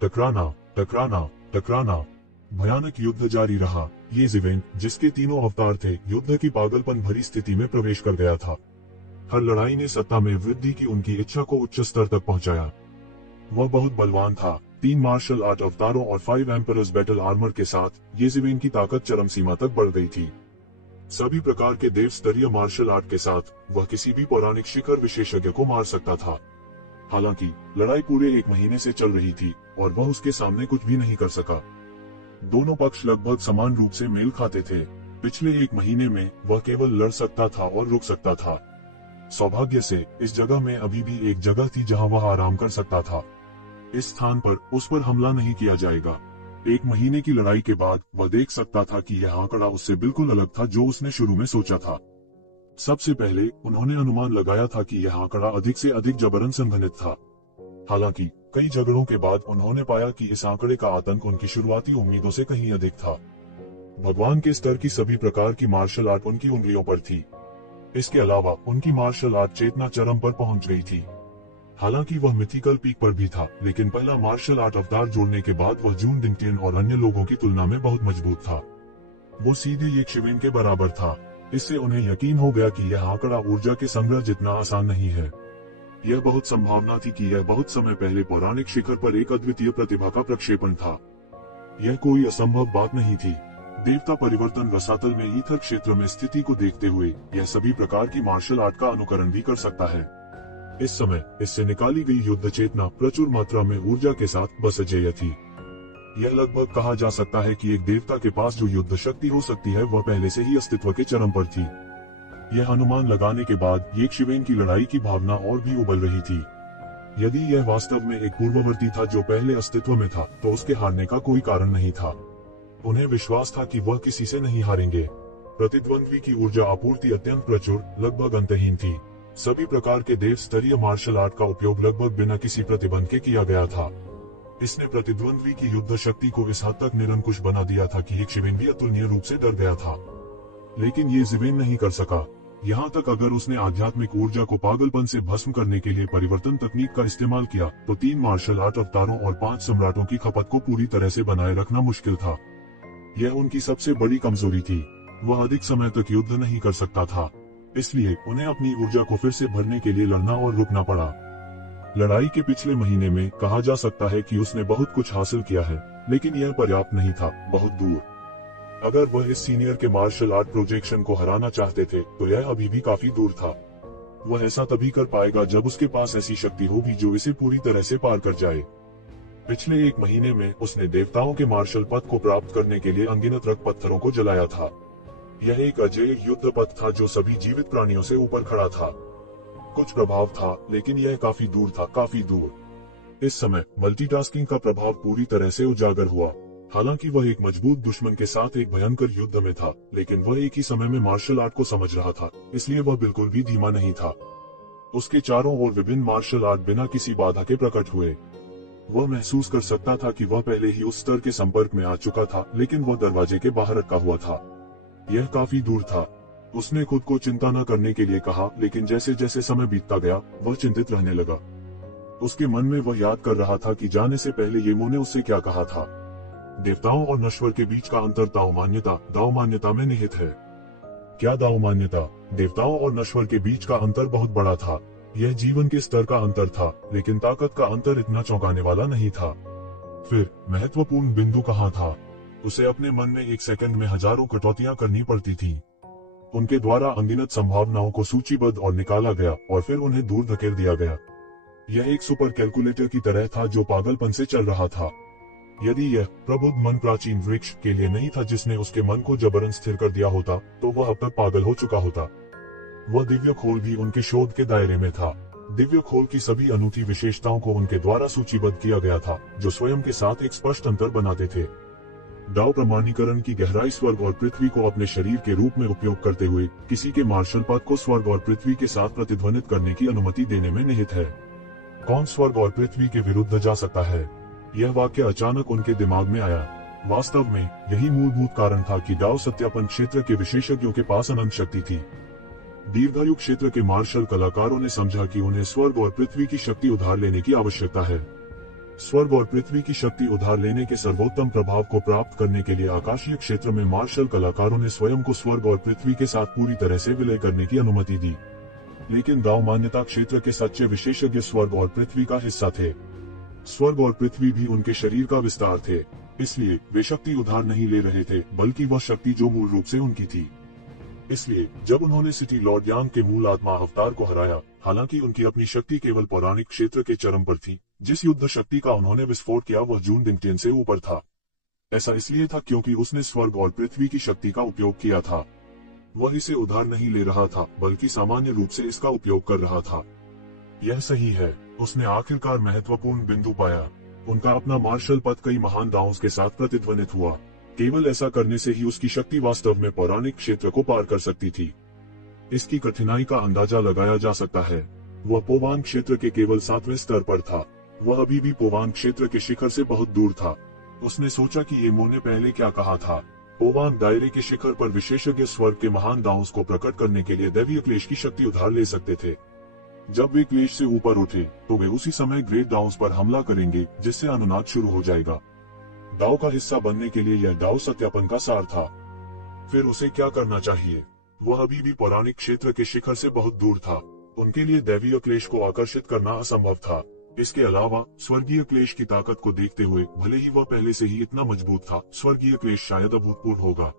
टकराना, टकराना, टकराना। भयानक युद्ध जारी रहा। ये ज़िवेन, जिसके तीनों अवतार थे, युद्ध की पागलपन भरी स्थिति में प्रवेश कर गया था। हर लड़ाई ने सत्ता में वृद्धि की उनकी इच्छा को उच्च स्तर तक पहुंचाया। वह बहुत बलवान था। 3 मार्शल आर्ट अवतारों और 5 एम्परर्स बैटल आर्मर के साथ ये ज़िवेन की ताकत चरम सीमा तक बढ़ गई थी। सभी प्रकार के देव स्तरीय मार्शल आर्ट के साथ वह किसी भी पौराणिक शिखर विशेषज्ञ को मार सकता था। हालांकि लड़ाई पूरे 1 महीने से चल रही थी और वह उसके सामने कुछ भी नहीं कर सका। दोनों पक्ष लगभग समान रूप से मेल खाते थे। पिछले 1 महीने में वह केवल लड़ सकता था और रुक सकता था। सौभाग्य से इस जगह में अभी भी एक जगह थी जहां वह आराम कर सकता था। इस स्थान पर उस पर हमला नहीं किया जाएगा। 1 महीने की लड़ाई के बाद वह देख सकता था कि यह आंकड़ा उससे बिल्कुल अलग था जो उसने शुरू में सोचा था। सबसे पहले उन्होंने अनुमान लगाया था कि यह आंकड़ा अधिक से अधिक जबरन संघनित था। हालांकि कई झगड़ों के बाद उन्होंने पाया कि इस आंकड़े का आतंक उनकी शुरुआती उम्मीदों से कहीं अधिक था। भगवान के स्तर की सभी प्रकार की मार्शल आर्ट उनकी उंगलियों पर थी। इसके अलावा उनकी मार्शल आर्ट चेतना चरम पर पहुंच गई थी। हालांकि वह मिथिकल पीक पर भी था, लेकिन पहला मार्शल आर्ट अवतार जोड़ने के बाद वह जून डिंगटियन और अन्य लोगों की तुलना में बहुत मजबूत था। वो सीधे एक शिवेन के बराबर था। इससे उन्हें यकीन हो गया कि यह आंकड़ा ऊर्जा के संग्रह जितना आसान नहीं है। यह बहुत संभावना थी कि यह बहुत समय पहले पौराणिक शिखर पर एक अद्वितीय प्रतिभा का प्रक्षेपण था। यह कोई असंभव बात नहीं थी। देवता परिवर्तन रसातल में ईथर क्षेत्र में स्थिति को देखते हुए यह सभी प्रकार की मार्शल आर्ट का अनुकरण भी कर सकता है। इस समय इससे निकाली गई युद्ध चेतना प्रचुर मात्रा में ऊर्जा के साथ बसजेय थी। यह लगभग कहा जा सकता है कि एक देवता के पास जो युद्ध शक्ति हो सकती है वह पहले से ही अस्तित्व के चरम पर थी। यह अनुमान लगाने के बाद एक शिवेन की लड़ाई की भावना और भी उबल रही थी। यदि यह वास्तव में एक पूर्ववर्ती था जो पहले अस्तित्व में था, तो उसके हारने का कोई कारण नहीं था। उन्हें विश्वास था कि वह किसी से नहीं हारेंगे। प्रतिद्वंद्वी की ऊर्जा आपूर्ति अत्यंत प्रचुर, लगभग अंतहीन थी। सभी प्रकार के देव स्तरीय मार्शल आर्ट का उपयोग लगभग बिना किसी प्रतिबंध के किया गया था। इसने प्रतिद्वंद्वी की युद्ध शक्ति को इस हद तक निरंकुश बना दिया था कि एक शिवेन भी अतुलनीय रूप से डर गया था। लेकिन ये ज़िवेन नहीं कर सका। यहाँ तक अगर उसने आध्यात्मिक ऊर्जा को पागलपन से भस्म करने के लिए परिवर्तन तकनीक का इस्तेमाल किया, तो 3 मार्शल आर्ट अवतारों और 5 सम्राटों की खपत को पूरी तरह से बनाए रखना मुश्किल था। यह उनकी सबसे बड़ी कमजोरी थी। वह अधिक समय तक युद्ध नहीं कर सकता था, इसलिए उन्हें अपनी ऊर्जा को फिर से भरने के लिए लड़ना और रुकना पड़ा। लड़ाई के पिछले महीने में कहा जा सकता है कि उसने बहुत कुछ हासिल किया है, लेकिन यह पर्याप्त नहीं था, बहुत दूर। अगर वह इस सीनियर के मार्शल आर्ट प्रोजेक्शन को हराना चाहते थे, तो यह अभी भी काफी दूर था। वह ऐसा तभी कर पाएगा जब उसके पास ऐसी शक्ति होगी जो इसे पूरी तरह से पार कर जाए। पिछले 1 महीने में उसने देवताओं के मार्शल पथ को प्राप्त करने के लिए अनगिनत रक्त पत्थरों को जलाया था। यह एक अजेय युद्ध पथ था जो सभी जीवित प्राणियों से ऊपर खड़ा था। कुछ प्रभाव था, लेकिन यह काफी दूर था, काफी दूर। इस समय मल्टीटास्किंग का प्रभाव पूरी तरह से उजागर हुआ। हालांकि वह एक मजबूत दुश्मन के साथ एक भयंकर युद्ध में था, लेकिन वह एक ही समय में मार्शल आर्ट को समझ रहा था, इसलिए वह बिल्कुल भी धीमा नहीं था। उसके चारों ओर विभिन्न मार्शल आर्ट बिना किसी बाधा के प्रकट हुए। वह महसूस कर सकता था कि वह पहले ही उस स्तर के संपर्क में आ चुका था, लेकिन वह दरवाजे के बाहर अटका हुआ था। यह काफी दूर था। उसने खुद को चिंता न करने के लिए कहा, लेकिन जैसे जैसे समय बीतता गया, वह चिंतित रहने लगा। उसके मन में वह याद कर रहा था कि जाने से पहले येमो ने उससे क्या कहा था। देवताओं और नश्वर के बीच का अंतर दाव मान्यता में निहित है। क्या दाव मान्यता? देवताओं और नश्वर के बीच का अंतर बहुत बड़ा था। यह जीवन के स्तर का अंतर था, लेकिन ताकत का अंतर इतना चौंकाने वाला नहीं था। फिर महत्वपूर्ण बिंदु कहाँ था? उसे अपने मन में 1 सेकंड में हजारों कटौतियां करनी पड़ती थी। उनके द्वारा अनगिनत संभावनाओं को सूचीबद्ध और निकाला गया और फिर उन्हें दूर धकेल दिया गया। यह एक सुपर कैलकुलेटर की तरह था जो पागलपन से चल रहा था। यदि यह प्रबुद्ध मन प्राचीन वृक्ष के लिए नहीं था जिसने उसके मन को जबरन स्थिर कर दिया होता, तो वह अब तक पागल हो चुका होता। वह दिव्य खोल भी उनके शोध के दायरे में था। दिव्य खोल की सभी अनूठी विशेषताओं को उनके द्वारा सूचीबद्ध किया गया था, जो स्वयं के साथ एक स्पष्ट अंतर बनाते थे। डाउ प्रमाणीकरण की गहराई स्वर्ग और पृथ्वी को अपने शरीर के रूप में उपयोग करते हुए किसी के मार्शल पथ को स्वर्ग और पृथ्वी के साथ प्रतिध्वनित करने की अनुमति देने में निहित है। कौन स्वर्ग और पृथ्वी के विरुद्ध जा सकता है? यह वाक्य अचानक उनके दिमाग में आया। वास्तव में यही मूलभूत कारण था कि डाउ सत्यापन क्षेत्र के विशेषज्ञों के पास अनंत शक्ति थी। दीर्घायु क्षेत्र के मार्शल कलाकारों ने समझा कि उन्हें स्वर्ग और पृथ्वी की शक्ति उधार लेने की आवश्यकता है। स्वर्ग और पृथ्वी की शक्ति उधार लेने के सर्वोत्तम प्रभाव को प्राप्त करने के लिए आकाशीय क्षेत्र में मार्शल कलाकारों ने स्वयं को स्वर्ग और पृथ्वी के साथ पूरी तरह से विलय करने की अनुमति दी। लेकिन दाव मान्यता क्षेत्र के सच्चे विशेषज्ञ स्वर्ग और पृथ्वी का हिस्सा थे। स्वर्ग और पृथ्वी भी उनके शरीर का विस्तार थे, इसलिए वे शक्ति उधार नहीं ले रहे थे, बल्कि वह शक्ति जो मूल रूप से उनकी थी। इसलिए जब उन्होंने सिटी लॉर्ड यांग के मूल आत्मा अवतार को हराया, हालांकि उनकी अपनी शक्ति केवल पौराणिक क्षेत्र के चरम पर थी, जिस युद्ध शक्ति का उन्होंने विस्फोट किया वह जून डिंगटियन से ऊपर था। ऐसा इसलिए था क्योंकि उसने स्वर्ग और पृथ्वी की शक्ति का उपयोग किया था। वह इसे उधार नहीं ले रहा था, बल्कि सामान्य रूप से इसका उपयोग कर रहा था। यह सही है, उसने आखिरकार महत्वपूर्ण बिंदु पाया। उनका अपना मार्शल पद कई महान दावों के साथ प्रतिध्वनित हुआ। केवल ऐसा करने से ही उसकी शक्ति वास्तव में पौराणिक क्षेत्र को पार कर सकती थी। इसकी कठिनाई का अंदाजा लगाया जा सकता है। वह पोवान क्षेत्र के केवल 7वें स्तर पर था। वह अभी भी पोवान क्षेत्र के शिखर से बहुत दूर था। उसने सोचा कि ये ने पहले क्या कहा था। पोवान दायरे के शिखर पर विशेषज्ञ स्वर्ग के महान दावों को प्रकट करने के लिए दैवीय क्लेश की शक्ति उधार ले सकते थे। जब वे क्लेश से ऊपर उठे तो वे उसी समय ग्रेट दाउस पर हमला करेंगे, जिससे अनुनाद शुरू हो जाएगा। दाव का हिस्सा बनने के लिए यह दाव सत्यापन का सार था। फिर उसे क्या करना चाहिए? वह अभी भी पौराणिक क्षेत्र के शिखर से बहुत दूर था। उनके लिए दैवीय क्लेश को आकर्षित करना असंभव था। इसके अलावा स्वर्गीय क्लेश की ताकत को देखते हुए, भले ही वह पहले से ही इतना मजबूत था, स्वर्गीय क्लेश शायद अभूतपूर्व होगा।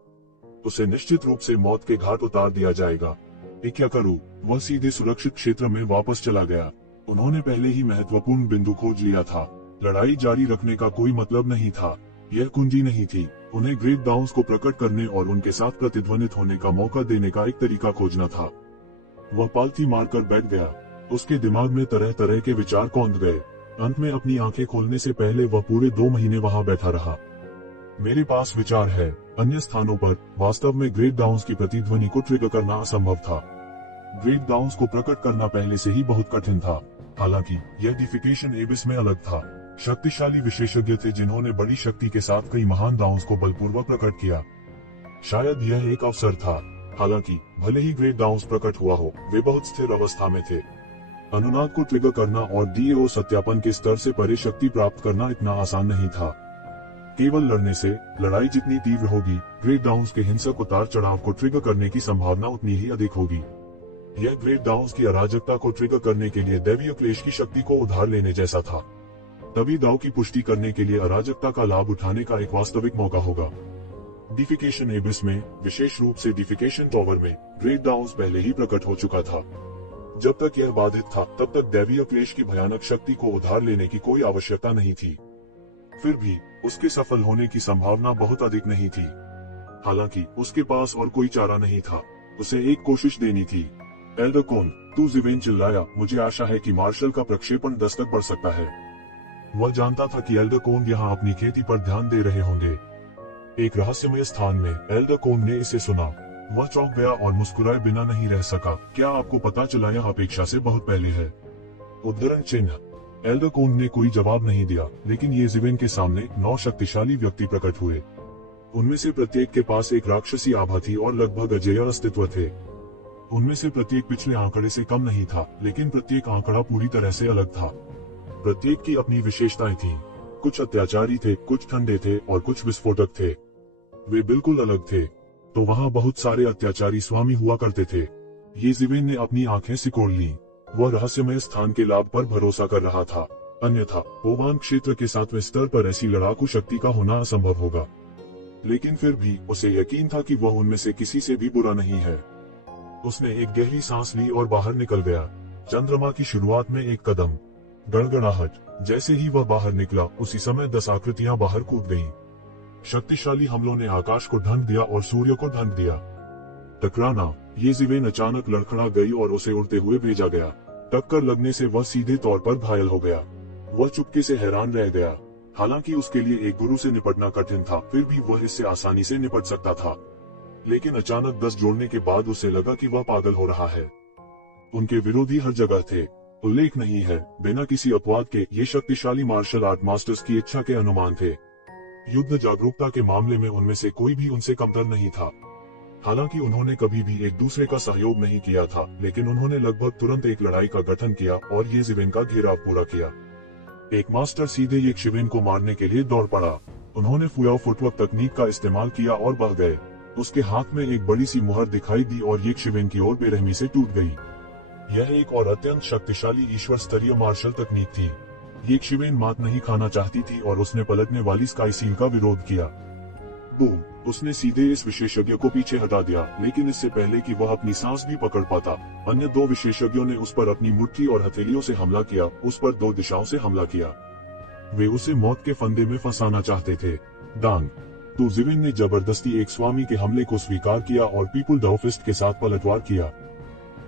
उसे निश्चित रूप से मौत के घाट उतार दिया जाएगा। क्या करूं? वह सीधे सुरक्षित क्षेत्र में वापस चला गया। उन्होंने पहले ही महत्वपूर्ण बिंदु खोज लिया था। लड़ाई जारी रखने का कोई मतलब नहीं था। यह कुंजी नहीं थी। उन्हें ग्रेट दाउस को प्रकट करने और उनके साथ प्रतिध्वनित होने का मौका देने का एक तरीका खोजना था। वह पालथी मारकर बैठ गया। उसके दिमाग में तरह तरह के विचार कौंध गए। अंत में अपनी आंखें खोलने से पहले वह पूरे 2 महीने वहां बैठा रहा। मेरे पास विचार है। अन्य स्थानों पर वास्तव में ग्रेट दाउस की प्रतिध्वनि को ट्रिगर करना असंभव था। ग्रेट दाउस को प्रकट करना पहले से ही बहुत कठिन था। हालांकि यह डिफिकेशन एबिस में अलग था। शक्तिशाली विशेषज्ञ थे जिन्होंने बड़ी शक्ति के साथ कई महान दाउस को बलपूर्वक प्रकट किया। शायद यह एक अवसर था। हालांकि भले ही ग्रेट दाउस प्रकट हुआ हो, वे बहुत स्थिर अवस्था में थे। अनुनाद को ट्रिगर करना और डीएओ सत्यापन के स्तर से परे शक्ति प्राप्त करना इतना आसान नहीं था। केवल लड़ने से लड़ाई जितनी तीव्र होगी, ग्रेट दाउस के हिंसक उतार चढ़ाव को ट्रिगर करने की संभावना उतनी ही अधिक होगी। यह ग्रेट दाउस की अराजकता को ट्रिगर करने के लिए दैवीय क्लेश की शक्ति को उधार लेने जैसा था। तभी दाव की पुष्टि करने के लिए अराजकता का लाभ उठाने का एक वास्तविक मौका होगा। डिफिकेशन एबिस में, विशेष रूप से डिफिकेशन टॉवर में, ग्रेट दाउस पहले ही प्रकट हो चुका था। जब तक यह बाधित था, तब तक दैवीय क्लेश की भयानक शक्ति को उधार लेने की कोई आवश्यकता नहीं थी। फिर भी उसके सफल होने की संभावना बहुत अधिक नहीं थी। हालांकि उसके पास और कोई चारा नहीं था। उसे एक कोशिश देनी थी। एल्डरकोन, तू ज़िवेन चिल्लाया, मुझे आशा है कि मार्शल का प्रक्षेपण 10 तक बढ़ सकता है। वह जानता था कि एल्डरकोन यहाँ अपनी खेती पर ध्यान दे रहे होंगे। एक रहस्यमय स्थान में एल्डरकोन ने इसे सुना। वह चौंक गया और मुस्कुराए बिना नहीं रह सका। क्या आपको पता चला यह अपेक्षा से बहुत पहले है? उद्धरण चिन्ह। एल्डरकोन ने कोई जवाब नहीं दिया, लेकिन ये ज़िवेन के सामने 9 शक्तिशाली व्यक्ति प्रकट हुए। उनमें से प्रत्येक के पास एक राक्षसी आभा थी और लगभग अजेय अस्तित्व थे। उनमें से प्रत्येक पिछले आंकड़े से कम नहीं था, लेकिन प्रत्येक आंकड़ा पूरी तरह से अलग था। प्रत्येक की अपनी विशेषताएं थीं। कुछ अत्याचारी थे, कुछ ठंडे थे और कुछ विस्फोटक थे। वे बिल्कुल अलग थे। तो वहाँ बहुत सारे अत्याचारी स्वामी हुआ करते थे। ये ज़िवेन ने अपनी आंखें सिकोड़ लीं। वह रहस्यमय स्थान के लाभ पर भरोसा कर रहा था। अन्यथा पोवान क्षेत्र के 7वें स्तर पर ऐसी लड़ाकू शक्ति का होना असंभव होगा। लेकिन फिर भी उसे यकीन था कि वह उनमें से किसी से भी बुरा नहीं है। उसने एक गहरी सांस ली और बाहर निकल गया। चंद्रमा की शुरुआत में एक कदम, गड़गड़ाहट। जैसे ही वह बाहर निकला, उसी समय 10 आकृतियां बाहर कूद गईं। शक्तिशाली हमलों ने आकाश को ढंक दिया और सूर्य को ढंक दिया। टकराना। ये ज़िवेन अचानक लड़खड़ा गई और उसे उड़ते हुए भेजा गया। टक्कर लगने से वह सीधे तौर पर घायल हो गया। वह चुपके से हैरान रह गया। हालांकि उसके लिए एक गुरु से निपटना कठिन था, फिर भी वह इससे आसानी से निपट सकता था। लेकिन अचानक 10 जोड़ने के बाद उसे लगा कि वह पागल हो रहा है। उनके विरोधी हर जगह थे। उल्लेख नहीं है, बिना किसी अपवाद के ये शक्तिशाली मार्शल आर्ट मास्टर्स की इच्छा के अनुमान थे। युद्ध जागरूकता के मामले में उनमें से कोई भी उनसे कमतर नहीं था। हालांकि उन्होंने कभी भी एक दूसरे का सहयोग नहीं किया था, लेकिन उन्होंने लगभग तुरंत एक लड़ाई का गठन किया और ये ज़िवेन का घेराव पूरा किया। एक मास्टर सीधे ये शिवेन को मारने के लिए दौड़ पड़ा। उन्होंने फुयाओ फुटवर्क तकनीक का इस्तेमाल किया और भाग गए। उसके हाथ में एक बड़ी सी मुहर दिखाई दी और ये शिवेन की ओर बेरहमी से टूट गई। यह एक और अत्यंत शक्तिशाली ईश्वर स्तरीय मार्शल तकनीक थी। ये शिवेन मात नहीं खाना चाहती थी और उसने पलटने वाली स्काई सील का विरोध किया। बूम! उसने सीधे इस विशेषज्ञ को पीछे हटा दिया, लेकिन इससे पहले कि वह अपनी सांस भी पकड़ पाता, अन्य दो विशेषज्ञों ने उस पर अपनी मुट्ठी और हथेलियों से हमला किया। उस पर दो दिशाओं से हमला किया। वे उसे मौत के फंदे में फंसाना चाहते थे। डांग! तो जिवेन ने जबरदस्ती एक स्वामी के हमले को स्वीकार किया और पीपल डाउ फिस्ट के साथ पलटवार किया।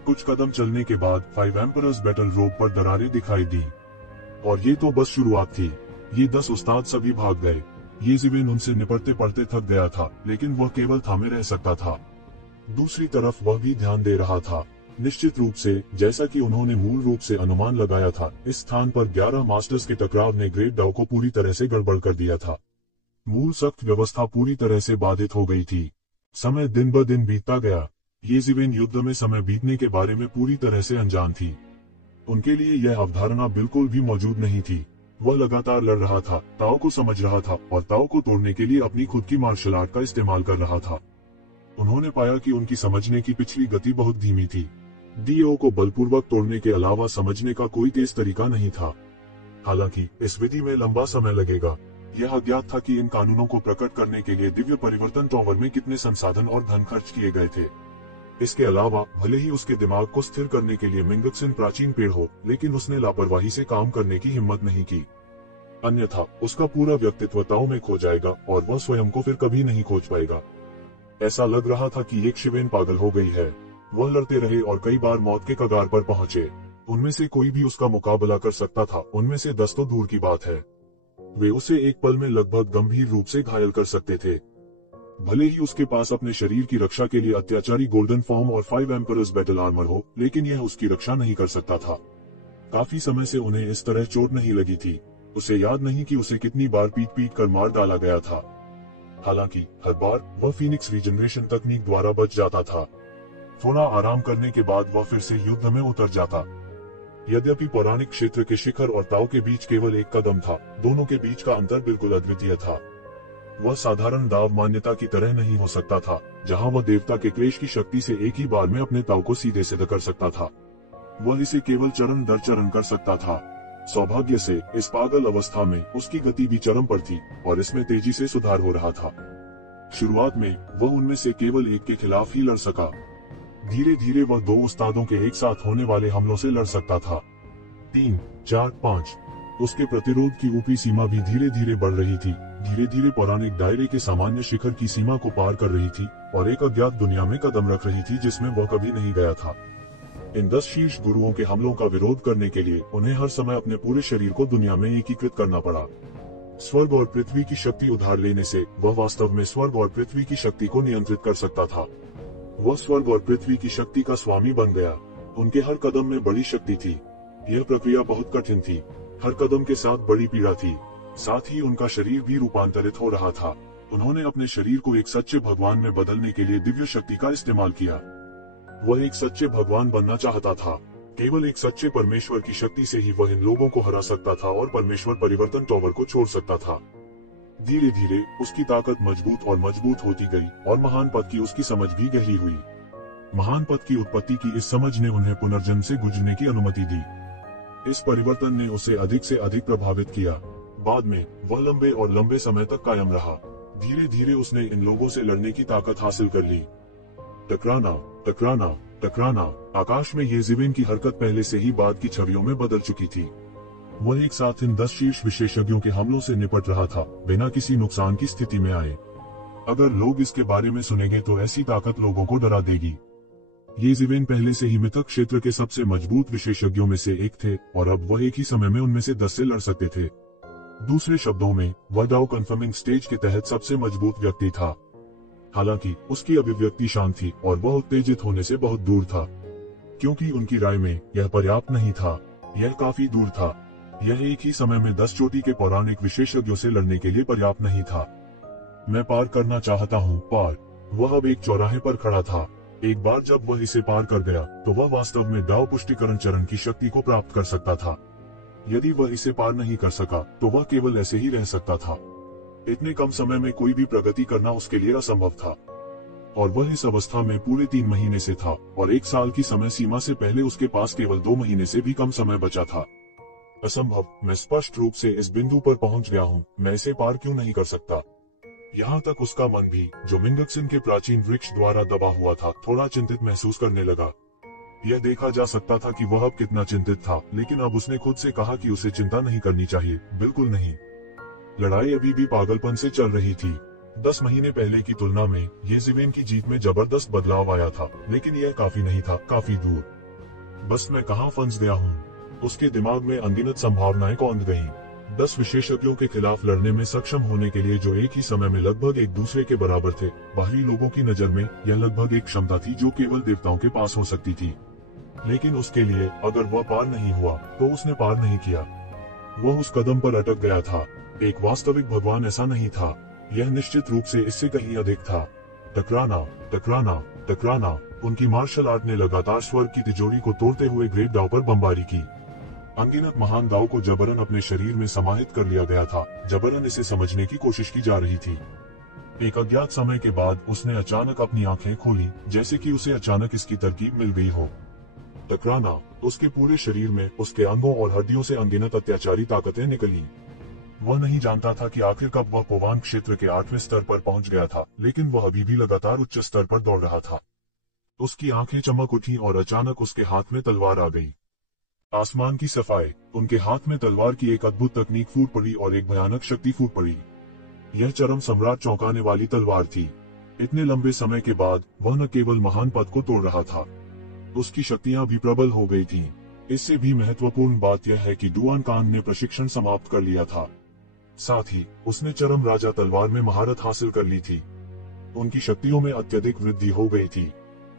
कुछ कदम चलने के बाद 5 एम्परर्स बैटल रोप पर दरारें दिखाई दी। और ये तो बस शुरुआत थी। ये 10 उस्ताद सभी भाग गए। ये जिवेन उनसे निपटते पड़ते थक गया था, लेकिन वह केवल थामे रह सकता था। दूसरी तरफ वह भी ध्यान दे रहा था। निश्चित रूप से, जैसा कि उन्होंने मूल रूप से अनुमान लगाया था, इस स्थान पर 11 मास्टर्स के टकराव ने ग्रेट डाउ को पूरी तरह से गड़बड़ कर दिया था। मूल सख्त व्यवस्था पूरी तरह से बाधित हो गई थी। समय दिन ब दिन बीतता गया। ये जिवेन युद्ध में समय बीतने के बारे में पूरी तरह से अनजान थी। उनके लिए यह अवधारणा बिल्कुल भी मौजूद नहीं थी। वह लगातार लड़ रहा था, ताओ को समझ रहा था और ताओ को तोड़ने के लिए अपनी खुद की मार्शल आर्ट का इस्तेमाल कर रहा था। उन्होंने पाया कि उनकी समझने की पिछली गति बहुत धीमी थी। डीओ को बलपूर्वक तोड़ने के अलावा समझने का कोई तेज तरीका नहीं था। हालांकि इस विधि में लंबा समय लगेगा। यह अज्ञात था कि इन कानूनों को प्रकट करने के लिए दिव्य परिवर्तन टॉवर में कितने संसाधन और धन खर्च किए गए थे। इसके अलावा भले ही उसके दिमाग को स्थिर करने के लिए मिंगक्सिन प्राचीन पेड़ हो, लेकिन उसने लापरवाही से काम करने की हिम्मत नहीं की। अन्यथा उसका पूरा व्यक्तित्व ताओ में खो जाएगा और वह स्वयं को फिर कभी नहीं खोज पाएगा। ऐसा लग रहा था कि एक शिवेन पागल हो गई है। वह लड़ते रहे और कई बार मौत के कगार पर पहुंचे। उनमें से कोई भी उसका मुकाबला कर सकता था, उनमें से 10 तो दूर की बात है। वे उसे एक पल में लगभग गंभीर रूप से घायल कर सकते थे। भले ही उसके पास अपने शरीर की रक्षा के लिए अत्याचारी गोल्डन फॉर्म और 5 एम्परर्स बैटल आर्मर हो, लेकिन यह उसकी रक्षा नहीं कर सकता था। काफी समय से उन्हें इस तरह चोट नहीं लगी थी। उसे याद नहीं कि उसे कितनी बार पीट पीट कर मार डाला गया था। हालांकि हर बार वह फीनिक्स रीजनरेशन तकनीक द्वारा बच जाता था। थोड़ा आराम करने के बाद वह फिर से युद्ध में उतर जाता। यद्यपि पौराणिक क्षेत्र के शिखर और ताओ के बीच केवल एक कदम था, दोनों के बीच का अंतर बिल्कुल अद्वितीय था। वह साधारण दाव मान्यता की तरह नहीं हो सकता था, जहां वह देवता के क्लेश की शक्ति से एक ही बार में अपने ताओ को सीधे सिद्ध कर सकता था। वह इसे केवल चरण दर चरण कर सकता था। सौभाग्य से इस पागल अवस्था में उसकी गति भी चरम पर थी और इसमें तेजी से सुधार हो रहा था। शुरुआत में वह उनमें से केवल एक के खिलाफ ही लड़ सका। धीरे धीरे वह 2 उस्तादों के एक साथ होने वाले हमलों से लड़ सकता था। 3, 4, 5। उसके प्रतिरोध की ऊपरी सीमा भी धीरे धीरे बढ़ रही थी, धीरे धीरे पौराणिक दायरे के सामान्य शिखर की सीमा को पार कर रही थी और एक अज्ञात दुनिया में कदम रख रही थी जिसमें वह कभी नहीं गया था। इन 10 शीर्ष गुरुओं के हमलों का विरोध करने के लिए उन्हें हर समय अपने पूरे शरीर को दुनिया में एकीकृत करना पड़ा। स्वर्ग और पृथ्वी की शक्ति उधार लेने से वह वास्तव में स्वर्ग और पृथ्वी की शक्ति को नियंत्रित कर सकता था। वह स्वर्ग और पृथ्वी की शक्ति का स्वामी बन गया। उनके हर कदम में बड़ी शक्ति थी। यह प्रक्रिया बहुत कठिन थी। हर कदम के साथ बड़ी पीड़ा थी। साथ ही उनका शरीर भी रूपांतरित हो रहा था। उन्होंने अपने शरीर को एक सच्चे भगवान में बदलने के लिए दिव्य शक्ति का इस्तेमाल किया। वह एक सच्चे भगवान बनना चाहता था। केवल एक सच्चे परमेश्वर की शक्ति से ही वह इन लोगों को हरा सकता था और परमेश्वर परिवर्तन टॉवर को छोड़ सकता था। धीरे धीरे उसकी ताकत मजबूत और मजबूत होती गई और महान पद की उसकी समझ भी गहरी हुई। महान पद की उत्पत्ति की इस समझ ने उन्हें पुनर्जन्म से गुजरने की अनुमति दी। इस परिवर्तन ने उसे अधिक से अधिक प्रभावित किया। बाद में वह लंबे और लंबे समय तक कायम रहा। धीरे धीरे उसने इन लोगों से लड़ने की ताकत हासिल कर ली। टकराना, टकराना, टकराना। आकाश में ये जिवेन की हरकत पहले से ही बाद की छवियों में बदल चुकी थी। वह एक साथ इन 10 शीर्ष विशेषज्ञों के हमलों से निपट रहा था, बिना किसी नुकसान की स्थिति में आए। अगर लोग इसके बारे में सुनेंगे तो ऐसी ताकत लोगों को डरा देगी। ये जिवेन पहले से ही मिथक क्षेत्र के सबसे मजबूत विशेषज्ञों में से एक थे और अब वह एक ही समय में उनमें से 10 से लड़ सकते थे। दूसरे शब्दों में, वह डाउ कन्फर्मिंग स्टेज के तहत सबसे मजबूत व्यक्ति था। हालांकि उसकी अभिव्यक्ति शांत थी और वह उत्तेजित होने से बहुत दूर था, क्योंकि उनकी राय में यह पर्याप्त नहीं था। यह काफी दूर था। यह एक ही समय में 10 चोटी के पौराणिक विशेषज्ञों से लड़ने के लिए पर्याप्त नहीं था। मैं पार करना चाहता हूँ, पार। वह अब एक चौराहे पर खड़ा था। एक बार जब वह इसे पार कर गया तो वह वास्तव में डाउ पुष्टिकरण चरण की शक्ति को प्राप्त कर सकता था। यदि वह इसे पार नहीं कर सका तो वह केवल ऐसे ही रह सकता था। इतने कम समय में कोई भी प्रगति करना उसके लिए असंभव था, और वह इस अवस्था में पूरे 3 महीने से था, और 1 साल की समय सीमा से पहले उसके पास केवल 2 महीने से भी कम समय बचा था। असंभव, मैं स्पष्ट रूप से इस बिंदु पर पहुंच गया हूं, मैं इसे पार क्यों नहीं कर सकता। यहाँ तक उसका मन भी, जो मिंगक्सिन के प्राचीन वृक्ष द्वारा दबा हुआ था, थोड़ा चिंतित महसूस करने लगा। यह देखा जा सकता था कि वह अब कितना चिंतित था, लेकिन अब उसने खुद से कहा कि उसे चिंता नहीं करनी चाहिए, बिल्कुल नहीं। लड़ाई अभी भी पागलपन से चल रही थी। 10 महीने पहले की तुलना में येज़िवेन की जीत में जबरदस्त बदलाव आया था, लेकिन यह काफी नहीं था, काफी दूर। बस मैं कहाँ फंस गया हूँ। उसके दिमाग में अनगिनत संभावनाएं कौंध गईं। 10 विशेषज्ञों के खिलाफ लड़ने में सक्षम होने के लिए जो एक ही समय में लगभग एक दूसरे के बराबर थे। बाहरी लोगों की नजर में यह लगभग एक क्षमता थी जो केवल देवताओं के पास हो सकती थी, लेकिन उसके लिए अगर वह पार नहीं हुआ तो उसने पार नहीं किया। वह उस कदम पर अटक गया था। एक वास्तविक भगवान ऐसा नहीं था, यह निश्चित रूप से इससे कहीं अधिक था। टकराना, टकराना, टकराना। उनकी मार्शल आर्ट ने लगातार स्वर्ग की तिजोरी को तोड़ते हुए ग्रेट दाव पर बमबारी की। अनगिनत महान दाव को जबरन अपने शरीर में समाहित कर लिया गया था, जबरन इसे समझने की कोशिश की जा रही थी। एक अज्ञात समय के बाद उसने अचानक अपनी आंखें खोली, जैसे कि उसे अचानक इसकी तरकीब मिल गई हो। टकराना। उसके पूरे शरीर में, उसके अंगों और हड्डियों से अनगिनत अत्याचारी ताकतें निकली। वह नहीं जानता था कि आखिर कब वह पोवान क्षेत्र के 8वें स्तर पर पहुंच गया था, लेकिन वह अभी भी लगातार उच्च स्तर पर दौड़ रहा था। उसकी आंखें चमक उठी और अचानक उसके हाथ में तलवार आ गई। आसमान की सफाई। उनके हाथ में तलवार की एक अद्भुत तकनीक फूट पड़ी और एक भयानक शक्ति फूट पड़ी। यह चरम सम्राट चौंकाने वाली तलवार थी। इतने लंबे समय के बाद वह न केवल महान पद को तोड़ रहा था, उसकी शक्तियां भी प्रबल हो गई थीं। इससे भी महत्वपूर्ण बात यह है कि डुआन कान ने प्रशिक्षण समाप्त कर लिया था। साथ ही उसने चरम राजा तलवार में महारत हासिल कर ली थी। उनकी शक्तियों में अत्यधिक वृद्धि हो गई थी।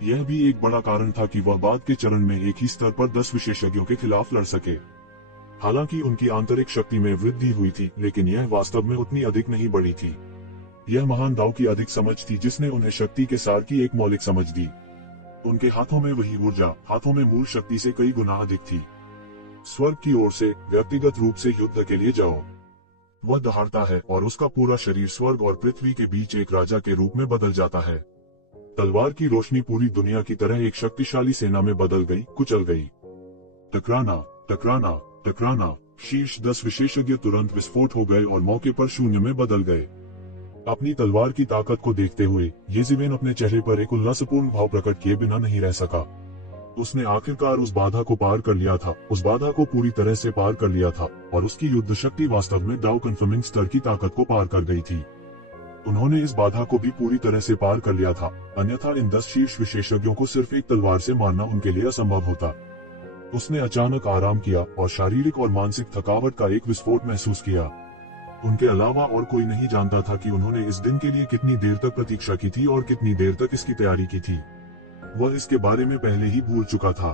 यह भी एक बड़ा कारण था कि वह बाद के चरण में एक ही स्तर पर 10 विशेषज्ञों के खिलाफ लड़ सके। हालांकि उनकी आंतरिक शक्ति में वृद्धि हुई थी, लेकिन यह वास्तव में उतनी अधिक नहीं बढ़ी थी। यह महान दाव की अधिक समझ थी जिसने उन्हें शक्ति के सार की एक मौलिक समझ दी। उनके हाथों में वही ऊर्जा, हाथों में मूल शक्ति से कई गुना अधिक थी। स्वर्ग की ओर से व्यक्तिगत रूप से युद्ध के लिए जाओ। वह दहाड़ता है और उसका पूरा शरीर स्वर्ग और पृथ्वी के बीच एक राजा के रूप में बदल जाता है। तलवार की रोशनी पूरी दुनिया की तरह एक शक्तिशाली सेना में बदल गई, कुचल गई। टकराना, टकराना, टकराना। शीर्ष 10 विशेषज्ञ तुरंत विस्फोट हो गए और मौके पर शून्य में बदल गए। अपनी तलवार की ताकत को देखते हुए येज़िवेन अपने चेहरे पर एक उल्लासपूर्ण भाव प्रकट किए बिना नहीं रह सका। उसने आखिरकार उस बाधा को पार कर लिया था, उस बाधा को पूरी तरह से पार कर लिया था, और उसकी युद्ध शक्ति वास्तव में दाव कन्फर्मिंग स्तर की ताकत को पार कर गई थी। उन्होंने इस बाधा को भी पूरी तरह से पार कर लिया था, अन्यथा इन 10 शीर्ष विशेषज्ञों को सिर्फ एक तलवार से मारना उनके लिए असंभव होता। उसने अचानक आराम किया और शारीरिक और मानसिक थकावट का एक विस्फोट महसूस किया। उनके अलावा और कोई नहीं जानता था कि उन्होंने इस दिन के लिए कितनी देर तक प्रतीक्षा की थी और कितनी देर तक इसकी तैयारी की थी। वह इसके बारे में पहले ही भूल चुका था।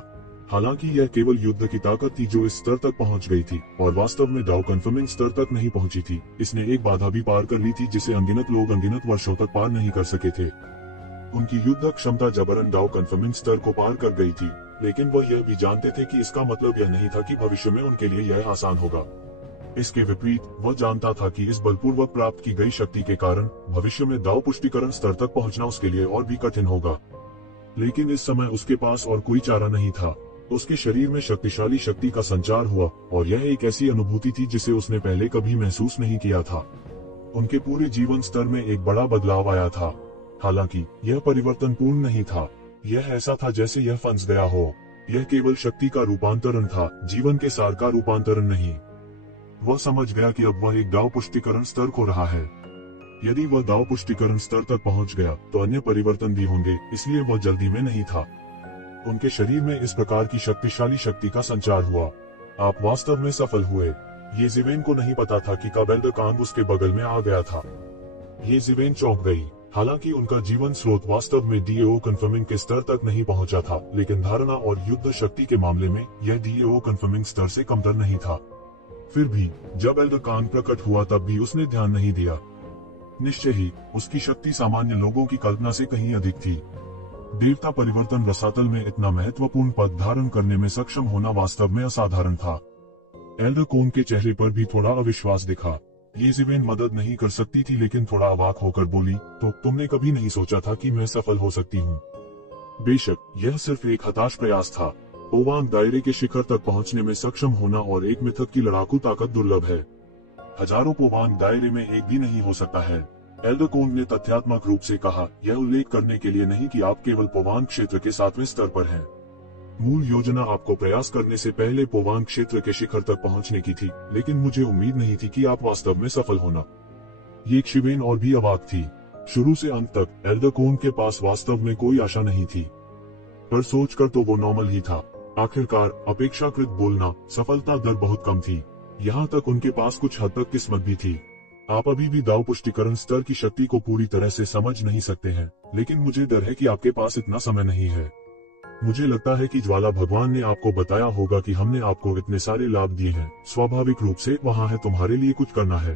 हालांकि यह केवल युद्ध की ताकत थी जो इस स्तर तक पहुंच गई थी, और वास्तव में दाव कन्फर्मिंग स्तर तक नहीं पहुंची थी। इसने एक बाधा भी पार कर ली थी जिसे अनगिनत लोग अनगिनत वर्षों तक पार नहीं कर सके थे। उनकी युद्ध क्षमता जबरन दाव कन्फर्मिंग स्तर को पार कर गई थी, लेकिन वह यह भी जानते थे कि इसका मतलब यह नहीं था कि भविष्य में उनके लिए यह आसान होगा। इसके विपरीत वह जानता था कि इस बलपूर्वक प्राप्त की गई शक्ति के कारण भविष्य में दाव पुष्टिकरण स्तर तक पहुंचना उसके लिए और भी कठिन होगा। लेकिन इस समय उसके पास और कोई चारा नहीं था। उसके शरीर में शक्तिशाली शक्ति का संचार हुआ, और यह एक ऐसी अनुभूति थी जिसे उसने पहले कभी महसूस नहीं किया था। उनके पूरे जीवन स्तर में एक बड़ा बदलाव आया था। हालांकि यह परिवर्तन पूर्ण नहीं था। यह ऐसा था जैसे यह फंस गया हो। यह केवल शक्ति का रूपांतरण था, जीवन के सार का रूपांतरण नहीं। वह समझ गया कि अब वह एक दाव पुष्टिकरण स्तर खो रहा है। यदि वह दाव पुष्टिकरण स्तर तक पहुंच गया तो अन्य परिवर्तन भी होंगे, इसलिए वह जल्दी में नहीं था। उनके शरीर में इस प्रकार की शक्तिशाली शक्ति का संचार हुआ। आप वास्तव में सफल हुए। येज़िवेन को नहीं पता था कि काबेल्ड कांग उसके बगल में आ गया था। येज़िवेन चौंक गई। हालांकि उनका जीवन स्रोत वास्तव में डीएओ कन्फर्मिंग के स्तर तक नहीं पहुंचा था, लेकिन धारणा और युद्ध शक्ति के मामले में यह डीएओ कन्फर्मिंग स्तर से कमतर नहीं था। फिर भी जब एल्डर कांग प्रकट हुआ तब भी उसने ध्यान नहीं दिया। निश्चय ही उसकी शक्ति सामान्य लोगों की कल्पना से कहीं अधिक थी। देवता परिवर्तन रसातल में इतना महत्वपूर्ण पद धारण करने में सक्षम होना वास्तव में असाधारण था। एल्डर कोन के चेहरे पर भी थोड़ा अविश्वास दिखा। ये ज़िवेन मदद नहीं कर सकती थी, लेकिन थोड़ा अवाक होकर बोली, तो तुमने कभी नहीं सोचा था कि मैं सफल हो सकती हूँ? बेशक यह सिर्फ एक हताश प्रयास था। पोवांग दायरे के शिखर तक पहुंचने में सक्षम होना और एक मिथक की लड़ाकू ताकत दुर्लभ है। हजारों पोवांग दायरे में एक भी नहीं हो सकता है। एल्डर कोन ने तथ्यात्मक रूप से कहा, यह उल्लेख करने के लिए नहीं कि आप केवल पोवांग क्षेत्र के 7वें स्तर पर हैं। मूल योजना आपको प्रयास करने से पहले पोवांग क्षेत्र के शिखर तक पहुंचने की थी, लेकिन मुझे उम्मीद नहीं थी कि आप वास्तव में सफल होना। ये शिवेन और भी अवाक थी। शुरू से अंत तक एल्डर कोन के पास वास्तव में कोई आशा नहीं थी, पर सोचकर तो वो नॉर्मल ही था। आखिरकार अपेक्षाकृत बोलना सफलता दर बहुत कम थी। यहाँ तक उनके पास कुछ हद तक किस्मत भी थी। आप अभी भी दाव पुष्टिकरण स्तर की शक्ति को पूरी तरह से समझ नहीं सकते हैं, लेकिन मुझे डर है कि आपके पास इतना समय नहीं है। मुझे लगता है कि ज्वाला भगवान ने आपको बताया होगा कि हमने आपको इतने सारे लाभ दिए हैं, स्वाभाविक रूप से वहाँ है तुम्हारे लिए कुछ करना है।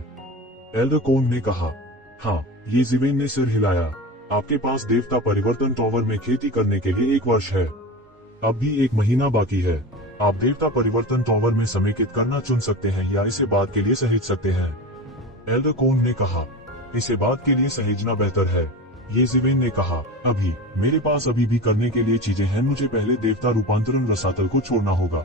एल्डर कोन ने कहा। हाँ, ये ज़िवेन ने सिर हिलाया। आपके पास देवता परिवर्तन टॉवर में खेती करने के लिए 1 वर्ष है। अब भी 1 महीना बाकी है। आप देवता परिवर्तन टॉवर में समेकित करना चुन सकते हैं या इसे बाद के लिए सहेज सकते हैं। एल्डर कोन ने कहा, इसे बाद के लिए सहेजना बेहतर है। ये ज़िवेन ने कहा, अभी मेरे पास अभी भी करने के लिए चीजें हैं, मुझे पहले देवता रूपांतरण रसातल को छोड़ना होगा।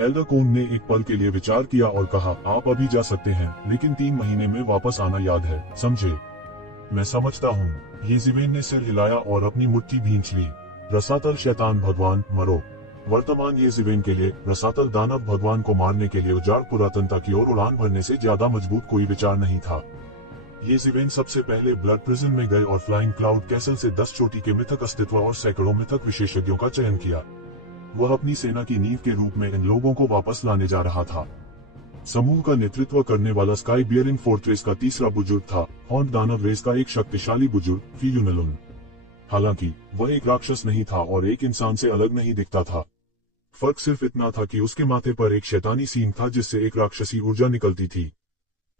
एल्डर कोन ने एक पल के लिए विचार किया और कहा, आप अभी जा सकते हैं, लेकिन 3 महीने में वापस आना याद है, समझे? मैं समझता हूँ। ये ज़िवेन ने सिर हिलाया और अपनी मुट्ठी भींच ली। रसातल शैतान भगवान मरो। वर्तमान ये ज़िवेन के लिए रसातल दानव भगवान को मारने के लिए उजाड़ पुरातनता की ओर उड़ान भरने से ज्यादा मजबूत कोई विचार नहीं था। ये ज़िवेन सबसे पहले ब्लड प्रिजन में गए और फ्लाइंग क्लाउड कैसल से 10 चोटी के मिथक अस्तित्व और सैकड़ों मिथक विशेषज्ञों का चयन किया। वह अपनी सेना की नींव के रूप में इन लोगों को वापस लाने जा रहा था। समूह का नेतृत्व करने वाला स्काई बियरिंग फोर्ट्रेस का तीसरा बुजुर्ग था, हॉन्ट दानव रेस का एक शक्तिशाली बुजुर्ग फियूनलुन। हालांकि वह एक राक्षस नहीं था और एक इंसान से अलग नहीं दिखता था। फर्क सिर्फ इतना था कि उसके माथे पर एक शैतानी सींग था जिससे एक राक्षसी ऊर्जा निकलती थी।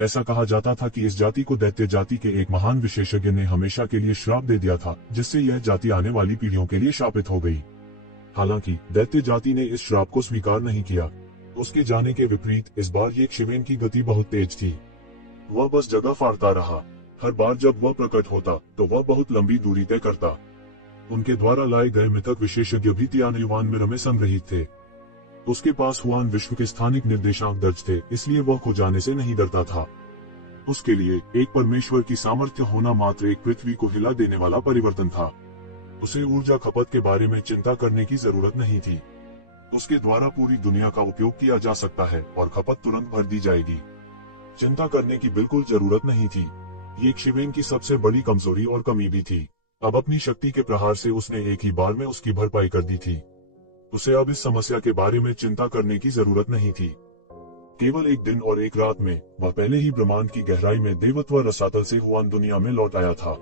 ऐसा कहा जाता था कि इस जाति को दैत्य जाति के एक महान विशेषज्ञ ने हमेशा के लिए श्राप दे दिया था, जिससे यह जाति आने वाली पीढ़ियों के लिए शापित हो गई। हालांकि दैत्य जाति ने इस श्राप को स्वीकार नहीं किया। उसके जाने के विपरीत इस बार ये शिवेन की गति बहुत तेज थी। वह बस जगह फाड़ता रहा। हर बार जब वह प्रकट होता तो वह बहुत लंबी दूरी तय करता। उनके द्वारा लाए गए मिथक विशेषज्ञ भी तियानयुआन मिरर में संग्रहित थे। उसके पास हुआन विश्व के स्थानिक निर्देशांक दर्ज थे, इसलिए वह खो जाने से नहीं डरता था। उसके लिए एक परमेश्वर की सामर्थ्य होना मात्र एक पृथ्वी को हिला देने वाला परिवर्तन था। उसे ऊर्जा खपत के बारे में चिंता करने की जरूरत नहीं थी। उसके द्वारा पूरी दुनिया का उपयोग किया जा सकता है और खपत तुरंत भर दी जाएगी। चिंता करने की बिल्कुल जरूरत नहीं थी। ये शिवेन की सबसे बड़ी कमजोरी और कमी भी थी। अब अपनी शक्ति के प्रहार से उसने एक ही बार में उसकी भरपाई कर दी थी। उसे अब इस समस्या के बारे में चिंता करने की जरूरत नहीं थी। केवल एक दिन और एक रात में वह पहले ही ब्रह्मांड की गहराई में देवत्व रसातल से हुआन दुनिया में लौट आया था।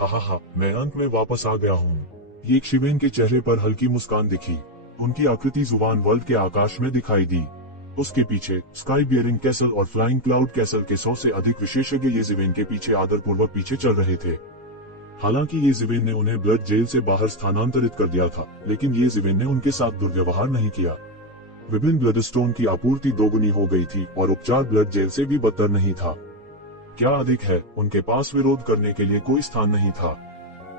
हा, मैं अंत में वापस आ गया हूँ। ये शिवेन के चेहरे पर हल्की मुस्कान दिखी। उनकी आकृति जुबान वर्ल्ड के आकाश में दिखाई दी। उसके पीछे स्काई बियरिंग कैसल और फ्लाइंग क्लाउड कैसल के 100 से अधिक विशेषज्ञ ये ज़िवेन के पीछे आदरपूर्वक पीछे चल रहे थे। हालांकि ये ज़िवेन ने उन्हें ब्लड जेल से बाहर स्थानांतरित कर दिया था, लेकिन ये ज़िवेन ने उनके साथ दुर्व्यवहार नहीं किया। विभिन्न ब्लडस्टोन की आपूर्ति दोगुनी हो गई थी और उपचार ब्लड जेल से भी बदतर नहीं था। क्या अधिक है, उनके पास विरोध करने के लिए कोई स्थान नहीं था।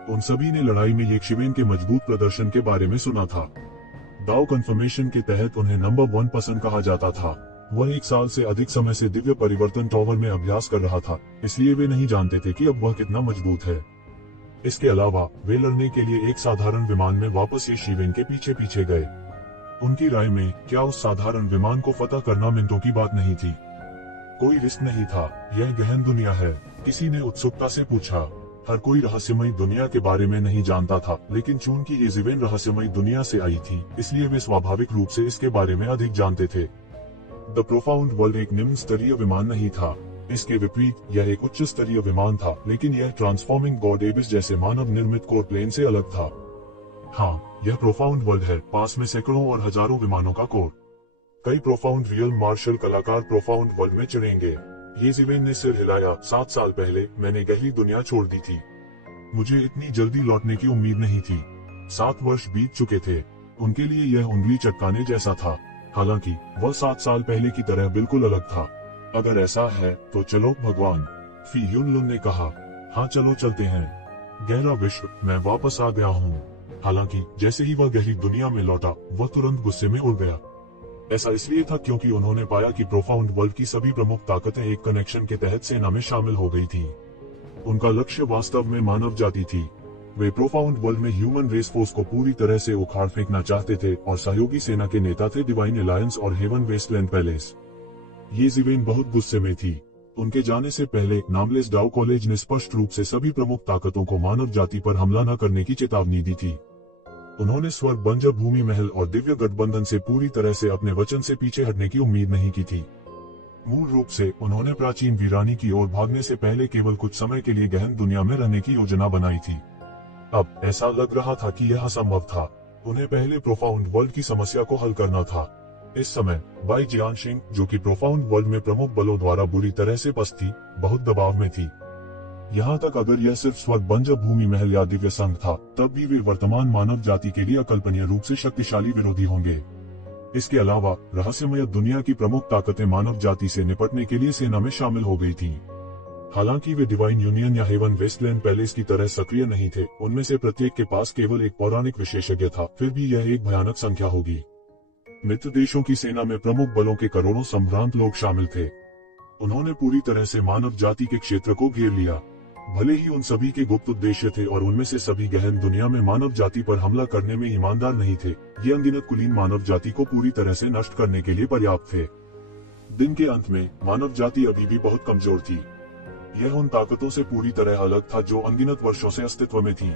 उन सभी ने लड़ाई में ये शिवेन के मजबूत प्रदर्शन के बारे में सुना था। दाव कन्फर्मेशन के तहत उन्हें नंबर 1 पसंद कहा जाता था। वह 1 साल से अधिक समय से दिव्य परिवर्तन टॉवर में अभ्यास कर रहा था, इसलिए वे नहीं जानते थे कि अब वह कितना मजबूत है। इसके अलावा वे लड़ने के लिए एक साधारण विमान में वापस ये शिवेन के पीछे पीछे गए। उनकी राय में क्या उस साधारण विमान को फतह करना मिनटों की बात नहीं थी। कोई रिस्क नहीं था। यह गहन दुनिया है, किसी ने उत्सुकता से पूछा। हर कोई रहस्यमयी दुनिया के बारे में नहीं जानता था, लेकिन चूंकि ये ज़िवेन रहस्यमयी दुनिया से आई थी, इसलिए वे स्वाभाविक रूप से इसके बारे में अधिक जानते थे। द प्रोफाउंड वर्ल्ड एक निम्न स्तरीय विमान नहीं था। इसके विपरीत यह एक उच्च स्तरीय विमान था, लेकिन यह ट्रांसफॉर्मिंग गॉड एबिस जैसे मानव निर्मित कोर प्लेन से अलग था। हाँ, यह प्रोफाउंड वर्ल्ड है, पास में सैकड़ों और हजारों विमानों का कोर। कई प्रोफाउंड रियल मार्शल कलाकार प्रोफाउंड वर्ल्ड में चढ़ेंगे। ये ज़िवेन ने सिर हिलाया। 7 साल पहले मैंने गहरी दुनिया छोड़ दी थी। मुझे इतनी जल्दी लौटने की उम्मीद नहीं थी। 7 वर्ष बीत चुके थे। उनके लिए यह उंगली चटकाने जैसा था। हालांकि वह 7 साल पहले की तरह बिल्कुल अलग था। अगर ऐसा है तो चलो भगवान, फी युनलुन ने कहा। हाँ चलो चलते हैं। गहरा विश्व, मैं वापस आ गया हूँ। हालांकि जैसे ही वह गहरी दुनिया में लौटा, वह तुरंत गुस्से में उड़ गया। ऐसा इसलिए था क्योंकि उन्होंने पाया कि प्रोफाउंड वर्ल्ड की सभी प्रमुख ताकतें एक कनेक्शन के तहत सेना में शामिल हो गई थी। उनका लक्ष्य वास्तव में मानव जाति थी। वे प्रोफाउंड वर्ल्ड में ह्यूमन रेस फोर्स को पूरी तरह से उखाड़ फेंकना चाहते थे और सहयोगी सेना के नेता थे डिवाइन अलायंस और हेवन वेस्टलैंड पैलेस। ये ज़िवेन बहुत गुस्से में थी। उनके जाने से पहले नामलेस डाउ कॉलेज ने स्पष्ट रूप से सभी प्रमुख ताकतों को मानव जाति पर हमला न करने की चेतावनी दी थी। उन्होंने स्वर्ग बंजर भूमि महल और दिव्य गठबंधन से पूरी तरह से अपने वचन से पीछे हटने की उम्मीद नहीं की थी। मूल रूप से उन्होंने प्राचीन वीरानी की ओर भागने से पहले केवल कुछ समय के लिए गहन दुनिया में रहने की योजना बनाई थी। अब ऐसा लग रहा था कि यह असंभव था। उन्हें पहले प्रोफाउंड वर्ल्ड की समस्या को हल करना था। इस समय बाई जियानशिंग, जो कि प्रोफाउंड वर्ल्ड में प्रमुख बलों द्वारा बुरी तरह से पस्त थी, बहुत दबाव में थी। यहाँ तक अगर यह सिर्फ स्वर्ग बंजर भूमि महल या दिव्य संघ था, तब भी वे वर्तमान मानव जाति के लिए अकल्पनीय रूप से शक्तिशाली विरोधी होंगे। इसके अलावा रहस्यमय दुनिया की प्रमुख ताकतें मानव जाति से निपटने के लिए सेना में शामिल हो गई थीं। हालांकि वे डिवाइन यूनियन या हेवन वेस्टलैंड पैलेस की तरह सक्रिय नहीं थे, उनमें से प्रत्येक के पास केवल एक पौराणिक विशेषज्ञ था। फिर भी यह एक भयानक संख्या होगी। मित्र देशों की सेना में प्रमुख बलों के करोड़ों संभ्रांत लोग शामिल थे। उन्होंने पूरी तरह से मानव जाति के क्षेत्र को घेर लिया। भले ही उन सभी के गुप्त उद्देश्य थे और उनमें से सभी गहन दुनिया में मानव जाति पर हमला करने में ईमानदार नहीं थे, ये अनगिनत कुलीन मानव जाति को पूरी तरह से नष्ट करने के लिए पर्याप्त थे। दिन के अंत में मानव जाति अभी भी बहुत कमजोर थी। यह उन ताकतों से पूरी तरह अलग था जो अनगिनत वर्षों से अस्तित्व में थी।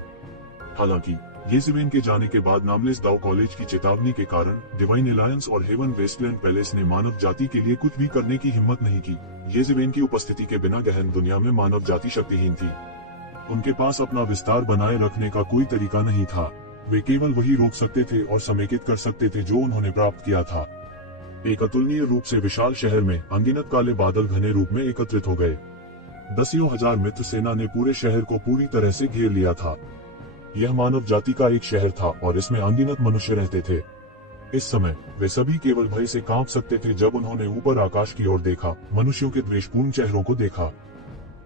हालांकि ये ज़िवेन के जाने के बाद नामलेस दाओ कॉलेज की चेतावनी के कारण डिवाइन अलायंस और हेवन वेस्टलैंड पैलेस ने मानव जाति के लिए कुछ भी करने की हिम्मत नहीं की। ये ज़िवेन की उपस्थिति के बिना गहन दुनिया में मानव जाति शक्तिहीन थी। उनके पास अपना विस्तार बनाए रखने का कोई तरीका नहीं था। वे केवल वही रोक सकते थे और समेकित कर सकते थे जो उन्होंने प्राप्त किया था। एक अतुलनीय रूप से विशाल शहर में अनगिनत काले बादल घने रूप में एकत्रित हो गए। दसियों हजार मित्र सेना ने पूरे शहर को पूरी तरह से घेर लिया था। यह मानव जाति का एक शहर था और इसमें अनगिनत मनुष्य रहते थे। इस समय वे सभी केवल भय से कांप सकते थे जब उन्होंने ऊपर आकाश की ओर देखा, मनुष्यों के द्वेषपूर्ण चेहरों को देखा।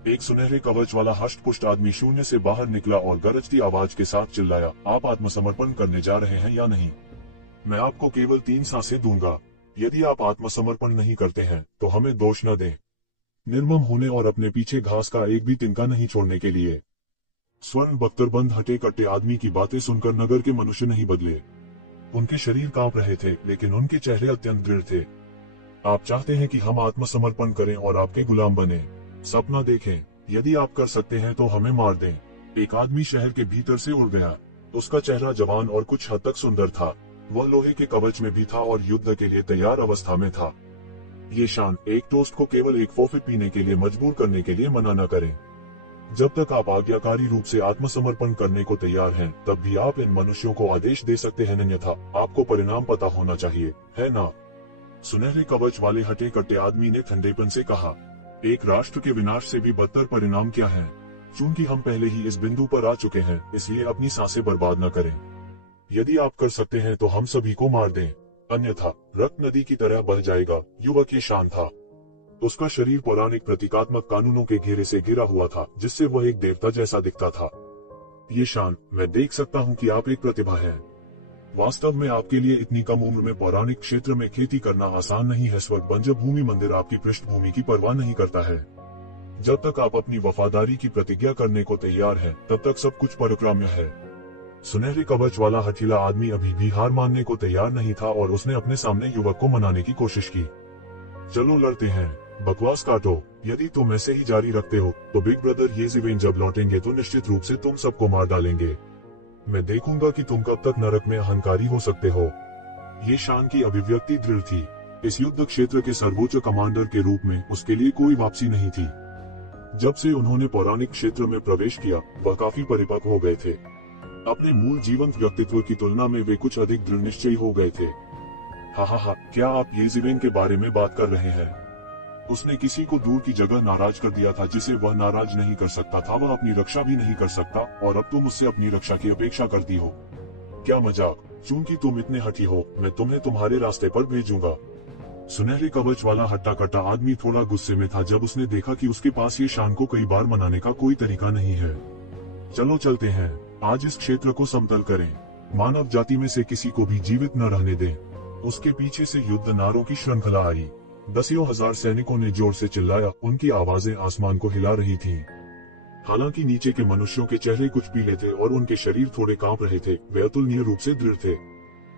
एक सुनहरे कवच वाला हष्ट-पुष्ट आदमी शून्य से बाहर निकला और गरजती आवाज के साथ चिल्लाया, आप आत्मसमर्पण करने जा रहे हैं या नहीं? मैं आपको केवल 3 सांसें दूंगा। यदि आप आत्मसमर्पण नहीं करते हैं तो हमें दोष न दें। निर्मम होने और अपने पीछे घास का एक भी तिनका नहीं छोड़ने के लिए। स्वर्ण बख्तरबंद हटे कट्टे आदमी की बातें सुनकर नगर के मनुष्य नहीं बदले। उनके शरीर कांप रहे थे, लेकिन उनके चेहरे अत्यंत दृढ़ थे। आप चाहते हैं कि हम आत्मसमर्पण करें और आपके गुलाम बने। सपना देखें, यदि आप कर सकते हैं तो हमें मार दें। एक आदमी शहर के भीतर से उड़ गया। उसका चेहरा जवान और कुछ हद तक सुंदर था। वह लोहे के कवच में भी था और युद्ध के लिए तैयार अवस्था में था। ये शान एक टोस्ट को केवल एक फोफे पीने के लिए मजबूर करने के लिए मना न करें। जब तक आप आज्ञाकारी रूप से आत्मसमर्पण करने को तैयार हैं, तब भी आप इन मनुष्यों को आदेश दे सकते हैं, अन्यथा आपको परिणाम पता होना चाहिए, है ना? सुनहरे कवच वाले हटे कट्टे आदमी ने ठंडेपन से कहा, एक राष्ट्र के विनाश से भी बदतर परिणाम क्या है? चूंकि हम पहले ही इस बिंदु पर आ चुके हैं, इसलिए अपनी सांसें बर्बाद न करें। यदि आप कर सकते हैं तो हम सभी को मार दें, अन्यथा रक्त नदी की तरह बह जाएगा। युवक ये शान था। उसका शरीर पौराणिक प्रतीकात्मक कानूनों के घेरे से घिरा हुआ था, जिससे वह एक देवता जैसा दिखता था। ये शान, मैं देख सकता हूँ कि आप एक प्रतिभा हैं। वास्तव में आपके लिए इतनी कम उम्र में पौराणिक क्षेत्र में खेती करना आसान नहीं है। स्वर्ग बंजर भूमि मंदिर आपकी पृष्ठभूमि की परवाह नहीं करता है। जब तक आप अपनी वफादारी की प्रतिज्ञा करने को तैयार हैं, तब तक सब कुछ पराक्रम्य है। सुनहरे कवच वाला हठीला आदमी अभी भी हार मानने को तैयार नहीं था और उसने अपने सामने युवक को मनाने की कोशिश की। चलो लड़ते हैं, बकवास काटो। यदि तुम ऐसे ही जारी रखते हो तो बिग ब्रदर ये ज़िवेन जब लौटेंगे तो निश्चित रूप से तुम सबको मार डालेंगे। मैं देखूंगा कि तुम कब तक नरक में अहंकारी हो सकते हो। ये शान की अभिव्यक्ति दृढ़ थी। इस युद्ध क्षेत्र के सर्वोच्च कमांडर के रूप में उसके लिए कोई वापसी नहीं थी। जब से उन्होंने पौराणिक क्षेत्र में प्रवेश किया, वह काफी परिपक्व हो गए थे। अपने मूल जीवंत व्यक्तित्व की तुलना में वे कुछ अधिक दृढ़ निश्चयी हो गए थे। हा, क्या आप ये ज़िवेन के बारे में बात कर रहे हैं? उसने किसी को दूर की जगह नाराज कर दिया था जिसे वह नाराज नहीं कर सकता था। वह अपनी रक्षा भी नहीं कर सकता और अब तुम उससे अपनी रक्षा की अपेक्षा करती हो। क्या मजाक! चूंकि तुम इतने हठी हो, मैं तुम्हें तुम्हारे रास्ते पर भेजूंगा। सुनहरे कवच वाला हट्टा कट्टा आदमी थोड़ा गुस्से में था जब उसने देखा कि उसके पास ये शान को कई बार मनाने का कोई तरीका नहीं है। चलो चलते हैं, आज इस क्षेत्र को समतल करें, मानव जाति में से किसी को भी जीवित न रहने दें। उसके पीछे से युद्ध नारों की श्रृंखला आई। दसियों हजार सैनिकों ने जोर से चिल्लाया, उनकी आवाजें आसमान को हिला रही थीं। हालांकि नीचे के मनुष्यों के चेहरे कुछ पीले थे और उनके शरीर थोड़े कांप रहे थे, वे अतुलनीय रूप से दृढ़ थे।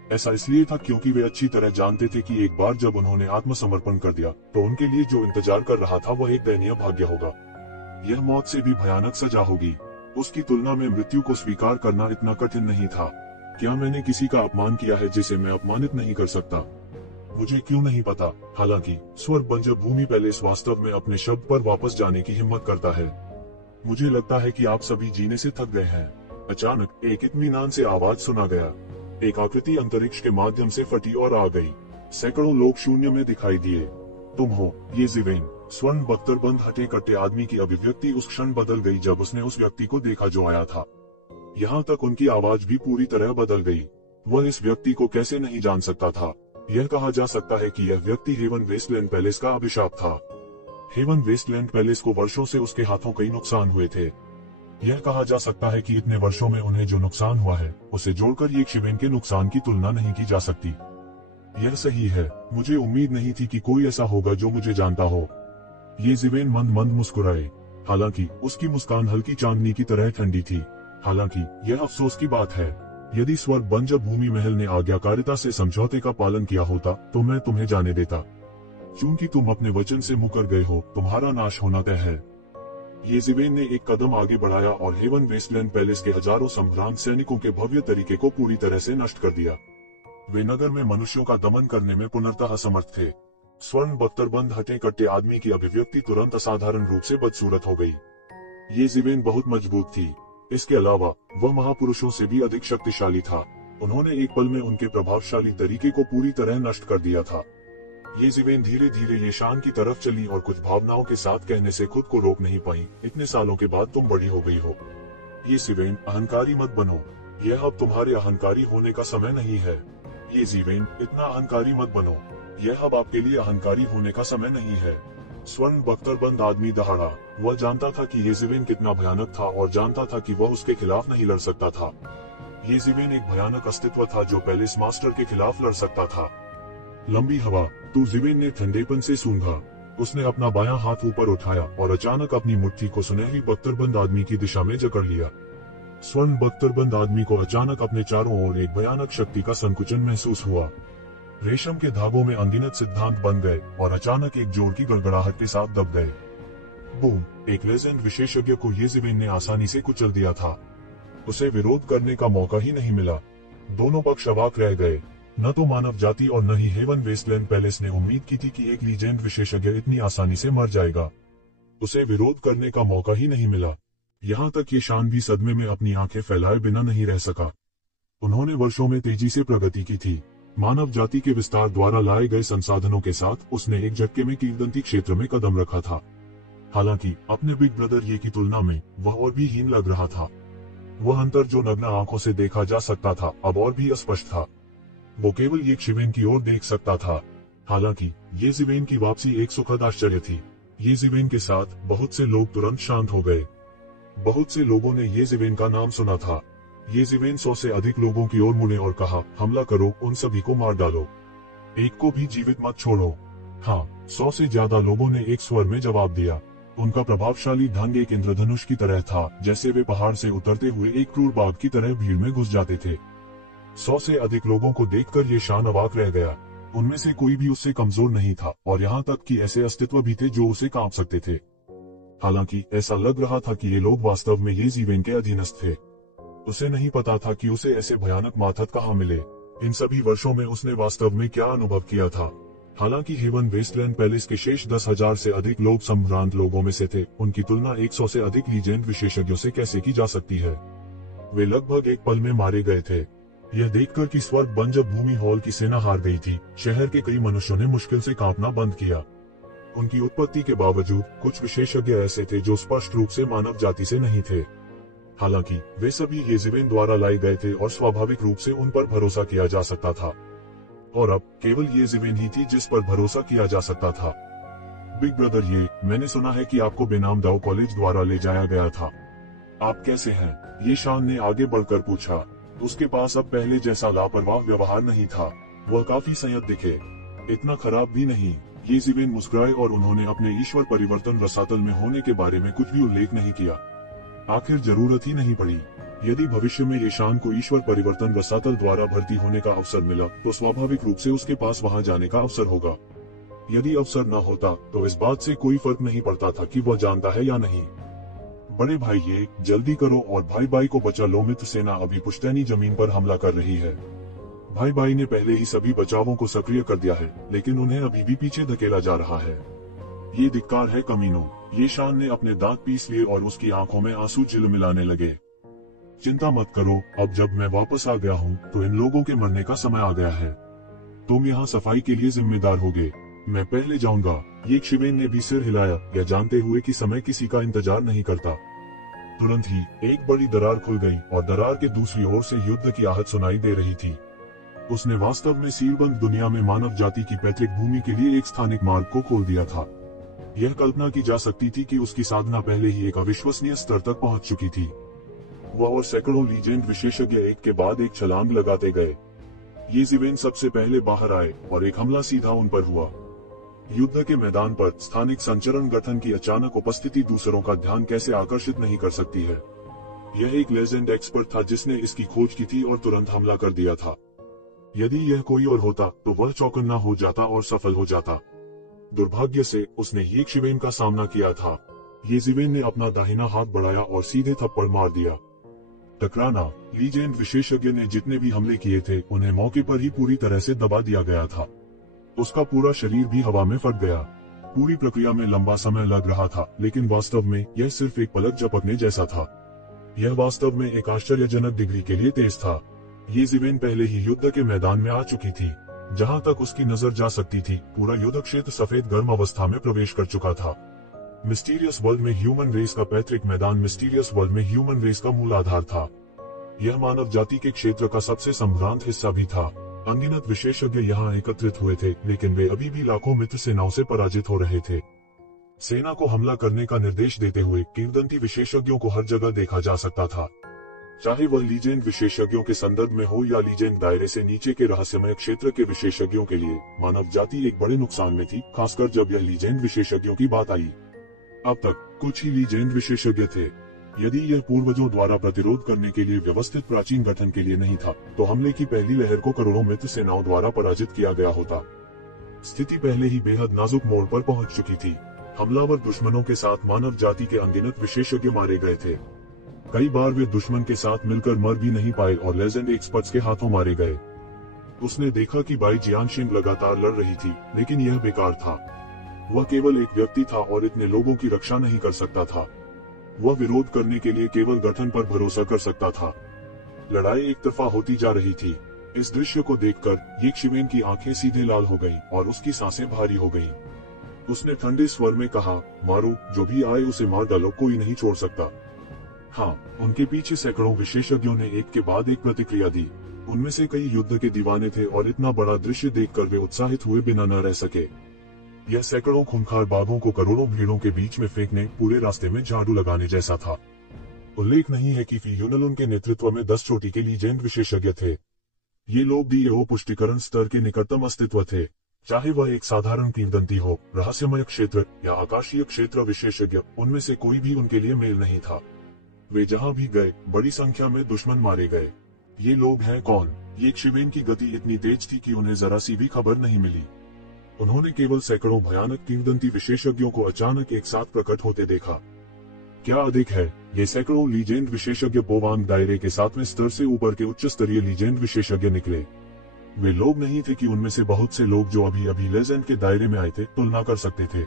ऐसा इसलिए था क्योंकि वे अच्छी तरह जानते थे कि एक बार जब उन्होंने आत्मसमर्पण कर दिया तो उनके लिए जो इंतजार कर रहा था वह एक दयनीय भाग्य होगा। यह मौत से भी भयानक सजा होगी। उसकी तुलना में मृत्यु को स्वीकार करना इतना कठिन नहीं था। क्या मैंने किसी का अपमान किया है जिसे मैं अपमानित नहीं कर सकता? मुझे क्यों नहीं पता। हालांकि स्वर्ग बंजर भूमि पैलेस वास्तव में अपने शब्द पर वापस जाने की हिम्मत करता है। मुझे लगता है कि आप सभी जीने से थक गए हैं। अचानक एक इत्मीनान से आवाज सुना गया। एक आकृति अंतरिक्ष के माध्यम से फटी और आ गई। सैकड़ों लोग शून्य में दिखाई दिए। तुम हो, ये ज़िवेन। स्वर्ण बख्तरबंद हटे कट्टे आदमी की अभिव्यक्ति उस क्षण बदल गई जब उसने उस व्यक्ति को देखा जो आया था। यहाँ तक उनकी आवाज भी पूरी तरह बदल गई। वह इस व्यक्ति को कैसे नहीं जान सकता था। यह कहा जा सकता है कि यह व्यक्ति हेवन वेस्टलैंड पैलेस का अभिशाप था। हेवन वेस्टलैंड पैलेस को वर्षों से उसके हाथों कई नुकसान हुए थे। यह कहा जा सकता है कि इतने वर्षों में उन्हें जो नुकसान हुआ है उसे जोड़कर ये ज़िवेन के नुकसान की तुलना नहीं की जा सकती। यह सही है। मुझे उम्मीद नहीं थी कि कोई ऐसा होगा जो मुझे जानता हो। ये ज़िवेन मंद मंद मुस्कुराए। हालांकि उसकी मुस्कान हल्की चांदनी की तरह ठंडी थी। हालांकि यह अफसोस की बात है, यदि स्वर्ग बंजर भूमि महल ने आज्ञाकारिता से समझौते का पालन किया होता तो मैं तुम्हें जाने देता। चूंकि तुम अपने वचन से मुकर गए हो, तुम्हारा नाश होना तय है। ये ज़िवेन ने एक कदम आगे बढ़ाया और हेवन वेस्टलैंड पैलेस के हजारों संभ्रांत सैनिकों के भव्य तरीके को पूरी तरह से नष्ट कर दिया। वे नगर में मनुष्यों का दमन करने में पूर्णतः असमर्थ थे। स्वर्ण बख्तरबंद हटे कट्टे आदमी की अभिव्यक्ति तुरंत असाधारण रूप से बदसूरत हो गई। ये ज़िवेन बहुत मजबूत थी। इसके अलावा वह महापुरुषों से भी अधिक शक्तिशाली था। उन्होंने एक पल में उनके प्रभावशाली तरीके को पूरी तरह नष्ट कर दिया था। ये ज़िवेन धीरे धीरे ये शान की तरफ चली और कुछ भावनाओं के साथ कहने से खुद को रोक नहीं पाई, इतने सालों के बाद तुम बड़ी हो गई हो। ये ज़िवेन, अहंकारी मत बनो। यह अब तुम्हारे अहंकारी होने का समय नहीं है। ये ज़िवेन, इतना अहंकारी मत बनो। यह अब आपके लिए अहंकारी होने का समय नहीं है। स्वर्ण बख्तरबंद आदमी दहाड़ा। वह जानता था कि ये ज़िवेन कितना भयानक था और जानता था कि वह उसके खिलाफ नहीं लड़ सकता था। ये ज़िवेन एक भयानक अस्तित्व था जो पैलेस मास्टर के खिलाफ लड़ सकता था। लंबी हवा, तू, ज़िवेन ने ठंडेपन से सूंघा। उसने अपना बायां हाथ ऊपर उठाया और अचानक अपनी मुट्ठी को सुनहरी बख्तरबंद आदमी की दिशा में जकड़ लिया। स्वर्ण बख्तरबंद आदमी को अचानक अपने चारों ओर एक भयानक शक्ति का संकुचन महसूस हुआ। रेशम के धागों में अनगिनत सिद्धांत बन गए और अचानक एक जोर की गड़गड़ाहट के साथ दब गए। बूम! एक लेजेंड विशेषज्ञ को ये ज़िवेन ने आसानी से कुचल दिया था। उसे विरोध करने का मौका ही नहीं मिला। दोनों पक्ष अवाक रह गए। न तो मानव जाति और न ही हेवन वेस्टलैंड पैलेस ने उम्मीद की थी कि एक लीजेंड विशेषज्ञ इतनी आसानी से मर जाएगा। उसे विरोध करने का मौका ही नहीं मिला। यहाँ तक ये शान भी सदमे में अपनी आंखें फैलाए बिना नहीं रह सका। उन्होंने वर्षों में तेजी से प्रगति की थी। मानव जाति के विस्तार द्वारा लाए गए संसाधनों के साथ उसने एक झटके में किंवदंती क्षेत्र में कदम रखा था। हालांकि अपने बिग ब्रदर ये की तुलना में वह और भी हीन लग रहा था। वह अंतर जो नग्न आंखों से देखा जा सकता था अब और भी अस्पष्ट था। वो केवल ये ज़िवेन की ओर देख सकता था। हालांकि ये ज़िवेन की वापसी एक सुखद आश्चर्य थी। ये ज़िवेन के साथ बहुत से लोग तुरंत शांत हो गए। बहुत से लोगों ने ये ज़िवेन का नाम सुना था। ये ज़िवेन 100 से अधिक लोगों की ओर मुड़े और कहा, हमला करो, उन सभी को मार डालो, एक को भी जीवित मत छोड़ो। हाँ, 100 से ज्यादा लोगों ने एक स्वर में जवाब दिया। उनका प्रभावशाली ढंग एक इंद्रधनुष की तरह था, जैसे वे पहाड़ से उतरते हुए एक क्रूर बाघ की तरह भीड़ में घुस जाते थे। 100 से अधिक लोगों को देखकर ये शान अवाक रह गया। उनमें से कोई भी उससे कमजोर नहीं था और यहाँ तक कि ऐसे अस्तित्व भी थे जो उसे कांप सकते थे। हालांकि ऐसा लग रहा था कि ये लोग वास्तव में ये ज़िवेन के अधीनस्थ थे। उसे नहीं पता था कि उसे ऐसे भयानक मातहत कहाँ मिले। इन सभी वर्षों में उसने वास्तव में क्या अनुभव किया था। हालांकि हेवन वेस्टलैंड पैलेस के शेष 10,000 से अधिक लोग संभ्रांत लोगों में से थे, उनकी तुलना 100 से अधिक लीजेंड विशेषज्ञों से कैसे की जा सकती है। वे लगभग एक पल में मारे गए थे। यह देखकर कि स्वर्ग बंजर भूमि हॉल की सेना हार गई थी, शहर के कई मनुष्यों ने मुश्किल से कांपना बंद किया। उनकी उत्पत्ति के बावजूद कुछ विशेषज्ञ ऐसे थे जो स्पष्ट रूप से मानव जाति से नहीं थे। हालांकि वे सभी येज़ेबेल द्वारा लाए गए थे और स्वाभाविक रूप से उन पर भरोसा किया जा सकता था, और अब केवल येज़ेबेल ही थी जिस पर भरोसा किया जा सकता था। बिग ब्रदर, मैंने सुना है कि आपको बेनाम दाओ कॉलेज द्वारा ले जाया गया था। आप कैसे हैं? ये शान ने आगे बढ़कर पूछा। उसके पास अब पहले जैसा लापरवाह व्यवहार नहीं था। वह काफी संयत दिखे, इतना खराब भी नहीं। येज़ेबेल मुस्कुराए और उन्होंने अपने ईश्वर परिवर्तन रसातल में होने के बारे में कुछ भी उल्लेख नहीं किया। आखिर जरूरत ही नहीं पड़ी। यदि भविष्य में येशान को ईश्वर परिवर्तन रसातल द्वारा भर्ती होने का अवसर मिला तो स्वाभाविक रूप से उसके पास वहां जाने का अवसर होगा। यदि अवसर न होता तो इस बात से कोई फर्क नहीं पड़ता था कि वह जानता है या नहीं। बड़े भाई, जल्दी करो और भाई को बचा लो। मित्र सेना अभी पुश्तैनी जमीन पर हमला कर रही है। भाई ने पहले ही सभी बचावों को सक्रिय कर दिया है, लेकिन उन्हें अभी भी पीछे धकेला जा रहा है। ये धिक्कार है कमीनों। येशान ने अपने दांत पीस लिए और उसकी आंखों में आंसू झिलमिलाने लगे। चिंता मत करो, अब जब मैं वापस आ गया हूँ तो इन लोगों के मरने का समय आ गया है। तुम यहाँ सफाई के लिए जिम्मेदार होगे। मैं पहले जाऊंगा। येशिवेन ने भी सिर हिलाया, यह जानते हुए कि समय किसी का इंतजार नहीं करता। तुरंत ही एक बड़ी दरार खुल गई और दरार के दूसरी ओर से युद्ध की आहट सुनाई दे रही थी। उसने वास्तव में सीलबंद दुनिया में मानव जाति की पैतृक भूमि के लिए एक स्थानिक मार्ग को खोल दिया था। यह कल्पना की जा सकती थी कि उसकी साधना पहले ही एक अविश्वसनीय स्तर तक पहुंच चुकी थी। वह और सैकड़ों लीजेंड विशेषज्ञ एक के बाद एक छलांग लगाते गए। येज़ेबेल सबसे पहले बाहर आए और एक हमला सीधा उन पर हुआ। युद्ध के मैदान पर स्थानिक संचरण गठन की अचानक उपस्थिति दूसरों का ध्यान कैसे आकर्षित नहीं कर सकती है। यह एक लेजेंड एक्सपर्ट था जिसने इसकी खोज की थी और तुरंत हमला कर दिया था। यदि यह कोई और होता तो वह चौकन्ना हो जाता और सफल हो जाता। दुर्भाग्य से उसने येशिवेन का सामना किया था। येज़ेबेल ने अपना दाहिना हाथ बढ़ाया और सीधे थप्पड़ मार दिया। टकराना। लीजेंड विशेषज्ञ ने जितने भी हमले किए थे उन्हें मौके पर ही पूरी तरह से दबा दिया गया था। उसका पूरा शरीर भी हवा में फट गया। पूरी प्रक्रिया में लंबा समय लग रहा था, लेकिन वास्तव में यह सिर्फ एक पलक झपकने जैसा था। यह वास्तव में एक आश्चर्यजनक डिग्री के लिए तेज था। येज़ेबेल पहले ही युद्ध के मैदान में आ चुकी थी। जहां तक उसकी नजर जा सकती थी, पूरा युद्ध क्षेत्र सफेद गर्म अवस्था में प्रवेश कर चुका था। मिस्टीरियस वर्ल्ड में ह्यूमन रेस का पैतृक मैदान मिस्टीरियस वर्ल्ड में ह्यूमन रेस का मूल आधार था। यह मानव जाति के क्षेत्र का सबसे संभ्रांत हिस्सा भी था। अनगिनत विशेषज्ञ यहाँ एकत्रित हुए थे, लेकिन वे अभी भी लाखों मित्र सेनाओं से पराजित हो रहे थे। सेना को हमला करने का निर्देश देते हुए किंवदंती विशेषज्ञों को हर जगह देखा जा सकता था। चाहे वह लीजेंड विशेषज्ञों के संदर्भ में हो या लीजेंड दायरे से नीचे के रहस्यमय क्षेत्र के विशेषज्ञों के लिए, मानव जाति एक बड़े नुकसान में थी, खासकर जब यह लीजेंड विशेषज्ञों की बात आई। अब तक कुछ ही लीजेंड विशेषज्ञ थे। यदि यह पूर्वजों द्वारा प्रतिरोध करने के लिए व्यवस्थित प्राचीन गठन के लिए नहीं था, तो हमले की पहली लहर को करोड़ों मित्र सेनाओं द्वारा पराजित किया गया होता। स्थिति पहले ही बेहद नाजुक मोड़ पर पहुंच चुकी थी। हमलावर दुश्मनों के साथ मानव जाति के अनगिनत विशेषज्ञ मारे गए थे। कई बार वे दुश्मन के साथ मिलकर मर भी नहीं पाए और लेजेंड एक्सपर्ट्स के हाथों मारे गए। उसने देखा कि बाई जियानशिंग लगातार लड़ रही थी, लेकिन यह बेकार था। वह केवल एक व्यक्ति था और इतने लोगों की रक्षा नहीं कर सकता था। वह विरोध करने के लिए केवल गठन पर भरोसा कर सकता था। लड़ाई एक तरफा होती जा रही थी। इस दृश्य को देखकर येशिवेन की आंखें सीधे लाल हो गईं और उसकी सांसें भारी हो गईं। उसने ठंडे स्वर में कहा, मारो, जो भी आए उसे मार डालो, कोई नहीं छोड़ सकता। हाँ, उनके पीछे सैकड़ों विशेषज्ञों ने एक के बाद एक प्रतिक्रिया दी। उनमें से कई युद्ध के दीवाने थे और इतना बड़ा दृश्य देखकर वे उत्साहित हुए बिना न रह सके। यह सैकड़ों खूंखार बाघों को करोड़ों भीड़ों के बीच में फेंकने, पूरे रास्ते में झाड़ू लगाने जैसा था। उल्लेख नहीं है कि फियूनलुन के नेतृत्व में 10 चोटी के लीजेंड विशेषज्ञ थे। ये लोग डीएओ पुष्टिकरण स्तर के निकटतम अस्तित्व थे। चाहे वह एक साधारण किंवदंती हो, रहस्यमय क्षेत्र या आकाशीय क्षेत्र विशेषज्ञ, उनमें से कोई भी उनके लिए मेल नहीं था। वे जहां भी गए, बड़ी संख्या में दुश्मन मारे गए। ये लोग हैं कौन? येशिवेन की गति इतनी तेज थी कि उन्हें जरा सी भी खबर नहीं मिली। उन्होंने केवल सैकड़ों भयानक किंवदंती विशेषज्ञों को अचानक एक साथ प्रकट होते देखा। क्या अधिक है, ये सैकड़ों लीजेंड विशेषज्ञ बोवांग दायरे के 7वें स्तर से ऊपर के उच्च स्तरीय लीजेंड विशेषज्ञ निकले। वे लोग नहीं थे कि उनमें से बहुत से लोग जो अभी अभी लेजेंड के दायरे में आए थे तुलना कर सकते थे।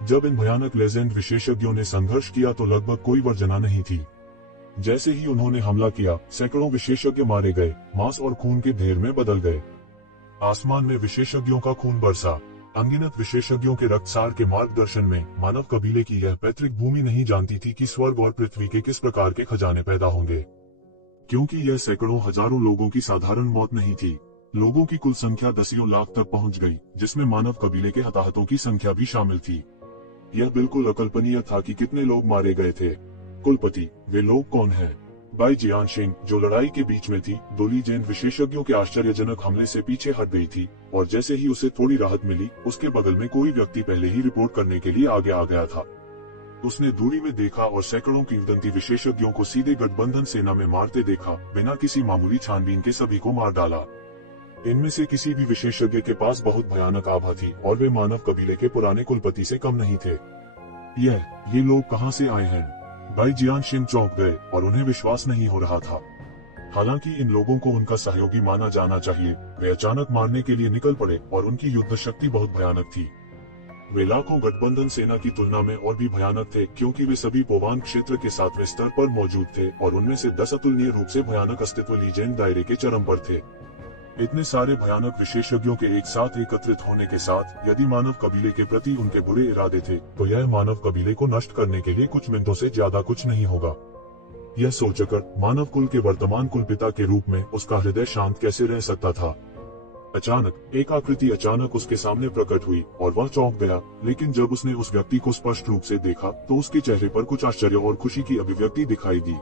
जब इन भयानक लेजेंड विशेषज्ञों ने संघर्ष किया तो लगभग कोई वर्जना नहीं थी। जैसे ही उन्होंने हमला किया, सैकड़ों विशेषज्ञ मारे गए, मांस और खून के ढेर में बदल गए। आसमान में विशेषज्ञों का खून बरसा। अनगिनत विशेषज्ञों के रक्तसार के मार्गदर्शन में मानव कबीले की यह पैतृक भूमि नहीं जानती थी कि स्वर्ग और पृथ्वी के किस प्रकार के खजाने पैदा होंगे, क्योंकि यह सैकड़ों हजारों लोगों की साधारण मौत नहीं थी। लोगों की कुल संख्या दसियों लाख तक पहुंच गई, जिसमें मानव कबीले के हताहतों की संख्या भी शामिल थी। यह बिल्कुल अकल्पनीय था कि कितने लोग मारे गए थे। कुलपति, वे लोग कौन हैं? बाई जियानशिंग, जो लड़ाई के बीच में थी, दोली जैन विशेषज्ञों के आश्चर्यजनक हमले से पीछे हट गई थी, और जैसे ही उसे थोड़ी राहत मिली, उसके बगल में कोई व्यक्ति पहले ही रिपोर्ट करने के लिए आगे आ गया था। उसने दूरी में देखा और सैकड़ों किंवदंती विशेषज्ञों को सीधे गठबंधन सेना में मारते देखा। बिना किसी मामूली छानबीन के सभी को मार डाला। इनमें से किसी भी विशेषज्ञ के पास बहुत भयानक आभा थी, और वे मानव कबीले के पुराने कुलपति से कम नहीं थे। ये लोग कहां से आए हैं? बाई जियानशिंग चौंक गए और उन्हें विश्वास नहीं हो रहा था। हालांकि इन लोगों को उनका सहयोगी माना जाना चाहिए, वे अचानक मारने के लिए निकल पड़े और उनकी युद्ध शक्ति बहुत भयानक थी। वे लाखों गठबंधन सेना की तुलना में और भी भयानक थे, क्योंकि वे सभी पोवान क्षेत्र के 7वें स्तर पर मौजूद थे और उनमें से 10 अतुलनीय रूप से भयानक अस्तित्व लीजेंड दायरे के चरम पर थे। इतने सारे भयानक विशेषज्ञों के एक साथ एकत्रित होने के साथ यदि मानव कबीले के प्रति उनके बुरे इरादे थे, तो यह मानव कबीले को नष्ट करने के लिए कुछ मिनटों से ज्यादा कुछ नहीं होगा। यह सोचकर मानव कुल के वर्तमान कुलपिता के रूप में उसका हृदय शांत कैसे रह सकता था। अचानक एक आकृति अचानक उसके सामने प्रकट हुई और वह चौंक गया, लेकिन जब उसने उस व्यक्ति को स्पष्ट रूप से देखा तो उसके चेहरे पर कुछ आश्चर्य और खुशी की अभिव्यक्ति दिखाई दी।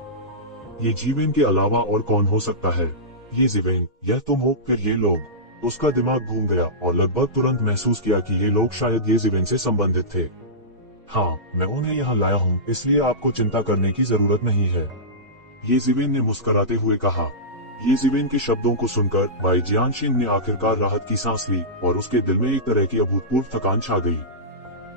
ये जीवेन के अलावा और कौन हो सकता है? ये जीवेन, यह तुम हो? फिर ये लोग? उसका दिमाग घूम गया और लगभग तुरंत महसूस किया कि ये लोग शायद ये जीवेन से संबंधित थे। हाँ, मैं उन्हें यहाँ लाया हूँ, इसलिए आपको चिंता करने की जरूरत नहीं है, ये जीवेन ने मुस्कुराते हुए कहा। ये जीवेन के शब्दों को सुनकर बाई जियानशिंग ने आखिरकार राहत की सांस ली और उसके दिल में एक तरह की अभूतपूर्व थकान छा गई।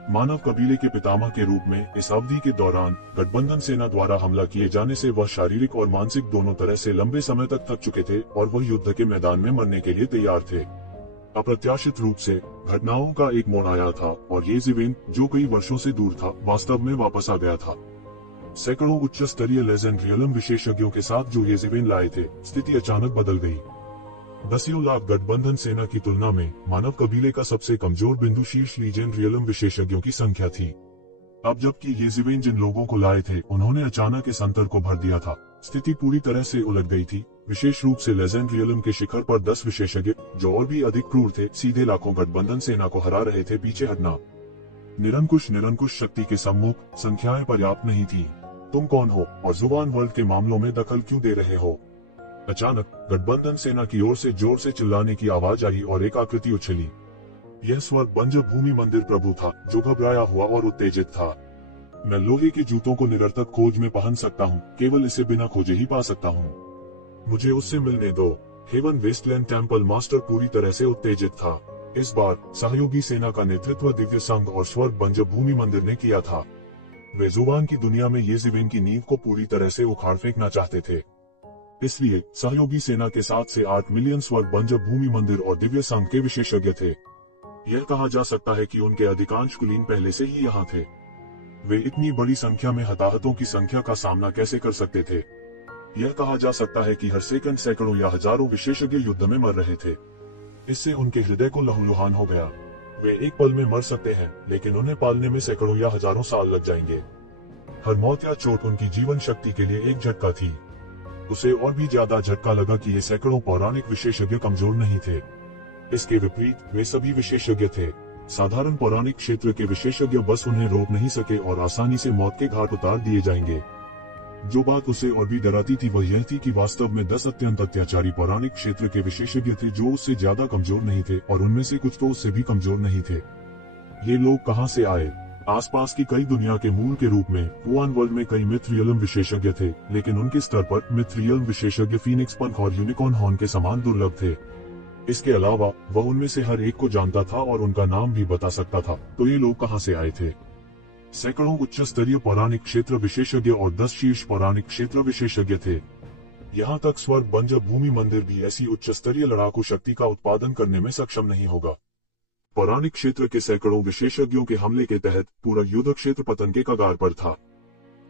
मानव कबीले के पितामह के रूप में इस अवधि के दौरान गठबंधन सेना द्वारा हमला किए जाने से वह शारीरिक और मानसिक दोनों तरह से लंबे समय तक थक चुके थे और वह युद्ध के मैदान में मरने के लिए तैयार थे। अप्रत्याशित रूप से घटनाओं का एक मोड़ आया था और ये जीवेन, जो कई वर्षों से दूर था, वास्तव में वापस आ गया था। सैकड़ों उच्च स्तरीय लेजेंड रियलम विशेषज्ञों के साथ जो ये जीवेन लाए थे, स्थिति अचानक बदल गई। दसियों लाख गठबंधन सेना की तुलना में मानव कबीले का सबसे कमजोर बिंदु शीर्ष लीजेंड रियलम विशेषज्ञों की संख्या थी। अब जबकि ये जीवेन जिन लोगों को लाए थे, उन्होंने अचानक इस अंतर को भर दिया था। स्थिति पूरी तरह से उलट गई थी। विशेष रूप से लेजेंड रियलम के शिखर पर 10 विशेषज्ञ, जो और भी अधिक क्रूर थे, सीधे लाखों गठबंधन सेना को हरा रहे थे। पीछे हटना। निरंकुश शक्ति के सम्मुख संख्याएं पर्याप्त नहीं थी। तुम कौन हो और जुबान वर्ल्ड के मामलों में दखल क्यों दे रहे हो? अचानक गठबंधन सेना की ओर से जोर से चिल्लाने की आवाज आई और एक आकृति उछली। यह स्वर्ग बंजर भूमि मंदिर प्रभु था, जो घबराया हुआ और उत्तेजित था। मैं लोहे के जूतों को निरर्थक खोज में पहन सकता हूँ, केवल इसे बिना खोजे ही पा सकता हूँ। मुझे उससे मिलने दो। हेवन वेस्टलैंड टेम्पल मास्टर पूरी तरह से उत्तेजित था। इस बार सहयोगी सेना का नेतृत्व दिव्य संघ और स्वर्ग बंजर भूमि मंदिर ने किया था। वे जुबान की दुनिया में ये जीवेन की नींव को पूरी तरह से उखाड़ फेंकना चाहते थे। इसलिए सहयोगी सेना के 7 से 8 मिलियन स्वर्ग बंजर भूमि मंदिर और दिव्य संघ के विशेषज्ञ थे। यह कहा जा सकता है कि उनके अधिकांश कुलीन पहले से ही यहाँ थे। वे इतनी बड़ी संख्या में हताहतों की संख्या का सामना कैसे कर सकते थे? यह कहा जा सकता है कि हर सेकंड सैकड़ों या हजारों विशेषज्ञ युद्ध में मर रहे थे। इससे उनके हृदय को लहूलुहान हो गया। वे एक पल में मर सकते हैं, लेकिन उन्हें पालने में सैकड़ों या हजारों साल लग जाएंगे। हर मौत या चोट उनकी जीवन शक्ति के लिए एक झटका थी। उसे और भी ज्यादा झटका लगा कि ये सैकड़ों पौराणिक विशेषज्ञ कमजोर नहीं थे। इसके विपरीत वे सभी विशेषज्ञ थे। साधारण पौराणिक क्षेत्र के विशेषज्ञ बस उन्हें रोक नहीं सके और आसानी से मौत के घाट उतार दिए जाएंगे। जो बात उसे और भी डराती थी वह यह थी कि वास्तव में 10 अत्यंत अत्याचारी पौराणिक क्षेत्र के विशेषज्ञ थे, जो उससे ज्यादा कमजोर नहीं थे, और उनमें से कुछ तो उससे भी कमजोर नहीं थे। ये लोग कहां से आए? आसपास की कई दुनिया के मूल के रूप में पुआन वर्ल्ड में कई मिथरियलम विशेषज्ञ थे, लेकिन उनके स्तर पर मिथरियलम विशेषज्ञ फीनिक्स पंख और यूनिकॉर्न हॉर्न के समान दुर्लभ थे। इसके अलावा वह उनमें से हर एक को जानता था और उनका नाम भी बता सकता था। तो ये लोग कहां से आए थे? सैकड़ों उच्च स्तरीय पौराणिक क्षेत्र विशेषज्ञ और 10 शीर्ष पौराणिक क्षेत्र विशेषज्ञ थे। यहाँ तक स्वर्ग बंजर भूमि मंदिर भी ऐसी उच्च स्तरीय लड़ाकू शक्ति का उत्पादन करने में सक्षम नहीं होगा। पौराणिक क्षेत्र के सैकड़ों विशेषज्ञों के हमले के तहत पूरा युद्ध क्षेत्र पतन के कगार पर था।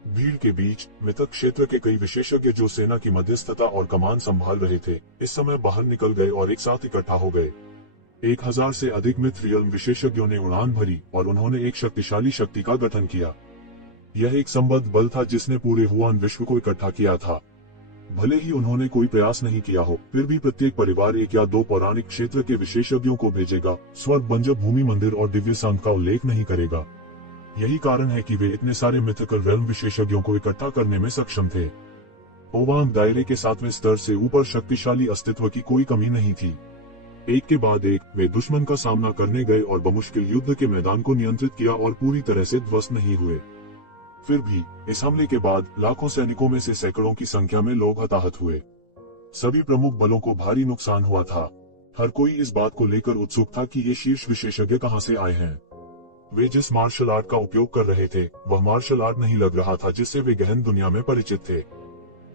भीड़ के बीच मिथक क्षेत्र के कई विशेषज्ञ जो सेना की मध्यस्थता और कमान संभाल रहे थे, इस समय बाहर निकल गए और एक साथ इकट्ठा हो गए। 1000 से अधिक मिथ्रियल विशेषज्ञों ने उड़ान भरी और उन्होंने एक शक्तिशाली शक्ति का गठन किया। यह एक संबद्ध बल था जिसने पूरे हुआन विश्व को इकट्ठा किया था। भले ही उन्होंने कोई प्रयास नहीं किया हो, फिर भी प्रत्येक परिवार एक या दो पौराणिक क्षेत्र के विशेषज्ञों को भेजेगा, स्वर्ग बंजर भूमि मंदिर और दिव्य संघ का उल्लेख नहीं करेगा। यही कारण है कि वे इतने सारे मिथिकल रेल्म विशेषज्ञों को इकट्ठा करने में सक्षम थे। ओवांग दायरे के 7वें स्तर से ऊपर शक्तिशाली अस्तित्व की कोई कमी नहीं थी। एक के बाद एक वे दुश्मन का सामना करने गए और बमुश्किल युद्ध के मैदान को नियंत्रित किया और पूरी तरह से ध्वस्त नहीं हुए। फिर भी इस हमले के बाद लाखों सैनिकों में से सैकड़ों की संख्या में लोग हताहत हुए। सभी प्रमुख बलों को भारी नुकसान हुआ था। हर कोई इस बात को लेकर उत्सुक था कि ये शीर्ष विशेषज्ञ कहां से आए हैं। वे जिस मार्शल आर्ट का उपयोग कर रहे थे वह मार्शल आर्ट नहीं लग रहा था जिससे वे गहन दुनिया में परिचित थे।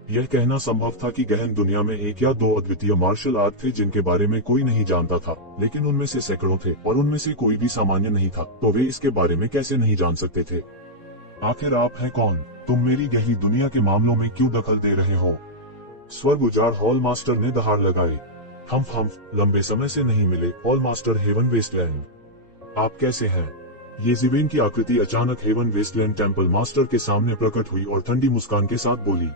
यह कहना संभव था कि गहन दुनिया में एक या दो अद्वितीय मार्शल आर्ट थे जिनके बारे में कोई नहीं जानता था, लेकिन उनमें से सैकड़ों थे और उनमें से कोई भी सामान्य नहीं था, तो वे इसके बारे में कैसे नहीं जान सकते थे। आखिर आप हैं कौन? तुम मेरी गहरी दुनिया के मामलों में क्यों दखल दे रहे हो? स्वर्ग उजाड़ हॉल मास्टर ने दहाड़ लगाई। हम लंबे समय से नहीं मिले हॉल मास्टर हेवन वेस्टलैंड। आप कैसे हैं? ये ज़िवेन की आकृति अचानक हेवन वेस्टलैंड टेम्पल मास्टर के सामने प्रकट हुई और ठंडी मुस्कान के साथ बोली,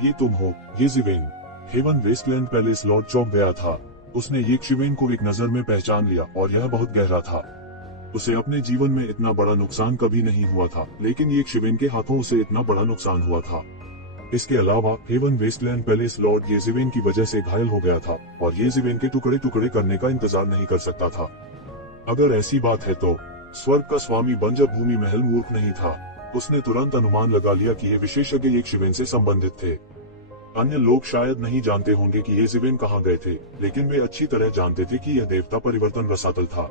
ये तुम हो? ये ज़िवेन। हेवन वेस्टलैंड पैलेस लॉर्ड चौंक गया था। उसने ये शिवेन को एक नजर में पहचान लिया और यह बहुत गहरा था। उसे अपने जीवन में इतना बड़ा नुकसान कभी नहीं हुआ था, लेकिन ये शिवेन के हाथों उसे इतना बड़ा नुकसान हुआ था। इसके अलावा हेवन वेस्टलैंड पैलेस लॉर्ड येज़िवेन की वजह से घायल हो गया था और येज़िवेन के टुकड़े टुकड़े करने का इंतजार नहीं कर सकता था। अगर ऐसी बात है तो स्वर्ग का स्वामी बंजर भूमि महल मूर्ख नहीं था। उसने तुरंत अनुमान लगा लिया कि ये विशेषज्ञ येज़िवेन से संबंधित थे। अन्य लोग शायद नहीं जानते होंगे कि येज़िवेन कहाँ गए थे, लेकिन वे अच्छी तरह जानते थे कि यह देवता परिवर्तन रसातल था।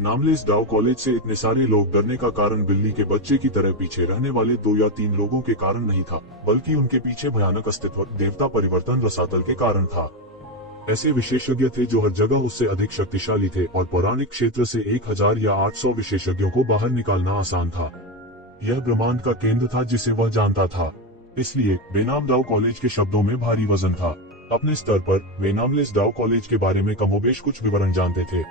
नामलेस डाउ कॉलेज से इतने सारे लोग डरने का कारण बिल्ली के बच्चे की तरह पीछे रहने वाले 2 या 3 लोगों के कारण नहीं था, बल्कि उनके पीछे भयानक अस्तित्व देवता परिवर्तन रसातल के कारण था। ऐसे विशेषज्ञ थे जो हर जगह उससे अधिक शक्तिशाली थे और पौराणिक क्षेत्र से 1000 या 800 विशेषज्ञों को बाहर निकालना आसान था। यह ब्रह्मांड का केंद्र था जिसे वह जानता था। इसलिए बेनाम डाउ कॉलेज के शब्दों में भारी वजन था। अपने स्तर पर वे नामलेस डाउ कॉलेज के बारे में कमोबेश कुछ विवरण जानते थे।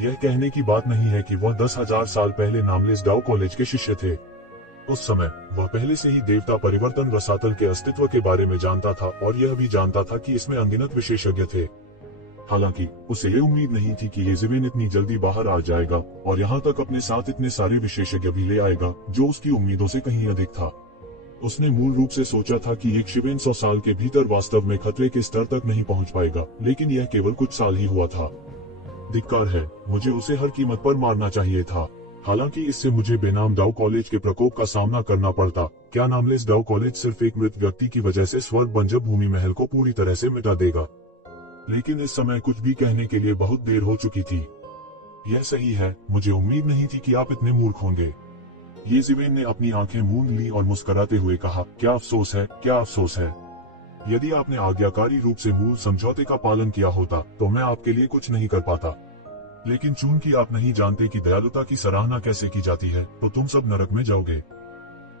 यह कहने की बात नहीं है कि वह 10,000 साल पहले नामलेस डाउ कॉलेज के शिष्य थे। उस समय वह पहले से ही देवता परिवर्तन रसातल के अस्तित्व के बारे में जानता था और यह भी जानता था कि इसमें अनगिनत विशेषज्ञ थे। हालांकि उसे ये उम्मीद नहीं थी कि येज़िवेन इतनी जल्दी बाहर आ जाएगा और यहाँ तक अपने साथ इतने सारे विशेषज्ञ भी ले आएगा, जो उसकी उम्मीदों से कहीं अधिक था। उसने मूल रूप से सोचा था कि येज़िवेन 100 साल के भीतर वास्तव में खतरे के स्तर तक नहीं पहुंच पाएगा, लेकिन यह केवल कुछ साल ही हुआ था। धिक्कार है, मुझे उसे हर कीमत पर मारना चाहिए था। हालांकि इससे मुझे बेनाम डाउ कॉलेज के प्रकोप का सामना करना पड़ता। क्या नामलेस डाउ कॉलेज सिर्फ एक मृत व्यक्ति की वजह से स्वर्ग बंजर भूमि महल को पूरी तरह से मिटा देगा? लेकिन इस समय कुछ भी कहने के लिए बहुत देर हो चुकी थी। यह सही है, मुझे उम्मीद नहीं थी कि आप इतने मूर्ख होंगे। येज़िवेन ने अपनी आंखें मूंद ली और मुस्कुराते हुए कहा, क्या अफसोस है, क्या अफसोस है। यदि आपने आज्ञाकारी रूप से मूल समझौते का पालन किया होता तो मैं आपके लिए कुछ नहीं कर पाता। लेकिन चूंकि आप नहीं जानते कि दयालुता की सराहना कैसे की जाती है, तो तुम सब नरक में जाओगे।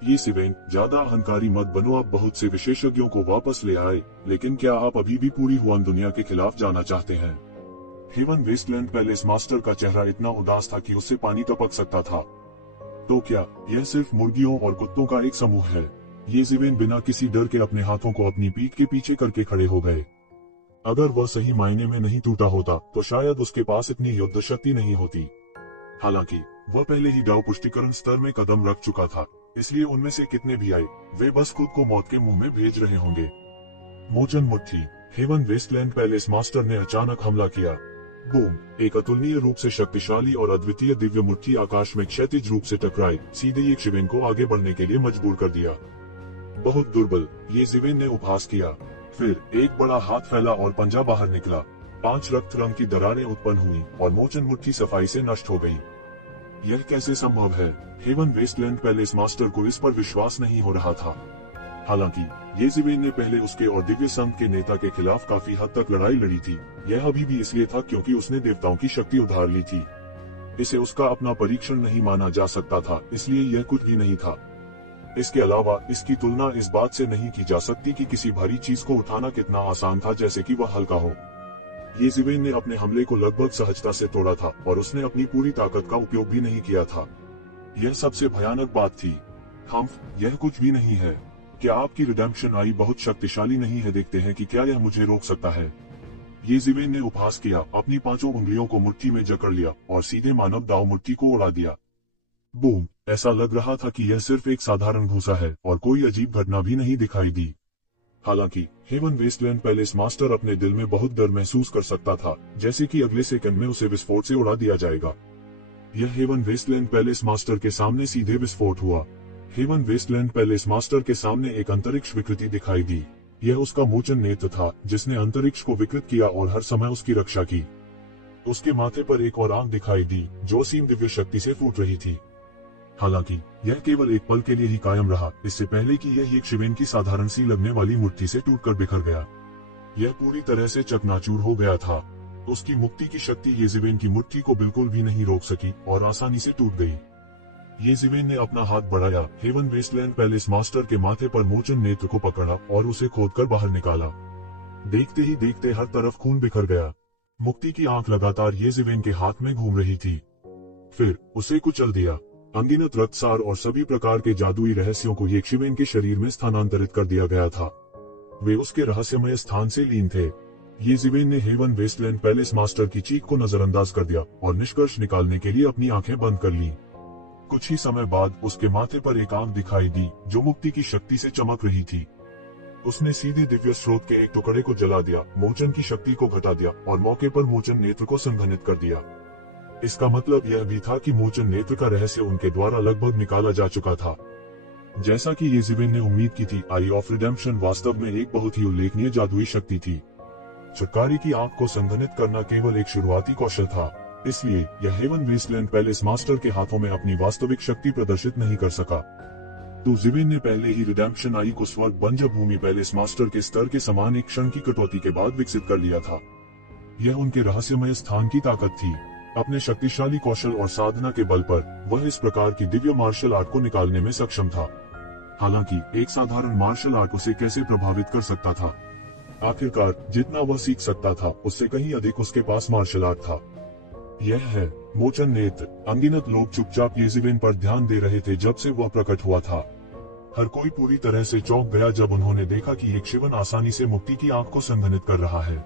येज़िवेन, ज्यादा अहंकारी मत बनो। आप बहुत से विशेषज्ञों को वापस ले आए, लेकिन क्या आप अभी भी पूरी हुआन दुनिया के खिलाफ जाना चाहते हैं? हेवन वेस्टलैंड पैलेस मास्टर का चेहरा इतना उदास था कि उससे पानी टपक सकता था। तो क्या यह सिर्फ मुर्गियों और कुत्तों का एक समूह है? येज़िवेन बिना किसी डर के अपने हाथों को अपनी पीठ के पीछे करके खड़े हो गए। अगर वह सही मायने में नहीं टूटा होता तो शायद उसके पास इतनी युद्ध शक्ति नहीं होती। हालांकि वह पहले ही डाउ पुष्टिकरण स्तर में कदम रख चुका था, इसलिए उनमें से कितने भी आए, वे बस खुद को मौत के मुंह में भेज रहे होंगे। मोचन मुट्ठी। हेवन वेस्टलैंड पैलेस मास्टर ने अचानक हमला किया। बूम! एक अतुलनीय रूप से शक्तिशाली और अद्वितीय दिव्य मुट्ठी आकाश में क्षैतिज रूप से टकराई, सीधे येज़िवेन को आगे बढ़ने के लिए मजबूर कर दिया। बहुत दुर्बल, येज़िवेन ने उपहास किया। फिर एक बड़ा हाथ फैला और पंजा बाहर निकला। 5 रक्त रंग की दरारें उत्पन्न हुई और मोचन मुट्ठी सफाई से नष्ट हो गई। यह कैसे संभव है? हेवन वेस्टलैंड पैलेस मास्टर को इस पर विश्वास नहीं हो रहा था। हालांकि येज़िवेन ने पहले उसके और दिव्य संघ के नेता के खिलाफ काफी हद तक लड़ाई लड़ी थी। यह अभी भी इसलिए था क्योंकि उसने देवताओं की शक्ति उधार ली थी। इसे उसका अपना परीक्षण नहीं माना जा सकता था, इसलिए यह कुछ भी नहीं था। इसके अलावा इसकी तुलना इस बात से नहीं की जा सकती कि किसी भारी चीज को उठाना कितना आसान था जैसे कि वह हल्का हो। ये जिवेन ने अपने हमले को लगभग सहजता से तोड़ा था और उसने अपनी पूरी ताकत का उपयोग भी नहीं किया था। यह सबसे भयानक बात थी। हम्फ, यह कुछ भी नहीं है। क्या आपकी रिडेम्पशन आई बहुत शक्तिशाली नहीं है? देखते हैं कि क्या यह मुझे रोक सकता है। ये जिवेन ने उपहास किया, अपनी 5 उंगलियों को मुट्ठी में जकड़ लिया और सीधे मानव दाव मुट्ठी को उड़ा दिया। बूम! ऐसा लग रहा था कि यह सिर्फ एक साधारण घूसा है और कोई अजीब घटना भी नहीं दिखाई दी। हालांकि हेवन वेस्टलैंड पैलेस मास्टर अपने दिल में बहुत डर महसूस कर सकता था, जैसे कि अगले सेकंड में उसे विस्फोट से उड़ा दिया जाएगा। यह हेवन वेस्टलैंड पैलेस मास्टर के सामने सीधे विस्फोट हुआ। हेवन वेस्टलैंड पैलेस मास्टर के सामने एक अंतरिक्ष विकृति दिखाई दी। यह उसका मोचन नेत्र था, जिसने अंतरिक्ष को विकृत किया और हर समय उसकी रक्षा की। उसके माथे पर एक और आंख दिखाई दी, जो असीम दिव्य शक्ति से फूट रही थी। हालांकि यह केवल एक पल के लिए ही कायम रहा, इससे पहले कि यह एक शिवेन की साधारण सी लगने वाली मुट्ठी से टूटकर बिखर गया। यह पूरी तरह से चकनाचूर हो गया था। उसकी मुक्ति की शक्ति येजिवेन की मुट्ठी को बिल्कुल भी नहीं रोक सकी और आसानी से टूट गई। येजिवेन ने अपना हाथ बढ़ाया, हेवन वेस्टलैंड पैलेस मास्टर के माथे पर मोचन नेत्र को पकड़ा और उसे खोदकर बाहर निकाला। देखते ही देखते हर तरफ खून बिखर गया। मुक्ति की आंख लगातार येजिवेन के हाथ में घूम रही थी। फिर उसे कुचल दिया। अनगिनत रक्तसार और सभी प्रकार के जादुई रहस्यों को येशिवेन के शरीर में स्थानांतरित कर दिया गया था। वे उसके रहस्यमय स्थान से लीन थे। येजिवेन ने हेवन वेस्टलैंड पैलेस मास्टर की चीख को नजरअंदाज कर दिया और निष्कर्ष निकालने के लिए अपनी आंखें बंद कर ली। कुछ ही समय बाद उसके माथे पर एक आंख दिखाई दी, जो मुक्ति की शक्ति से चमक रही थी। उसने सीधे दिव्य स्रोत के एक टुकड़े को जला दिया, मोचन की शक्ति को घटा दिया और मौके पर मोचन नेत्र को संघनित कर दिया। इसका मतलब यह भी था कि मोचन नेत्र का रहस्य उनके द्वारा लगभग निकाला जा चुका था। जैसा कि येजिवेन ने उम्मीद की थी, आई ऑफ रिडेम्पशन वास्तव में एक बहुत ही उल्लेखनीय जादुई शक्ति थी। छुटकारे की आंख को संघनित करना केवल एक शुरुआती कौशल था, इसलिए यह हेवन वेस्टलैंड पैलेस मास्टर के हाथों में अपनी वास्तविक शक्ति प्रदर्शित नहीं कर सका। तो जिवेन ने पहले ही रिडेम्पशन आई को स्वर्ग बंजर भूमि पैलेस मास्टर के स्तर के समान एक क्षण की कटौती के बाद विकसित कर लिया था। यह उनके रहस्यमय स्थान की ताकत थी। अपने शक्तिशाली कौशल और साधना के बल पर वह इस प्रकार की दिव्य मार्शल आर्ट को निकालने में सक्षम था। हालांकि एक साधारण मार्शल आर्ट उसे कैसे प्रभावित कर सकता था? आखिरकार जितना वह सीख सकता था, उससे कहीं अधिक उसके पास मार्शल आर्ट था। यह है मोचन नेत्र। अनगिनत लोग चुपचाप येजिवेन पर ध्यान दे रहे थे जब से वह प्रकट हुआ था। हर कोई पूरी तरह से चौंक गया जब उन्होंने देखा कि एक शिवन आसानी से मुक्ति की आंख को संघनित कर रहा है।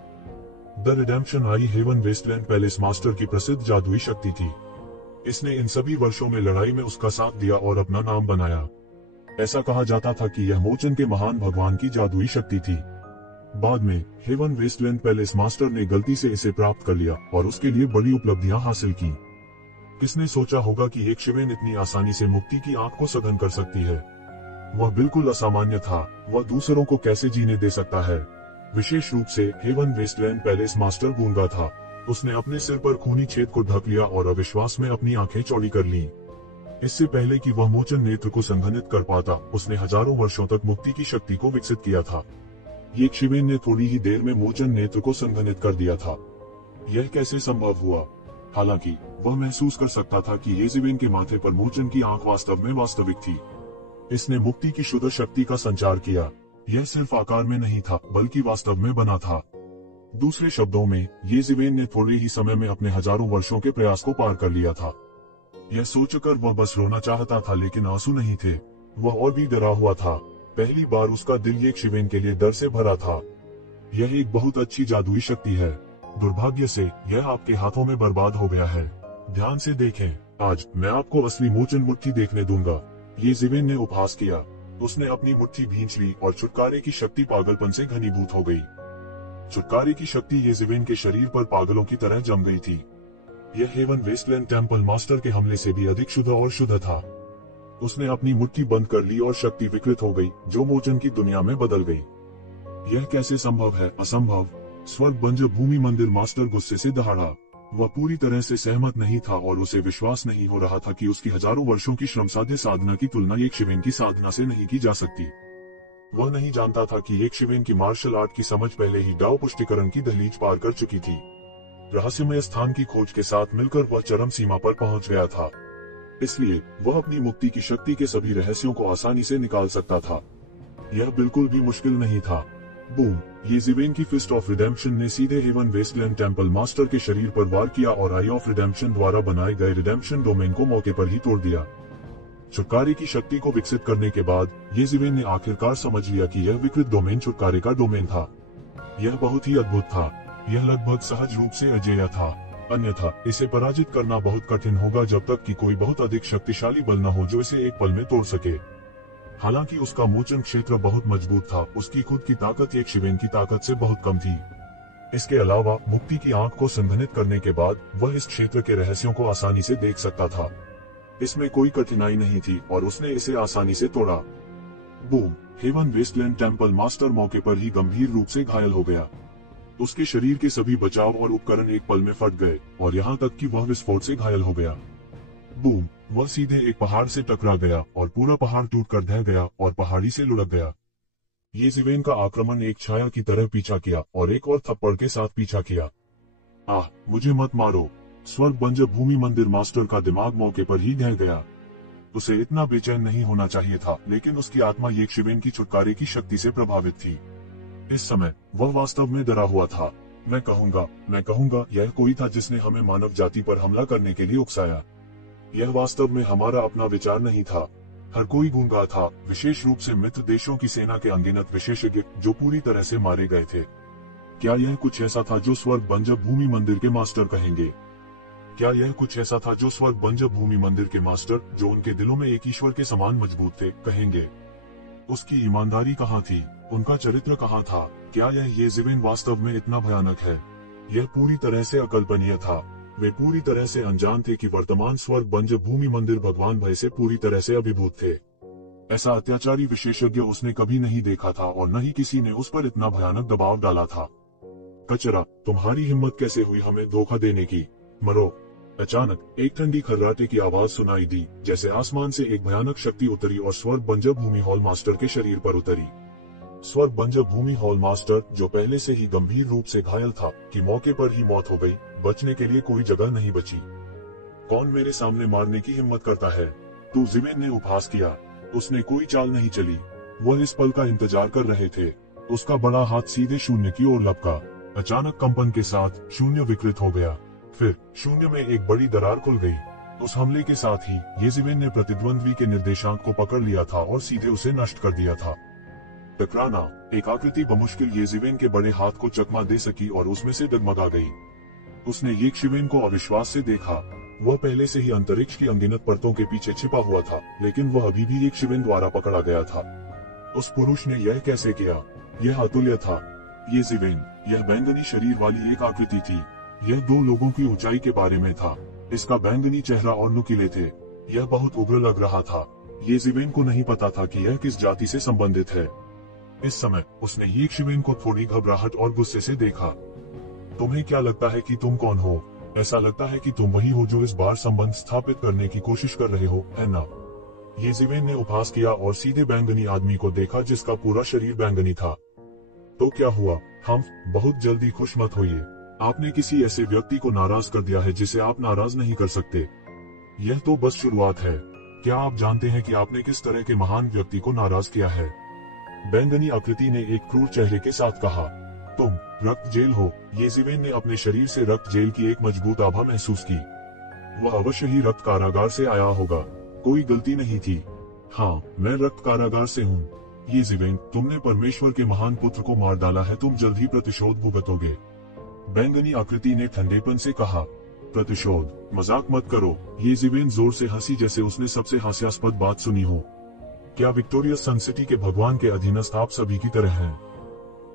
द रिडेम्पशन आई हेवन वेस्टलैंड पैलेस मास्टर की प्रसिद्ध जादुई शक्ति थी। इसने इन सभी वर्षों में लड़ाई में उसका साथ दिया और अपना नाम बनाया। ऐसा कहा जाता था कि यह मोचन के महान भगवान की जादुई शक्ति थी। बाद में हेवन वेस्टलैंड पैलेस मास्टर ने गलती से इसे प्राप्त कर लिया और उसके लिए बड़ी उपलब्धियां हासिल की। किसने सोचा होगा कि एक शिवेन इतनी आसानी से मुक्ति की आंख को सघन कर सकती है? वह बिल्कुल असामान्य था। वह दूसरों को कैसे जीने दे सकता है? विशेष रूप से हेवन वेस्टलैंड पैलेस मास्टर गूंगा था। उसने अपने सिर पर खूनी छेद को ढक लिया और अविश्वास में अपनी आंखें चौड़ी कर लीं। इससे पहले कि वह मोचन नेत्र को संघनित कर पाता, उसने हजारों वर्षों तक मुक्ति की शक्ति को विकसित किया था। येशिवेन ने थोड़ी ही देर में मोचन नेत्र को संघनित कर दिया था। यह कैसे संभव हुआ? हालांकि वह महसूस कर सकता था कि येजिवेन के माथे पर मोचन की आंख वास्तव में वास्तविक थी। इसने मुक्ति की शुद्ध शक्ति का संचार किया। यह सिर्फ आकार में नहीं था, बल्कि वास्तव में बना था। दूसरे शब्दों में, येजिवेन ने थोड़े ही समय में अपने हजारों वर्षों के प्रयास को पार कर लिया था। यह सोचकर वह बस रोना चाहता था, लेकिन आंसू नहीं थे। वह और भी डरा हुआ था। पहली बार उसका दिल येशिवेन के लिए डर से भरा था। यह एक बहुत अच्छी जादुई शक्ति है। दुर्भाग्य से यह आपके हाथों में बर्बाद हो गया है। ध्यान से देखें, आज मैं आपको असली मोचन मुट्ठी देखने दूंगा। येजिवेन ने उपहास किया। उसने अपनी मुट्ठी भींच ली और छुटकारे की शक्ति पागलपन से घनीभूत हो गई। छुटकारे की शक्ति येजिवेन के शरीर पर पागलों की तरह जम गई थी। यह हेवन वेस्टलैंड टेम्पल मास्टर के हमले से भी अधिक शुद्ध और शुद्ध था। उसने अपनी मुट्ठी बंद कर ली और शक्ति विकृत हो गई, जो मोचन की दुनिया में बदल गई। यह कैसे संभव है? असंभव। स्वर्ग बंजर भूमि मंदिर मास्टर गुस्से से दहाड़ा। वह पूरी तरह से सहमत नहीं था और उसे विश्वास नहीं हो रहा था कि उसकी हजारों वर्षों की श्रमसाध्य साधना की तुलना येशिवेन की साधना से नहीं की जा सकती। वह नहीं जानता था कि येशिवेन की मार्शल आर्ट की समझ पहले ही डाओ पुष्टिकरण की दहलीज पार कर चुकी थी। रहस्यमय स्थान की खोज के साथ मिलकर वह चरम सीमा पर पहुंच गया था। इसलिए वह अपनी मुक्ति की शक्ति के सभी रहस्यों को आसानी से निकाल सकता था। यह बिल्कुल भी मुश्किल नहीं था। बूम! ये ज़िवेन की फिस्ट ऑफ रिडेम्पशन ने सीधे हेवन वेस्टलैंड टेम्पल मास्टर के शरीर पर वार किया और आई ऑफ रिडेम्पशन द्वारा बनाए गए रिडेम्पशन डोमेन को मौके पर ही तोड़ दिया। छुटकारे की शक्ति को विकसित करने के बाद ये ज़िवेन ने आखिरकार समझ लिया कि यह विकृत डोमेन छुटकारे का डोमेन था। यह बहुत ही अद्भुत था। यह लगभग सहज रूप से अजेय था, अन्यथा इसे पराजित करना बहुत कठिन होगा जब तक कि कोई बहुत अधिक शक्तिशाली बल न हो जो इसे एक पल में तोड़ सके। हालांकि उसका मोचन क्षेत्र बहुत मजबूत था, उसकी खुद की ताकत एक शिवेन की ताकत से बहुत कम थी। इसके अलावा मुक्ति की आंख को संघनित करने के बाद वह इस क्षेत्र के रहस्यों को आसानी से देख सकता था। इसमें कोई कठिनाई नहीं थी और उसने इसे आसानी से तोड़ा। Boom! Heaven wasteland temple master मौके पर ही गंभीर रूप से घायल हो गया। उसके शरीर के सभी बचाव और उपकरण एक पल में फट गए और यहाँ तक कि वह विस्फोट से घायल हो गया। बूम! वह सीधे एक पहाड़ से टकरा गया और पूरा पहाड़ टूटकर ढह गया और पहाड़ी से लुढ़क गया। ये ज़िवेन का आक्रमण एक छाया की तरह पीछा किया और एक और थप्पड़ के साथ पीछा किया। आह! मुझे मत मारो! स्वर्ग बंजर भूमि मंदिर मास्टर का दिमाग मौके पर ही ढह गया। उसे इतना बेचैन नहीं होना चाहिए था, लेकिन उसकी आत्मा एक शिवेन की छुटकारे की शक्ति से प्रभावित थी। इस समय वह वास्तव में डरा हुआ था। मैं कहूंगा यह कोई था जिसने हमें मानव जाति पर हमला करने के लिए उकसाया। यह वास्तव में हमारा अपना विचार नहीं था। हर कोई गूंगा था, विशेष रूप से मित्र देशों की सेना के अनगिनत विशेषज्ञ जो पूरी तरह से मारे गए थे। क्या यह कुछ ऐसा था जो स्वर्ग बंजर भूमि मंदिर के मास्टर कहेंगे? क्या यह कुछ ऐसा था जो स्वर्ग बंजर भूमि मंदिर के मास्टर, जो उनके दिलों में एक ईश्वर के समान मजबूत थे, कहेंगे? उसकी ईमानदारी कहाँ थी? उनका चरित्र कहाँ था? क्या ये ज़िवेन वास्तव में इतना भयानक है? यह पूरी तरह से अकल्पनीय था। वे पूरी तरह से अनजान थे कि वर्तमान स्वर्ग बंजर भूमि मंदिर भगवान भय से पूरी तरह से अभिभूत थे। ऐसा अत्याचारी विशेषज्ञ उसने कभी नहीं देखा था और न ही किसी ने उस पर इतना भयानक दबाव डाला था। कचरा, तुम्हारी हिम्मत कैसे हुई हमें धोखा देने की? मरो! अचानक एक ठंडी खर्राटे की आवाज सुनाई दी, जैसे आसमान से एक भयानक शक्ति उतरी और स्वर्ग बंजर भूमि हॉल मास्टर के शरीर पर उतरी। स्वर्ग बंजर भूमि हॉल मास्टर, जो पहले से ही गंभीर रूप से घायल था, कि मौके पर ही मौत हो गई। बचने के लिए कोई जगह नहीं बची। कौन मेरे सामने मारने की हिम्मत करता है? तू, ज़िवेन ने उपहास किया। उसने कोई चाल नहीं चली। वह इस पल का इंतजार कर रहे थे। उसका बड़ा हाथ सीधे शून्य की ओर लपका। अचानक कंपन के साथ शून्य विकृत हो गया। फिर शून्य में एक बड़ी दरार खुल गई। उस हमले के साथ ही ये ज़िवेन ने प्रतिद्वंद्वी के निर्देशांक को पकड़ लिया था और सीधे उसे नष्ट कर दिया था। टकराना, एक आकृति बमुश्किल ये ज़िवेन के बड़े हाथ को चकमा दे सकी और उसमें से डगमगा गई। उसने ये शिवेन को अविश्वास से देखा। वह पहले से ही अंतरिक्ष की अनगिनत परतों के पीछे छिपा हुआ था, लेकिन वह अभी भी एक शिवेन द्वारा पकड़ा गया था। उस पुरुष ने यह कैसे किया? यह अतुल्य था। ये ज़िवेन, यह बैंगनी शरीर वाली एक आकृति थी। यह 2 लोगों की ऊंचाई के बारे में था। इसका बैंगनी चेहरा और नुकीले थे। यह बहुत उग्र लग रहा था। ये ज़िवेन को नहीं पता था कि यह किस जाति से संबंधित है। इस समय उसने ये शिवेन को थोड़ी घबराहट और गुस्से से देखा। तुम्हें क्या लगता है कि तुम कौन हो? ऐसा लगता है कि तुम वही हो जो इस बार संबंध स्थापित करने की कोशिश कर रहे हो, है ना? ये ज़िवेन ने उपहास किया और सीधे बैंगनी आदमी को देखा जिसका पूरा शरीर बैंगनी था। तो क्या हुआ? हम बहुत जल्दी खुश मत होइए। आपने किसी ऐसे व्यक्ति को नाराज कर दिया है जिसे आप नाराज नहीं कर सकते। यह तो बस शुरुआत है। क्या आप जानते हैं कि आपने किस तरह के महान व्यक्ति को नाराज किया है? बैंगनी आकृति ने एक क्रूर चेहरे के साथ कहा। तुम रक्त जेल हो। ये ज़िवेन ने अपने शरीर से रक्त जेल की एक मजबूत आभा महसूस की। वह अवश्य ही रक्त कारागार से आया होगा। कोई गलती नहीं थी। हाँ, मैं रक्त कारागार से हूँ। ये ज़िवेन, तुमने परमेश्वर के महान पुत्र को मार डाला है। तुम जल्द ही प्रतिशोध भुगतोगे। बैंगनी आकृति ने ठंडेपन से कहा। प्रतिशोध? मजाक मत करो। ये ज़िवेन जोर से हंसी, जैसे उसने सबसे हास्यास्पद बात सुनी हो। क्या विक्टोरियस सन सिटी के भगवान के अधीनस्थ आप सभी की तरह हैं?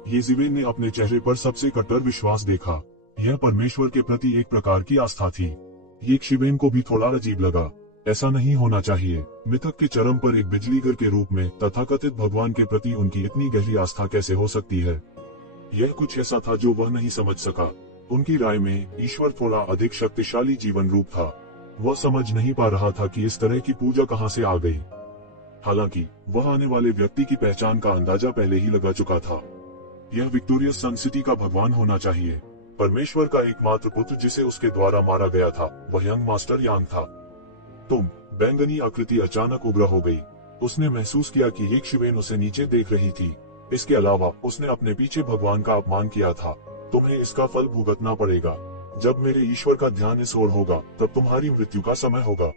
ये ज़िवेन ने अपने चेहरे पर सबसे कट्टर विश्वास देखा। यह परमेश्वर के प्रति एक प्रकार की आस्था थी। ये शिवेन को भी थोड़ा अजीब लगा। ऐसा नहीं होना चाहिए। मिथक के चरम पर एक बिजलीगर के रूप में तथाकथित भगवान के प्रति उनकी इतनी गहरी आस्था कैसे हो सकती है? यह कुछ ऐसा था जो वह नहीं समझ सका। उनकी राय में ईश्वर थोड़ा अधिक शक्तिशाली जीवन रूप था। वह समझ नहीं पा रहा था कि इस तरह की पूजा कहां से आ गई। हालांकि वह आने वाले व्यक्ति की पहचान का अंदाजा पहले ही लगा चुका था। यह विक्टोरियस सन सिटी का भगवान होना चाहिए। परमेश्वर का एकमात्र पुत्र जिसे उसके द्वारा मारा गया था, वह यंग मास्टर यांग था। तुम? बैंगनी आकृति अचानक उग्र हो गई। उसने महसूस किया कि एक शिवेन उसे नीचे देख रही थी। इसके अलावा उसने अपने पीछे भगवान का अपमान किया था। तुम्हें इसका फल भुगतना पड़ेगा। जब मेरे ईश्वर का ध्यान इस ओर होगा तब तुम्हारी मृत्यु का समय होगा।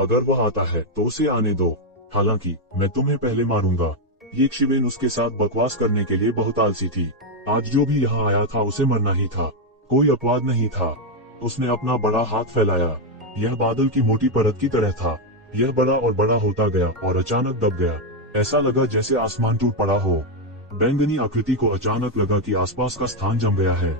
अगर वह आता है तो उसे आने दो, हालांकि मैं तुम्हें पहले मारूंगा। ये शिवेन उसके साथ बकवास करने के लिए बहुत आलसी थी। आज जो भी यहाँ आया था उसे मरना ही था, कोई अपवाद नहीं था। उसने अपना बड़ा हाथ फैलाया। यह बादल की मोटी परत की तरह था। यह बड़ा और बड़ा होता गया और अचानक दब गया। ऐसा लगा जैसे आसमान टूट पड़ा हो। बैंगनी आकृति को अचानक लगा कि आसपास का स्थान जम गया है।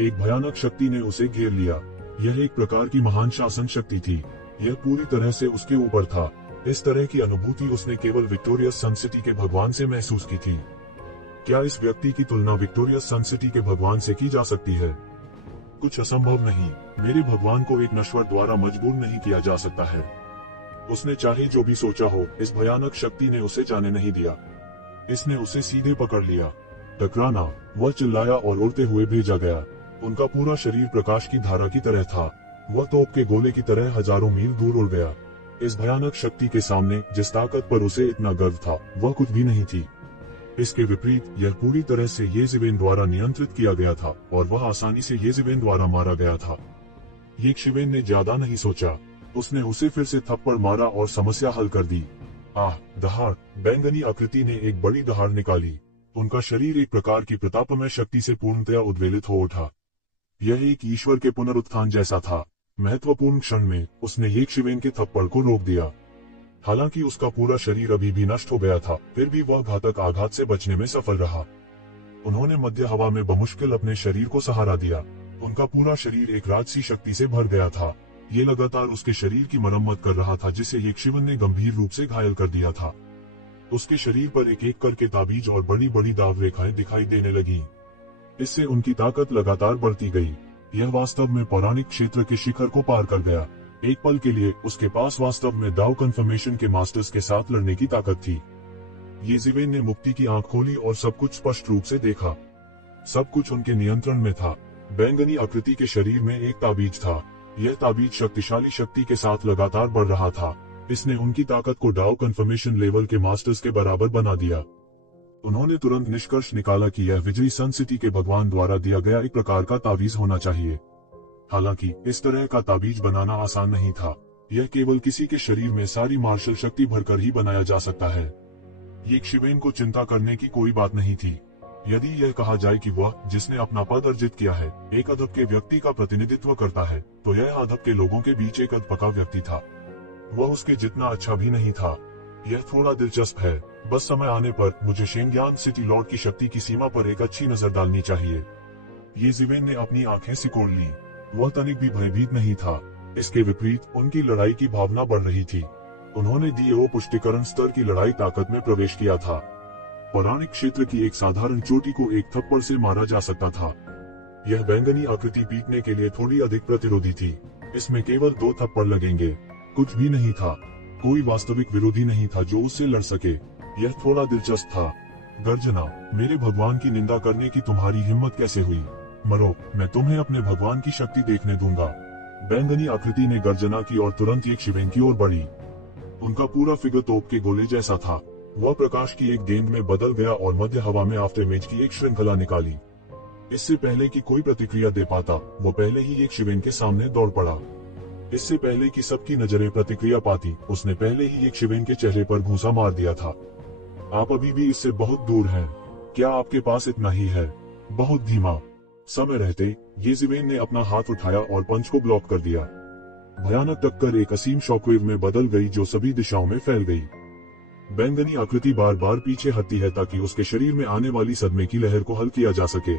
एक भयानक शक्ति ने उसे घेर लिया। यह एक प्रकार की महान शासन शक्ति थी। यह पूरी तरह से उसके ऊपर था। इस तरह की अनुभूति उसने केवल विक्टोरियस सन सिटी के भगवान से महसूस की थी। क्या इस व्यक्ति की तुलना विक्टोरियस सन सिटी के भगवान से की जा सकती है? कुछ असंभव नहीं। मेरे भगवान को एक नश्वर द्वारा मजबूर नहीं किया जा सकता है। उसने चाहे जो भी सोचा हो, इस भयानक शक्ति ने उसे जाने नहीं दिया। इसने उसे सीधे पकड़ लिया। टकराना, वह चिल्लाया और उड़ते हुए भेजा गया। उनका पूरा शरीर प्रकाश की धारा की तरह था। वह तोप के गोले की तरह हजारों मील दूर उड़ गया। इस भयानक शक्ति के सामने जिस ताकत पर उसे इतना गर्व था, वह कुछ भी नहीं थी। इसके विपरीत यह पूरी तरह से येज़िवेन द्वारा नियंत्रित किया गया था और वह आसानी से येज़िवेन द्वारा मारा गया था। येशिवेन ने ज्यादा नहीं सोचा। उसने उसे फिर से थप्पड़ मारा और समस्या हल कर दी। दहाड़! बैंगनी आकृति ने एक बड़ी दहाड़ निकाली। उनका शरीर एक प्रकार की प्रतापमय शक्ति से पूर्णतया उद्वेलित हो उठा। यह एक ईश्वर के पुनरुत्थान जैसा था। महत्वपूर्ण क्षण में उसने येशिवेन के थप्पड़ को रोक दिया। हालांकि उसका पूरा शरीर अभी भी नष्ट हो गया था, फिर भी वह घातक आघात से बचने में सफल रहा। उन्होंने मध्य हवा में बमुश्किल अपने शरीर को सहारा दिया। उनका पूरा शरीर एक राजसी शक्ति से भर गया था। ये लगातार उसके शरीर की मरम्मत कर रहा था, जिसे येशिवेन ने गंभीर रूप से घायल कर दिया था। उसके शरीर पर एक एक करके ताबीज और बड़ी बड़ी दाव रेखाएं दिखाई देने लगी। इससे उनकी ताकत लगातार बढ़ती गई। यह वास्तव में पौराणिक क्षेत्र के शिखर को पार कर गया। एक पल के लिए उसके पास वास्तव में दाव कन्फर्मेशन के मास्टर्स के साथ लड़ने की ताकत थी। येशिवेन ने मुक्ति की आंख खोली और सब कुछ स्पष्ट रूप से देखा। सब कुछ उनके नियंत्रण में था। बैंगनी आकृति के शरीर में एक ताबीज था। यह ताबीज शक्तिशाली शक्ति के साथ लगातार बढ़ रहा था। इसने उनकी ताकत को डाउ कन्फर्मेशन लेवल के मास्टर्स के बराबर बना दिया। उन्होंने तुरंत निष्कर्ष निकाला कि यह विजयी सन सिटी के भगवान द्वारा दिया गया एक प्रकार का ताबीज होना चाहिए। हालांकि इस तरह का ताबीज बनाना आसान नहीं था। यह केवल किसी के शरीर में सारी मार्शल शक्ति भरकर ही बनाया जा सकता है। येशिवेन को चिंता करने की कोई बात नहीं थी। यदि यह कहा जाए कि वह, जिसने अपना पद अर्जित किया है, एक अदब के व्यक्ति का प्रतिनिधित्व करता है, तो यह अदब के लोगों के बीच एक अधपका व्यक्ति था। वह उसके जितना अच्छा भी नहीं था। यह थोड़ा दिलचस्प है। बस समय आने पर मुझे शेंगयांग सिटी लॉर्ड की शक्ति की सीमा पर एक अच्छी नजर डालनी चाहिए। येशिवेन ने अपनी आंखें सिकोड़ ली। वह तनिक भी भयभीत नहीं था। इसके विपरीत उनकी लड़ाई की भावना बढ़ रही थी। उन्होंने डीएओ पुष्टिकरण स्तर की लड़ाई ताकत में प्रवेश किया था। पौराणिक क्षेत्र की एक साधारण चोटी को एक थप्पड़ से मारा जा सकता था। यह बैंगनी आकृति पीटने के लिए थोड़ी अधिक प्रतिरोधी थी। इसमें केवल 2 थप्पड़ लगेंगे। कुछ भी नहीं था। कोई वास्तविक विरोधी नहीं था जो उससे लड़ सके। यह थोड़ा दिलचस्प था। गर्जना, मेरे भगवान की निंदा करने की तुम्हारी हिम्मत कैसे हुई? मरो, मैं तुम्हें अपने भगवान की शक्ति देखने दूंगा। बैंगनी आकृति ने गर्जना की और तुरंत येशिवेन की ओर बढ़ी। उनका पूरा फिगर तोप के गोले जैसा था। वह प्रकाश की एक गेंद में बदल गया और मध्य हवा में आफ्टरमेज की एक श्रृंखला निकाली। इससे पहले कि कोई प्रतिक्रिया दे पाता, वो पहले ही येशिवेन के सामने दौड़ पड़ा। इससे पहले कि सबकी नजरें प्रतिक्रिया पाती, उसने पहले ही येशिवेन के चेहरे पर घूंसा मार दिया था। आप अभी भी इससे बहुत दूर हैं। क्या आपके पास इतना ही है? बहुत धीमा। समय रहते येशिवेन ने अपना हाथ उठाया और पंच को ब्लॉक कर दिया। भयानक टक्कर एक असीम शॉकवेव में बदल गई जो सभी दिशाओं में फैल गई। बैंगनी आकृति बार बार पीछे हटती है ताकि उसके शरीर में आने वाली सदमे की लहर को हल किया जा सके।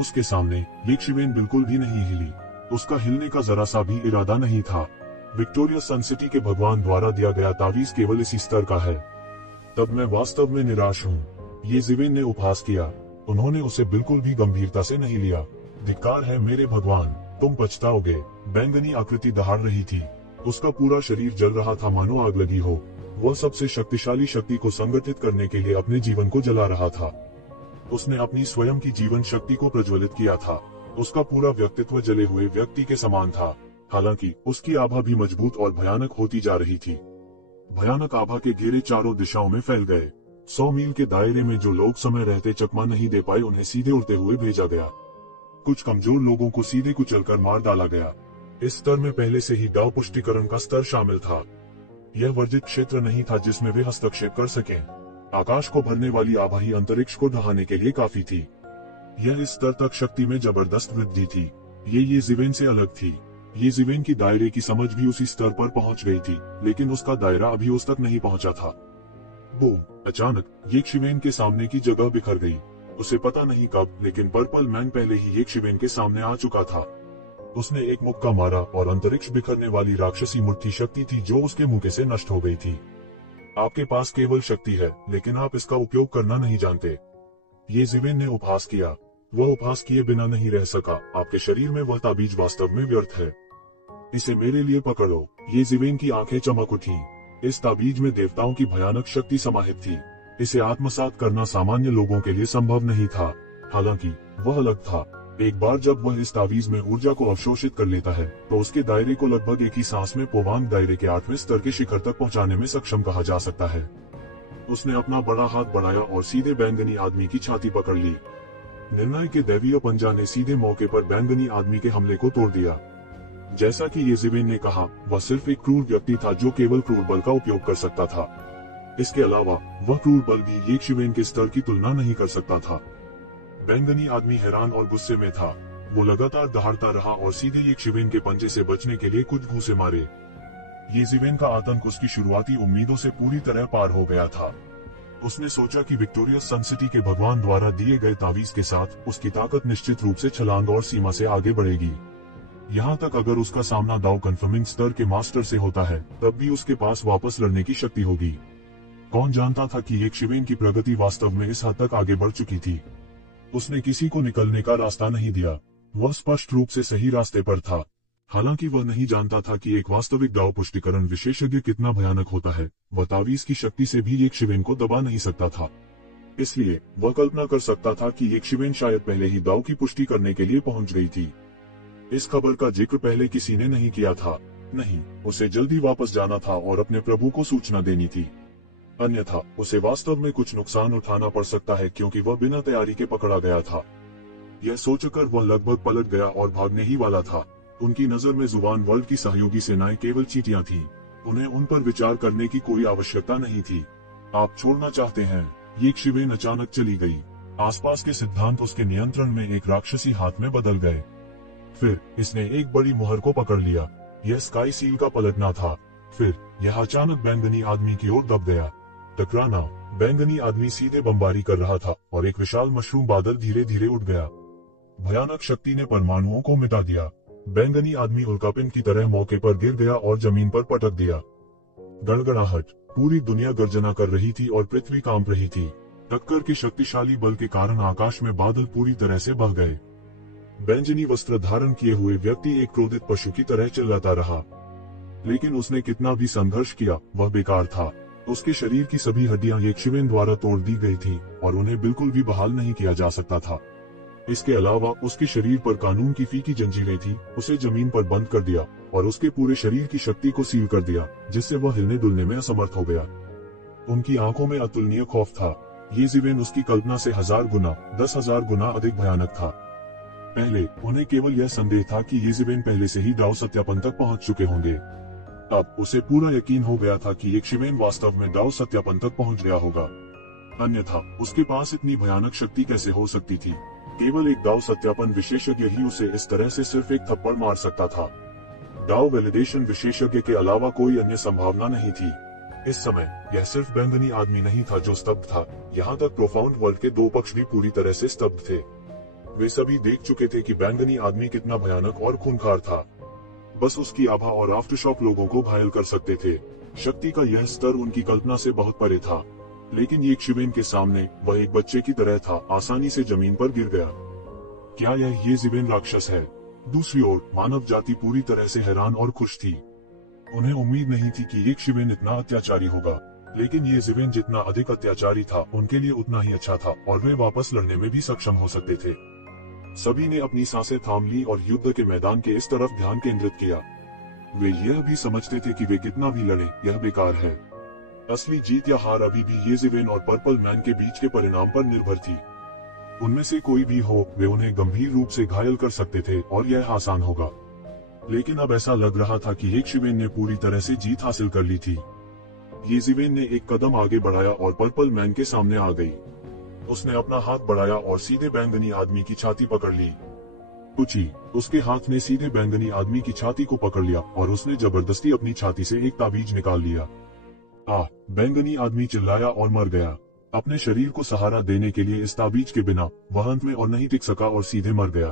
उसके सामने येशिवेन बिल्कुल भी नहीं हिली। उसका हिलने का जरा सा भी इरादा नहीं था। विक्टोरियस सन सिटी के भगवान द्वारा दिया गया तावीज केवल इसी स्तर का है। तब मैं वास्तव में निराश हूँ। येशिवेन ने उपहास किया। उन्होंने उसे बिल्कुल भी गंभीरता से नहीं लिया। धिक्कार है मेरे भगवान, तुम पछताओगे। बैंगनी आकृति दहाड़ रही थी। उसका पूरा शरीर जल रहा था मानो आग लगी हो। वह सबसे शक्तिशाली शक्ति को संगठित करने के लिए अपने जीवन को जला रहा था। उसने अपनी स्वयं की जीवन शक्ति को प्रज्वलित किया था। उसका पूरा व्यक्तित्व जले हुए व्यक्ति के समान था। हालांकि उसकी आभा भी मजबूत और भयानक होती जा रही थी। भयानक आभा के घेरे चारों दिशाओं में फैल गए। 100 मील के दायरे में जो लोग समय रहते चकमा नहीं दे पाए उन्हें सीधे उड़ते हुए भेजा गया। कुछ कमजोर लोगों को सीधे कुचलकर मार डाला गया। इस स्तर में पहले से ही डाउ पुष्टिकरण का स्तर शामिल था। यह वर्जित क्षेत्र नहीं था जिसमें वे हस्तक्षेप कर सकें। आकाश को भरने वाली आबाही अंतरिक्ष को ढहाने के लिए काफी थी। यह इस स्तर तक शक्ति में जबरदस्त वृद्धि थी। ये ज़िवेन से अलग थी। ये ज़िवेन की दायरे की समझ भी उसी स्तर पर पहुंच गई थी, लेकिन उसका दायरा अभी उस तक नहीं पहुंचा था। बूम! अचानक येशिवेन के सामने की जगह बिखर गई। उसे पता नहीं कब, लेकिन पर्पल मैन पहले ही येशिवेन के सामने आ चुका था। उसने एक मुक्का मारा और अंतरिक्ष बिखरने वाली राक्षसी मुट्ठी शक्ति थी जो उसके मुक्के से नष्ट हो गई थी। आपके पास केवल शक्ति है, लेकिन आप इसका उपयोग करना नहीं जानते। ये ज़िवेन ने उपहास किया। वह उपहास किए बिना नहीं रह सका। आपके शरीर में वह ताबीज वास्तव में व्यर्थ है। इसे मेरे लिए पकड़ो। ये ज़िवेन की आंखें चमक उठी। इस ताबीज में देवताओं की भयानक शक्ति समाहित थी। इसे आत्मसात करना सामान्य लोगों के लिए संभव नहीं था। हालांकि वह अलग था। एक बार जब वह इस ताबीज में ऊर्जा को अवशोषित कर लेता है तो उसके दायरे को लगभग एक ही सांस में पोवांग दायरे के 8वें स्तर के शिखर तक पहुंचाने में सक्षम कहा जा सकता है। उसने अपना बड़ा हाथ बढ़ाया और सीधे बैंगनी आदमी की छाती पकड़ ली। निर्णय के दैवीय पंजा ने सीधे मौके पर बैंगनी आदमी के हमले को तोड़ दिया। जैसा कि ये ज़िवेन ने कहा, वह सिर्फ एक क्रूर व्यक्ति था जो केवल क्रूर बल का उपयोग कर सकता था। इसके अलावा वह क्रूर बल भी येशिवेन के स्तर की तुलना नहीं कर सकता था। बैंगनी आदमी हैरान और गुस्से में था। वो लगातार दहाड़ता रहा और सीधे येशिवेन के पंजे से बचने के लिए कुछ घूंसे मारे। ये ज़िवेन का आतंक उसकी शुरुआती उम्मीदों से पूरी तरह पार हो गया था। उसने सोचा कि विक्टोरियस सन सिटी के भगवान द्वारा दिए गए तावीज के साथ उसकी ताकत निश्चित रूप से छलांग और सीमा से आगे बढ़ेगी। यहाँ तक अगर उसका सामना दाव कन्फर्मिंग स्तर के मास्टर से होता है, तब भी उसके पास वापस लड़ने की शक्ति होगी। कौन जानता था कि येशिवेन की प्रगति वास्तव में इस हद तक आगे बढ़ चुकी थी। उसने किसी को निकलने का रास्ता नहीं दिया। वह स्पष्ट रूप से सही रास्ते पर था। हालांकि वह नहीं जानता था कि एक वास्तविक दाव पुष्टिकरण विशेषज्ञ कितना भयानक होता है। वह तावीज की शक्ति से भी येशिवेन को दबा नहीं सकता था। इसलिए वह कल्पना कर सकता था कि येशिवेन शायद पहले ही दाव की पुष्टि करने के लिए पहुंच गई थी। इस खबर का जिक्र पहले किसी ने नहीं किया था। नहीं, उसे जल्दी वापस जाना था और अपने प्रभु को सूचना देनी थी। अन्यथा उसे वास्तव में कुछ नुकसान उठाना पड़ सकता है, क्योंकि वह बिना तैयारी के पकड़ा गया था। यह सोचकर वह लगभग पलट गया और भागने ही वाला था। उनकी नजर में जुबान वर्ल्ड की सहयोगी सेनाएं केवल चींटियां थीं। उन्हें उन पर विचार करने की कोई आवश्यकता नहीं थी। आप छोड़ना चाहते हैं? येशिवेन अचानक चली गई। आसपास के सिद्धांत उसके नियंत्रण में एक राक्षसी हाथ में बदल गए। फिर इसने एक बड़ी मुहर को पकड़ लिया। यह स्काई सील का पलटना था। फिर यह अचानक बैंगनी आदमी की ओर दब गया। टकराना। बैंगनी आदमी सीधे बमबारी कर रहा था और एक विशाल मशरूम बादल धीरे धीरे उठ गया। भयानक शक्ति ने परमाणुओं को मिटा दिया। बैंगनी आदमी उल्कापिंड की तरह मौके पर गिर गया और जमीन पर पटक दिया। गड़गड़ाहट। पूरी दुनिया गर्जना कर रही थी और पृथ्वी कांप रही थी। टक्कर के शक्तिशाली बल के कारण आकाश में बादल पूरी तरह से बह गए। बैंगनी वस्त्र धारण किए हुए व्यक्ति एक क्रोधित पशु की तरह चिल्लाता रहा। लेकिन उसने कितना भी संघर्ष किया, वह बेकार था। उसके शरीर की सभी हड्डियां येशिवेन द्वारा तोड़ दी गई थी और उन्हें बिल्कुल भी बहाल नहीं किया जा सकता था। इसके अलावा उसके शरीर पर कानून की फीकी जंजीरें थी। उसे जमीन पर बंद कर दिया और उसके पूरे शरीर की शक्ति को सील कर दिया, जिससे वह हिलने डुलने में असमर्थ हो गया। उनकी आंखों में अतुलनीय खौफ था। ये ज़िवेन उसकी कल्पना से 1000 गुना, 10,000 गुना अधिक भयानक था। पहले उन्हें केवल यह संदेह था कि ये ज़िवेन पहले से ही दाव सत्यापन तक पहुंच चुके होंगे। अब उसे पूरा यकीन हो गया था कि येशिवेन वास्तव में दाव सत्यापन तक पहुंच गया होगा। अन्यथा उसके पास इतनी भयानक शक्ति कैसे हो सकती थी? केवल एक दाव सत्यापन विशेषज्ञ ही उसे इस तरह से सिर्फ एक थप्पड़ मार सकता था। दाव वैलिडेशन विशेषज्ञ के अलावा कोई अन्य संभावना नहीं थी। इस समय यह सिर्फ बैंगनी आदमी नहीं था जो स्तब्ध था, यहाँ तक प्रोफाउंड वर्ल्ड के दो पक्ष भी पूरी तरह से स्तब्ध थे। वे सभी देख चुके थे कि बैंगनी आदमी कितना भयानक और खूंखार था। बस उसकी आभा और आफ्टरशॉक लोगों को घायल कर सकते थे। शक्ति का यह स्तर उनकी कल्पना से बहुत परे था। लेकिन येशिवेन के सामने वह एक बच्चे की तरह था, आसानी से जमीन पर गिर गया। क्या यह ये ज़िवेन राक्षस है? दूसरी ओर मानव जाति पूरी तरह से हैरान और खुश थी। उन्हें उम्मीद नहीं थी कि येशिवेन इतना अत्याचारी होगा, लेकिन ये ज़िवेन जितना अधिक अत्याचारी था उनके लिए उतना ही अच्छा था और वे वापस लड़ने में भी सक्षम हो सकते थे। सभी ने अपनी सांसें थाम ली और युद्ध के मैदान के इस तरफ ध्यान केंद्रित किया। वे यह भी समझते थे कि वे कितना भी लड़े, यह बेकार है। असली जीत या हार अभी भी येज़िवेन और पर्पल मैन के बीच के परिणाम पर निर्भर थी। उनमें से कोई भी हो, वे उन्हें गंभीर रूप से घायल कर सकते थे और यह आसान होगा। लेकिन अब ऐसा लग रहा था कि येज़िवेन ने पूरी तरह से जीत हासिल कर ली थी। येज़िवेन ने एक कदम आगे बढ़ाया और पर्पल मैन के सामने आ गई। उसने अपना हाथ बढ़ाया और सीधे बैंगनी आदमी की छाती पकड़ ली। कुछ ही उसके हाथ ने सीधे बैंगनी आदमी की छाती को पकड़ लिया और उसने जबरदस्ती अपनी छाती से एक ताबीज निकाल लिया। बैंगनी आदमी चिल्लाया और मर गया। अपने शरीर को सहारा देने के लिए इस ताबीज के बिना वह अंत में और नहीं टिक सका और सीधे मर गया।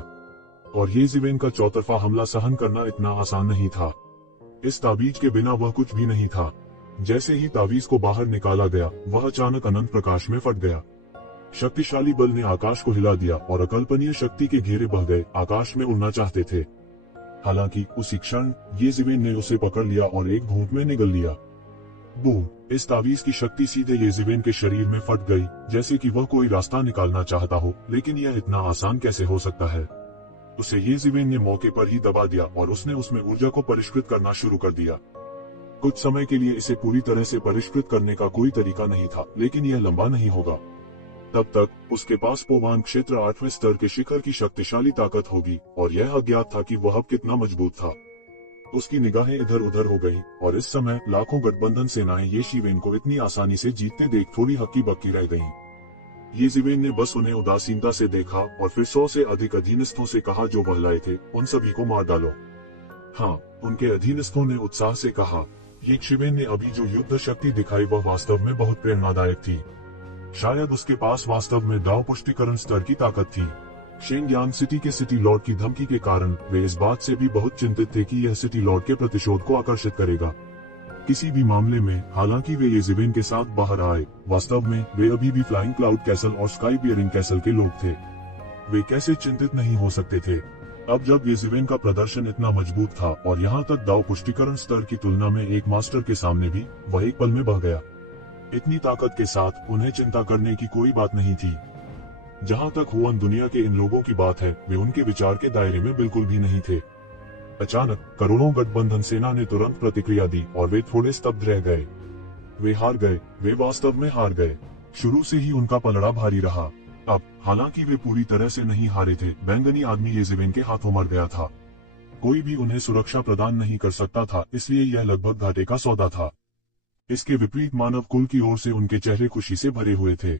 और येज़िवेन का चौतरफा हमला सहन करना इतना आसान नहीं था। इस ताबीज के बिना वह कुछ भी नहीं था। जैसे ही ताबीज को बाहर निकाला गया, वह अचानक अनंत प्रकाश में फट गया। शक्तिशाली बल ने आकाश को हिला दिया और अकल्पनीय शक्ति के घेरे बह गए आकाश में उड़ना चाहते थे। हालांकि उसी क्षण येज़िवेन ने उसे पकड़ लिया और एक घूंट में निगल लिया। बूम! इस ताबीज की शक्ति सीधे येज़िवेन के शरीर में फट गई, जैसे कि वह कोई रास्ता निकालना चाहता हो, लेकिन यह इतना आसान कैसे हो सकता है। उसे येज़िवेन ने मौके पर ही दबा दिया और उसने उसमें ऊर्जा को परिष्कृत करना शुरू कर दिया। कुछ समय के लिए इसे पूरी तरह से परिष्कृत करने का कोई तरीका नहीं था, लेकिन यह लंबा नहीं होगा। तब तक उसके पास पोवान क्षेत्र 8वें स्तर के शिखर की शक्तिशाली ताकत होगी, और यह अज्ञात था कि वह अब कितना मजबूत था। उसकी निगाहें इधर उधर हो गईं, और इस समय लाखों गठबंधन सेनाएं येज़िवेन को इतनी आसानी से जीतते देख थोड़ी हक्की बक्की रह गईं। येज़िवेन ने बस उन्हें उदासीनता से देखा और फिर 100 से अधिक अधीनस्थों से कहा जो वह लाए थे, उन सभी को मार डालो। हाँ, उनके अधीनस्थों ने उत्साह से कहा। येज़िवेन ने अभी जो युद्ध शक्ति दिखाई वह वास्तव में बहुत प्रेरणादायक थी। शायद उसके पास वास्तव में दाव पुष्टिकरण स्तर की ताकत थी। शेंगयांग सिटी के सिटी लॉर्ड की धमकी के कारण वे इस बात से भी बहुत चिंतित थे कि यह सिटी लॉर्ड के प्रतिशोध को आकर्षित करेगा। किसी भी मामले में, हालांकि वे येज़िवेन के साथ बाहर आए, वास्तव में वे अभी भी फ्लाइंग क्लाउड कैसल और स्काई बियरिंग कैसल के लोग थे। वे कैसे चिंतित नहीं हो सकते थे। अब जब येज़िवेन का प्रदर्शन इतना मजबूत था और यहाँ तक दाव पुष्टिकरण स्तर की तुलना में एक मास्टर के सामने भी वह एक पल में बह गया। इतनी ताकत के साथ उन्हें चिंता करने की कोई बात नहीं थी। जहाँ तक हुआन दुनिया के इन लोगों की बात है, वे उनके विचार के दायरे में बिल्कुल भी नहीं थे। अचानक करोड़ों गठबंधन सेना ने तुरंत प्रतिक्रिया दी और वे थोड़े स्तब्ध रह गए। वे हार गए, वे वास्तव में हार गए। शुरू से ही उनका पलड़ा भारी रहा। अब हालांकि वे पूरी तरह से नहीं हारे थे, बैंगनी आदमी येज़िवेन के हाथों मर गया था। कोई भी उन्हें सुरक्षा प्रदान नहीं कर सकता था, इसलिए यह लगभग घाटे का सौदा था। इसके विपरीत मानव कुल की ओर से उनके चेहरे खुशी से भरे हुए थे।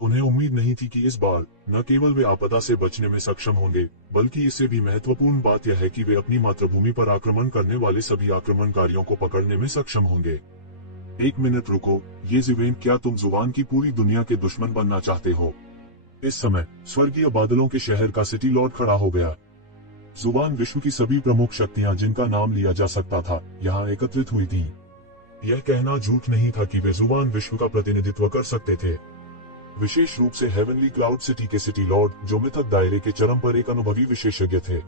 उन्हें उम्मीद नहीं थी कि इस बार न केवल वे आपदा से बचने में सक्षम होंगे, बल्कि इससे भी महत्वपूर्ण बात यह है कि वे अपनी मातृभूमि पर आक्रमण करने वाले सभी आक्रमणकारियों को पकड़ने में सक्षम होंगे। एक मिनट रुको, येज़िवेन, क्या तुम जुबान की पूरी दुनिया के दुश्मन बनना चाहते हो? इस समय स्वर्गीय बादलों के शहर का सिटी लॉर्ड खड़ा हो गया। जुबान विश्व की सभी प्रमुख शक्तियां जिनका नाम लिया जा सकता था, यहाँ एकत्रित हुई थीं। यह कहना झूठ नहीं था कि वे जुबान विश्व का प्रतिनिधित्व कर सकते थे, विशेष रूप से हेवनली क्लाउड सिटी के सिटी लॉर्ड, जो मिथक दायरे के चरम पर एक अनुभवी विशेषज्ञ थे।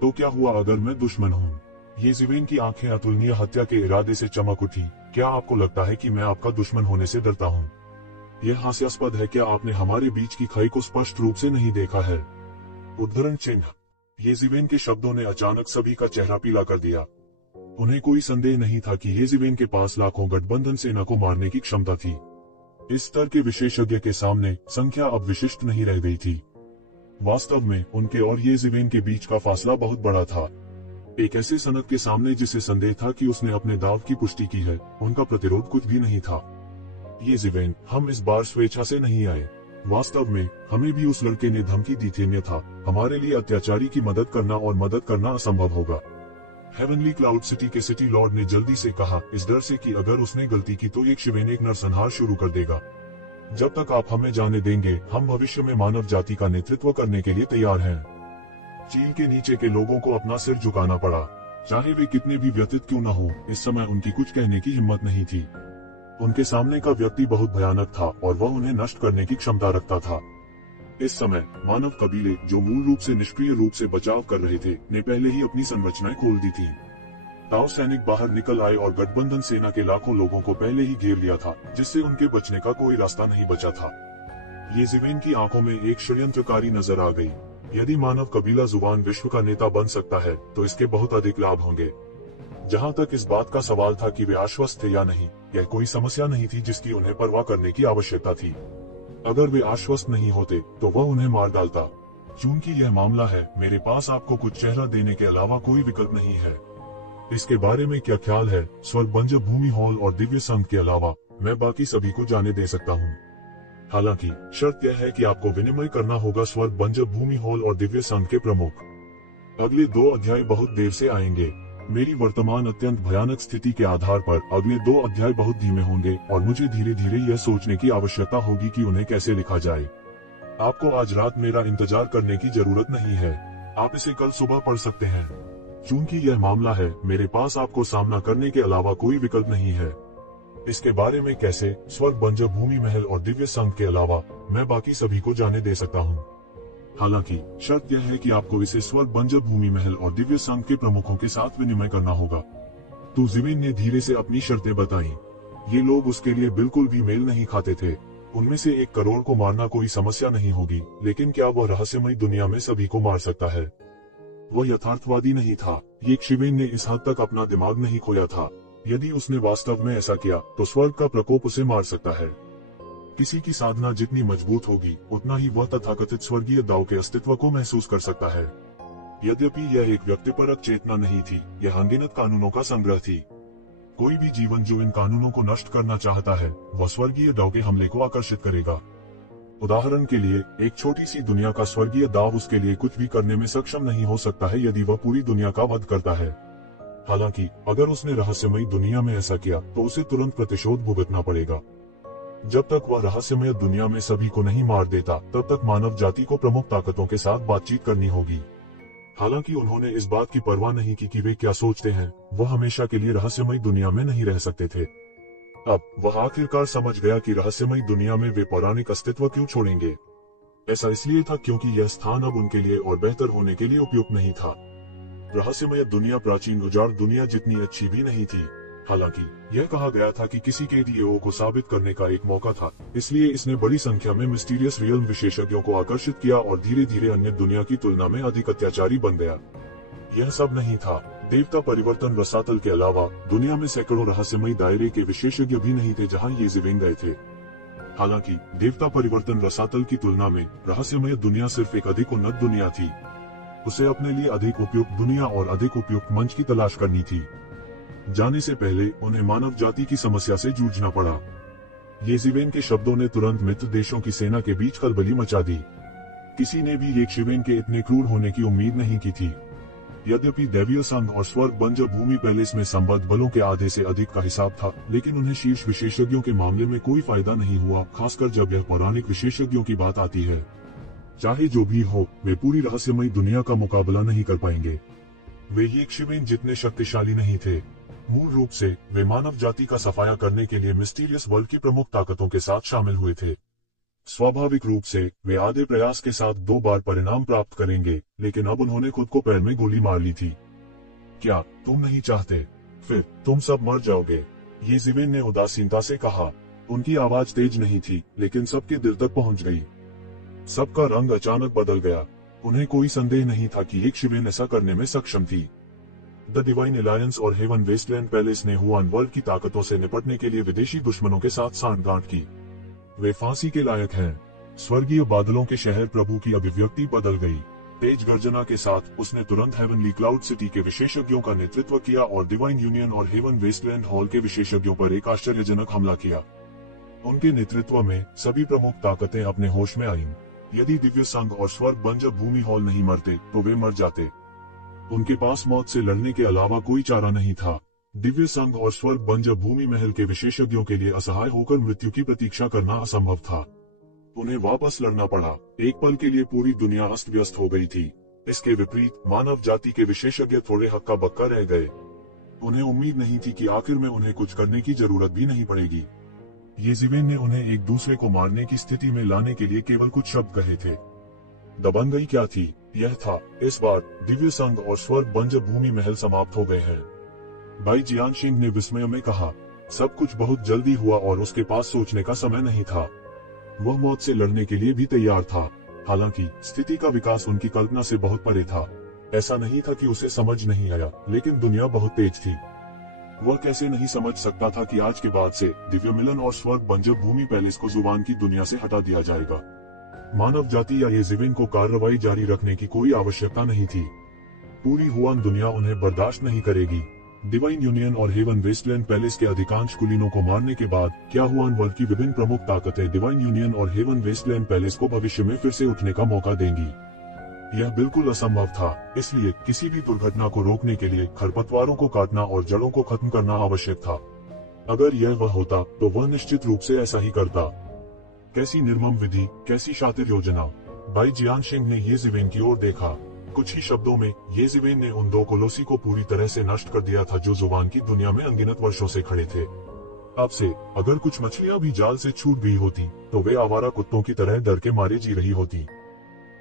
तो क्या हुआ अगर मैं दुश्मन हूँ? येज़िवेन की आंखें अतुलनीय हत्या के इरादे से चमक उठी। क्या आपको लगता है कि मैं आपका दुश्मन होने से डरता हूँ? यह हास्यास्पद है। क्या आपने हमारे बीच की खाई को स्पष्ट रूप से नहीं देखा है? उद्धरण चिन्ह। येज़िवेन के शब्दों ने अचानक सभी का चेहरा पीला कर दिया। उन्हें कोई संदेह नहीं था कि येज़िवेन के पास लाखों गठबंधन सेना को मारने की क्षमता थी। इस स्तर के विशेषज्ञ के सामने संख्या अब विशिष्ट नहीं रह गई थी। वास्तव में उनके और येज़िवेन के बीच का फासला बहुत बड़ा था। एक ऐसे सनक के सामने जिसे संदेह था कि उसने अपने दाव की पुष्टि की है, उनका प्रतिरोध कुछ भी नहीं था। येज़िवेन, हम इस बार स्वेच्छा से नहीं आए। वास्तव में हमें भी उस लड़के ने धमकी दी थी, अन्यथा हमारे लिए अत्याचारी की मदद करना और मदद करना असंभव होगा। हेवनली क्लाउड सिटी के सिटी लॉर्ड ने जल्दी से कहा, इस डर से कि अगर उसने गलती की तो येज़िवेन एक नरसंहार शुरू कर देगा। जब तक आप हमें जाने देंगे, हम भविष्य में मानव जाति का नेतृत्व करने के लिए तैयार हैं। चील के नीचे के लोगों को अपना सिर झुकाना पड़ा, चाहे वे कितने भी व्यथित क्यों न हो। इस समय उनकी कुछ कहने की हिम्मत नहीं थी। उनके सामने का व्यक्ति बहुत भयानक था और वह उन्हें नष्ट करने की क्षमता रखता था। इस समय मानव कबीले, जो मूल रूप से निष्क्रिय रूप से बचाव कर रहे थे, ने पहले ही अपनी संरचनाएं खोल दी थी। ताओ सैनिक बाहर निकल आए और गठबंधन सेना के लाखों लोगों को पहले ही घेर लिया था, जिससे उनके बचने का कोई रास्ता नहीं बचा था। येज़िवेन की आंखों में एक षड्यंत्रकारी नजर आ गई। यदि मानव कबीला जुबान विश्व का नेता बन सकता है, तो इसके बहुत अधिक लाभ होंगे। जहाँ तक इस बात का सवाल था कि वे आश्वस्त थे या नहीं, यह कोई समस्या नहीं थी जिसकी उन्हें परवाह करने की आवश्यकता थी। अगर वे आश्वस्त नहीं होते तो वह उन्हें मार डालता। चूंकि यह मामला है, मेरे पास आपको कुछ चेहरा देने के अलावा कोई विकल्प नहीं है। इसके बारे में क्या ख्याल है? स्वर्ग बंजर भूमि हॉल और दिव्य संघ के अलावा मैं बाकी सभी को जाने दे सकता हूँ। हालांकि शर्त यह है कि आपको विनिमय करना होगा स्वर्ग बंजर भूमि हॉल और दिव्य संघ के प्रमुख। अगले 2 अध्याय बहुत देर से आएंगे। मेरी वर्तमान अत्यंत भयानक स्थिति के आधार पर अगले 2 अध्याय बहुत धीमे होंगे और मुझे धीरे धीरे यह सोचने की आवश्यकता होगी कि उन्हें कैसे लिखा जाए। आपको आज रात मेरा इंतजार करने की जरूरत नहीं है। आप इसे कल सुबह पढ़ सकते हैं। चूंकि यह मामला है, मेरे पास आपको सामना करने के अलावा कोई विकल्प नहीं है। इसके बारे में कैसे स्वर्ग बंजर भूमि महल और दिव्य संघ के अलावा मैं बाकी सभी को जाने दे सकता हूँ। हालांकि शर्त यह है कि आपको इसे स्वर्ग बंजर भूमि महल और दिव्य संघ के प्रमुखों के साथ विनिमय करना होगा। तो ज़िवेन ने धीरे से अपनी शर्तें बताई। ये लोग उसके लिए बिल्कुल भी मेल नहीं खाते थे। उनमें से 1 करोड़ को मारना कोई समस्या नहीं होगी, लेकिन क्या वह रहस्यमय दुनिया में सभी को मार सकता है? वह यथार्थवादी नहीं था। ये ज़िवेन ने इस हद तक अपना दिमाग नहीं खोया था। यदि उसने वास्तव में ऐसा किया तो स्वर्ग का प्रकोप उसे मार सकता है। किसी की साधना जितनी मजबूत होगी, उतना ही वह तथाकथित स्वर्गीय दाव के अस्तित्व को महसूस कर सकता है। यद्यपि यह एक व्यक्तिपरक चेतना नहीं थी, यह अनगिनत कानूनों का संग्रह थी। कोई भी जीवन जो इन कानूनों को नष्ट करना चाहता है, वह स्वर्गीय दाव के हमले को आकर्षित करेगा। उदाहरण के लिए, एक छोटी सी दुनिया का स्वर्गीय दाव उसके लिए कुछ भी करने में सक्षम नहीं हो सकता है यदि वह पूरी दुनिया का वध करता है। हालांकि अगर उसने रहस्यमयी दुनिया में ऐसा किया तो उसे तुरंत प्रतिशोध भुगतना पड़ेगा। जब तक वह रहस्यमय दुनिया में सभी को नहीं मार देता, तब तक मानव जाति को प्रमुख ताकतों के साथ बातचीत करनी होगी। हालांकि उन्होंने इस बात की परवाह नहीं की कि वे क्या सोचते हैं। वह हमेशा के लिए रहस्यमय दुनिया में नहीं रह सकते थे। अब वह आखिरकार समझ गया कि रहस्यमय दुनिया में वे पौराणिक अस्तित्व क्यों छोड़ेंगे। ऐसा इसलिए था क्योंकि यह स्थान अब उनके लिए और बेहतर होने के लिए उपयुक्त नहीं था। रहस्यमय दुनिया प्राचीन उजाड़ दुनिया जितनी अच्छी भी नहीं थी। हालांकि यह कहा गया था कि किसी के डीओ को साबित करने का एक मौका था, इसलिए इसने बड़ी संख्या में मिस्टीरियस रियल्म विशेषज्ञों को आकर्षित किया और धीरे धीरे अन्य दुनिया की तुलना में अधिक अत्याचारी बन गया। यह सब नहीं था। देवता परिवर्तन रसातल के अलावा दुनिया में सैकड़ों रहस्यमयी दायरे के विशेषज्ञ भी नहीं थे जहां ये ज़िवेन गए थे। हालांकि देवता परिवर्तन रसातल की तुलना में रहस्यमय दुनिया सिर्फ एक अधिक उन्नत दुनिया थी। उसे अपने लिए अधिक उपयुक्त दुनिया और अधिक उपयुक्त मंच की तलाश करनी थी। जाने से पहले उन्हें मानव जाति की समस्या से जूझना पड़ा। ये ज़िवेन के शब्दों ने तुरंत मित्र देशों की सेना के बीच खलबली मचा दी। किसी ने भी एक ज़िवेन के इतने क्रूर होने की उम्मीद नहीं की थी। यद्यपि दैवीय संघ और स्वर्ग बंजर भूमि पैलेस में संबद्ध बलों के आधे से अधिक का हिसाब था, लेकिन उन्हें शीर्ष विशेषज्ञों के मामले में कोई फायदा नहीं हुआ, खासकर जब यह पौराणिक विशेषज्ञों की बात आती है। चाहे जो भी हो, वे पूरी रहस्यमयी दुनिया का मुकाबला नहीं कर पाएंगे। वे ये ज़िवेन जितने शक्तिशाली नहीं थे। मूल रूप से वे मानव जाति का सफाया करने के लिए मिस्टीरियस वर्ल्ड की प्रमुख ताकतों के साथ शामिल हुए थे। स्वाभाविक रूप से वे आधे प्रयास के साथ 2 बार परिणाम प्राप्त करेंगे, लेकिन अब उन्होंने खुद को पैर में गोली मार ली थी। क्या तुम नहीं चाहते? फिर तुम सब मर जाओगे, ये ज़िवेन ने उदासीनता से कहा। उनकी आवाज तेज नहीं थी, लेकिन सबके दिल तक पहुंच गई। सबका रंग अचानक बदल गया। उन्हें कोई संदेह नहीं था कि एक ज़िवेन ऐसा करने में सक्षम थी। द डिवाइन अलायंस और हेवन वेस्टलैंड पैलेस ने हुआन वर्ल्ड की ताकतों से निपटने के लिए विदेशी दुश्मनों के साथ सांठगांठ की। वे फांसी के लायक हैं। स्वर्गीय बादलों के शहर प्रभु की अभिव्यक्ति बदल गई। तेज गर्जना के साथ उसने तुरंत हेवनली क्लाउड सिटी के विशेषज्ञों का नेतृत्व किया और डिवाइन यूनियन और हेवन वेस्टलैंड हॉल के विशेषज्ञों पर एक आश्चर्यजनक हमला किया। उनके नेतृत्व में सभी प्रमुख ताकतें अपने होश में आईं। यदि दिव्य संघ और स्वर्ग बंजर भूमि हॉल नहीं मरते तो वे मर जाते। उनके पास मौत से लड़ने के अलावा कोई चारा नहीं था। दिव्य संघ और स्वर्ग बंजर भूमि महल के विशेषज्ञों के लिए असहाय होकर मृत्यु की प्रतीक्षा करना असंभव था। उन्हें वापस लड़ना पड़ा। एक पल के लिए पूरी दुनिया अस्त व्यस्त हो गई थी। इसके विपरीत मानव जाति के विशेषज्ञ थोड़े हक्का बक्का रह गए। उन्हें उम्मीद नहीं थी कि आखिर में उन्हें कुछ करने की जरूरत भी नहीं पड़ेगी। ये ज़िवेन ने उन्हें एक दूसरे को मारने की स्थिति में लाने के लिए केवल कुछ शब्द कहे थे। दबंगई क्या थी? यह था, इस बार दिव्य संघ और स्वर्ग बंजर भूमि महल समाप्त हो गए हैं। भाई जियान सिंह ने विस्मय में कहा। सब कुछ बहुत जल्दी हुआ और उसके पास सोचने का समय नहीं था। वह मौत से लड़ने के लिए भी तैयार था। हालांकि स्थिति का विकास उनकी कल्पना से बहुत परे था। ऐसा नहीं था कि उसे समझ नहीं आया, लेकिन दुनिया बहुत तेज थी। वह कैसे नहीं समझ सकता था कि आज के बाद से दिव्य मिलन और स्वर्ग बंजर भूमि पैलेस को जुबान की दुनिया से हटा दिया जाएगा। मानव जाति या येज़ेबेल को कार्रवाई जारी रखने की कोई आवश्यकता नहीं थी। पूरी हुआन दुनिया उन्हें बर्दाश्त नहीं करेगी। डिवाइन यूनियन और हेवन वेस्टलैंड पैलेस के अधिकांश कुलीनों को मारने के बाद क्या हुआन वर्ल्ड की विभिन्न प्रमुख ताकतें डिवाइन यूनियन और हेवन वेस्टलैंड पैलेस को भविष्य में फिर से उठने का मौका देंगी? यह बिल्कुल असंभव था, इसलिए किसी भी दुर्घटना को रोकने के लिए खरपतवारों को काटना और जड़ों को खत्म करना आवश्यक था। अगर यह वह होता तो वह निश्चित रूप से ऐसा ही करता। कैसी निर्मम विधि, कैसी शातिर योजना। बाई जियानशिंग ने येज़ेबेल की ओर देखा। कुछ ही शब्दों में येज़ेबेल ने उन दो कोलोसी को पूरी तरह से नष्ट कर दिया था जो जुबान की दुनिया में अनगिनत वर्षों से खड़े थे। अब से अगर कुछ मछलियां भी जाल से छूट गई होती तो वे आवारा कुत्तों की तरह डर के मारे जी रही होती।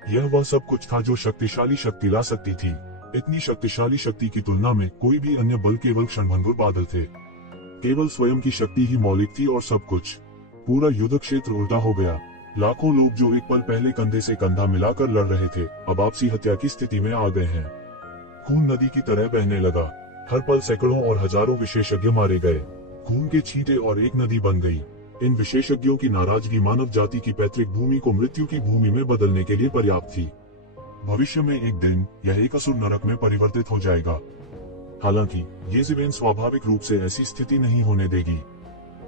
यह वह सब कुछ था जो शक्तिशाली शक्ति ला सकती थी। इतनी शक्तिशाली शक्ति की तुलना में कोई भी अन्य बल केवल क्षणभंगुर बादल थे। केवल स्वयं की शक्ति ही मौलिक थी और सब कुछ। पूरा युद्ध क्षेत्र उल्टा हो गया। लाखों लोग जो एक पल पहले कंधे से कंधा मिलाकर लड़ रहे थे अब आपसी हत्या की स्थिति में आ गए हैं। खून नदी की तरह बहने लगा। हर पल सैकड़ों और हजारों विशेषज्ञ मारे गए। खून के छींटे और एक नदी बन गई। इन विशेषज्ञों की नाराजगी मानव जाति की पैतृक भूमि को मृत्यु की भूमि में बदलने के लिए पर्याप्त थी। भविष्य में एक दिन यह एक असुर नरक में परिवर्तित हो जाएगा। हालांकि येज़ेबेल स्वाभाविक रूप से ऐसी स्थिति नहीं होने देगी।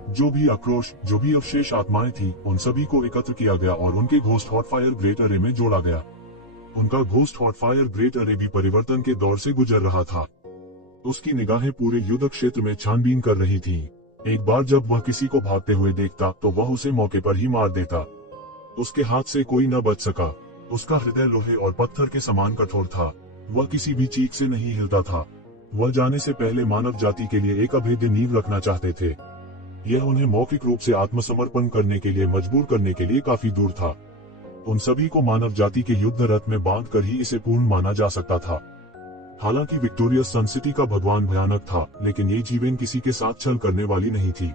जो भी आक्रोश, जो भी अवशेष आत्माएं थी, उन सभी को एकत्र किया गया और उनके घोस्ट हॉट फायर ग्रेट अरे में जोड़ा गया। उनका घोस्ट हॉट फायर ग्रेट अरे भी परिवर्तन के दौर से गुजर रहा था। उसकी निगाहें पूरे युद्ध क्षेत्र में छानबीन कर रही थी। एक बार जब वह किसी को भागते हुए देखता तो वह उसे मौके पर ही मार देता। उसके हाथ से कोई न बच सका। उसका हृदय लोहे और पत्थर के समान कठोर था। वह किसी भी चीख से नहीं हिलता था। वह जाने से पहले मानव जाति के लिए एक अभेद्य नींव रखना चाहते थे। यह उन्हें मौखिक रूप से आत्मसमर्पण करने के लिए मजबूर करने के लिए काफी दूर था। उन सभी को मानव जाति के युद्ध रथ में बांध कर ही इसे पूर्ण माना जा सकता था। हालांकि विक्टोरियस सन सिटी का भगवान भयानक था, लेकिन येज़ेबेल किसी के साथ छल करने वाली नहीं थी।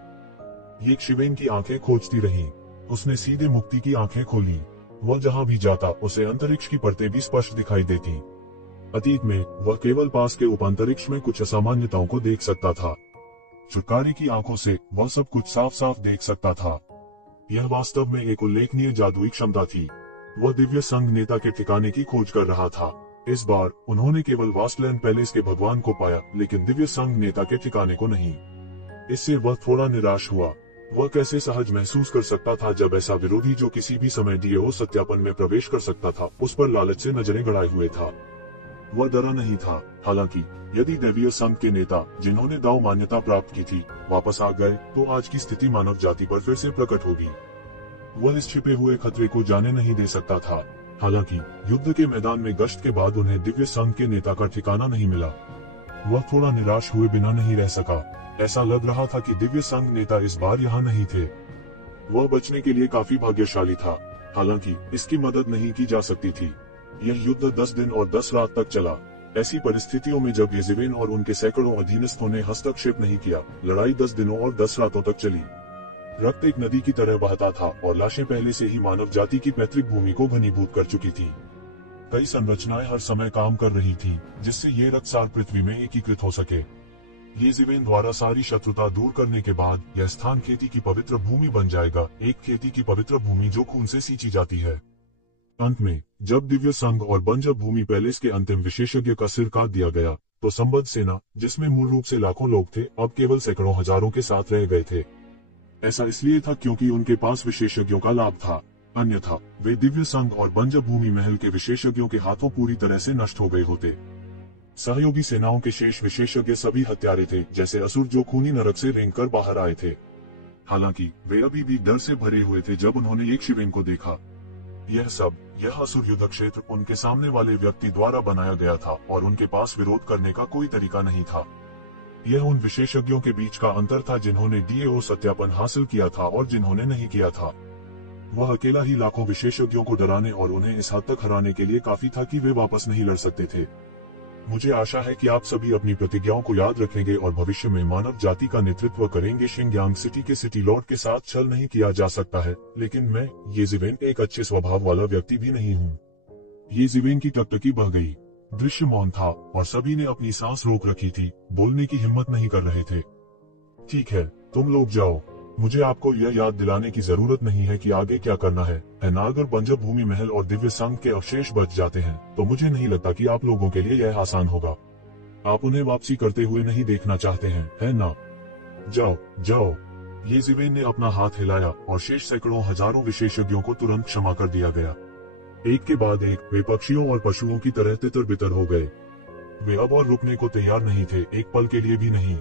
येज़ेबेल की आंखें खोजती रहीं। उसने सीधे मुक्ति की आंखें खोली। वह जहां भी जाता उसे अंतरिक्ष की परतें भी स्पष्ट दिखाई देती। अतीत में वह केवल पास के उपअंतरिक्ष में कुछ असामान्यताओं को देख सकता था। छुटकारे की आंखों से वह सब कुछ साफ साफ देख सकता था। यह वास्तव में एक उल्लेखनीय जादुई क्षमता थी। वह दिव्य संघ नेता के ठिकाने की खोज कर रहा था। इस बार उन्होंने केवल वास्टलैंड पैलेस के भगवान को पाया, लेकिन दिव्य संघ नेता के ठिकाने को नहीं। इससे वह थोड़ा निराश हुआ। वह कैसे सहज महसूस कर सकता था जब ऐसा विरोधी जो किसी भी समय डीएओ सत्यापन में प्रवेश कर सकता था उस पर लालच से नजरें गड़ाए हुए था। वह डरा नहीं था। हालांकि यदि दैवीय संघ के नेता जिन्होंने दाव मान्यता प्राप्त की थी वापस आ गए तो आज की स्थिति मानव जाति पर फिर से प्रकट होगी। वह इस छिपे हुए खतरे को जाने नहीं दे सकता था। हालांकि युद्ध के मैदान में गश्त के बाद उन्हें दिव्य संघ के नेता का ठिकाना नहीं मिला। वह थोड़ा निराश हुए बिना नहीं रह सका। ऐसा लग रहा था कि दिव्य संघ नेता इस बार यहाँ नहीं थे। वह बचने के लिए काफी भाग्यशाली था। हालांकि इसकी मदद नहीं की जा सकती थी। यह युद्ध 10 दिन और 10 रात तक चला। ऐसी परिस्थितियों में जब येज़ेबेल और उनके सैकड़ों अधीनस्थों ने हस्तक्षेप नहीं किया, लड़ाई 10 दिनों और 10 रातों तक चली। रक्त एक नदी की तरह बहता था और लाशें पहले से ही मानव जाति की पैतृक भूमि को घनीभूत कर चुकी थी। कई संरचनाएं हर समय काम कर रही थी जिससे ये रक्तसार पृथ्वी में एकीकृत हो सके। येज़ेबेल द्वारा सारी शत्रुता दूर करने के बाद यह स्थान खेती की पवित्र भूमि बन जाएगा, एक खेती की पवित्र भूमि जो खून से सींची जाती है। अंत में जब दिव्य संघ और बंजर भूमि पैलेस के अंतिम विशेषज्ञ का सिर काट दिया गया तो संबद्ध सेना, जिसमें मूल रूप से लाखों लोग थे, अब केवल सैकड़ों हजारों के साथ रह गए थे। ऐसा इसलिए था क्योंकि उनके पास विशेषज्ञों का लाभ था। अन्यथा वे दिव्य संघ और बंजर भूमि महल के विशेषज्ञों के हाथों पूरी तरह से नष्ट हो गए होते। सहयोगी सेनाओं के शेष विशेषज्ञ सभी हत्यारे थे, जैसे असुर जो खूनी नरक से रेंगकर बाहर आए थे। हालांकि वे अभी भी डर से भरे हुए थे जब उन्होंने येज़ेबेल को देखा। यह असुर युद्ध क्षेत्र उनके सामने वाले व्यक्ति द्वारा बनाया गया था और उनके पास विरोध करने का कोई तरीका नहीं था। यह उन विशेषज्ञों के बीच का अंतर था जिन्होंने डीएओ सत्यापन हासिल किया था और जिन्होंने नहीं किया था। वह अकेला ही लाखों विशेषज्ञों को डराने और उन्हें इस हद तक हराने के लिए काफी था कि वे वापस नहीं लड़ सकते थे। मुझे आशा है कि आप सभी अपनी प्रतिज्ञाओं को याद रखेंगे और भविष्य में मानव जाति का नेतृत्व करेंगे। शिंगयांग सिटी के सिटी लॉर्ड के साथ छल नहीं किया जा सकता है, लेकिन मैं येज़ेबेल एक अच्छे स्वभाव वाला व्यक्ति भी नहीं हूँ। येज़ेबेल की टकटकी बह गई। दृश्य मौन था और सभी ने अपनी सांस रोक रखी थी, बोलने की हिम्मत नहीं कर रहे थे। ठीक है, तुम लोग जाओ, मुझे आपको यह याद दिलाने की जरूरत नहीं है कि आगे क्या करना है। अगर बंजर भूमि महल और दिव्य संघ के अवशेष बच जाते हैं तो मुझे नहीं लगता कि आप लोगों के लिए यह आसान होगा। आप उन्हें वापसी करते हुए नहीं देखना चाहते हैं, है ना? जाओ जाओ। येज़ेवेन ने अपना हाथ हिलाया और शेष सैकड़ों हजारों विशेषज्ञों को तुरंत क्षमा कर दिया गया। एक के बाद एक वे पक्षियों और पशुओं की तरह तितर बितर हो गए। वे अब और रुकने को तैयार नहीं थे, एक पल के लिए भी नहीं।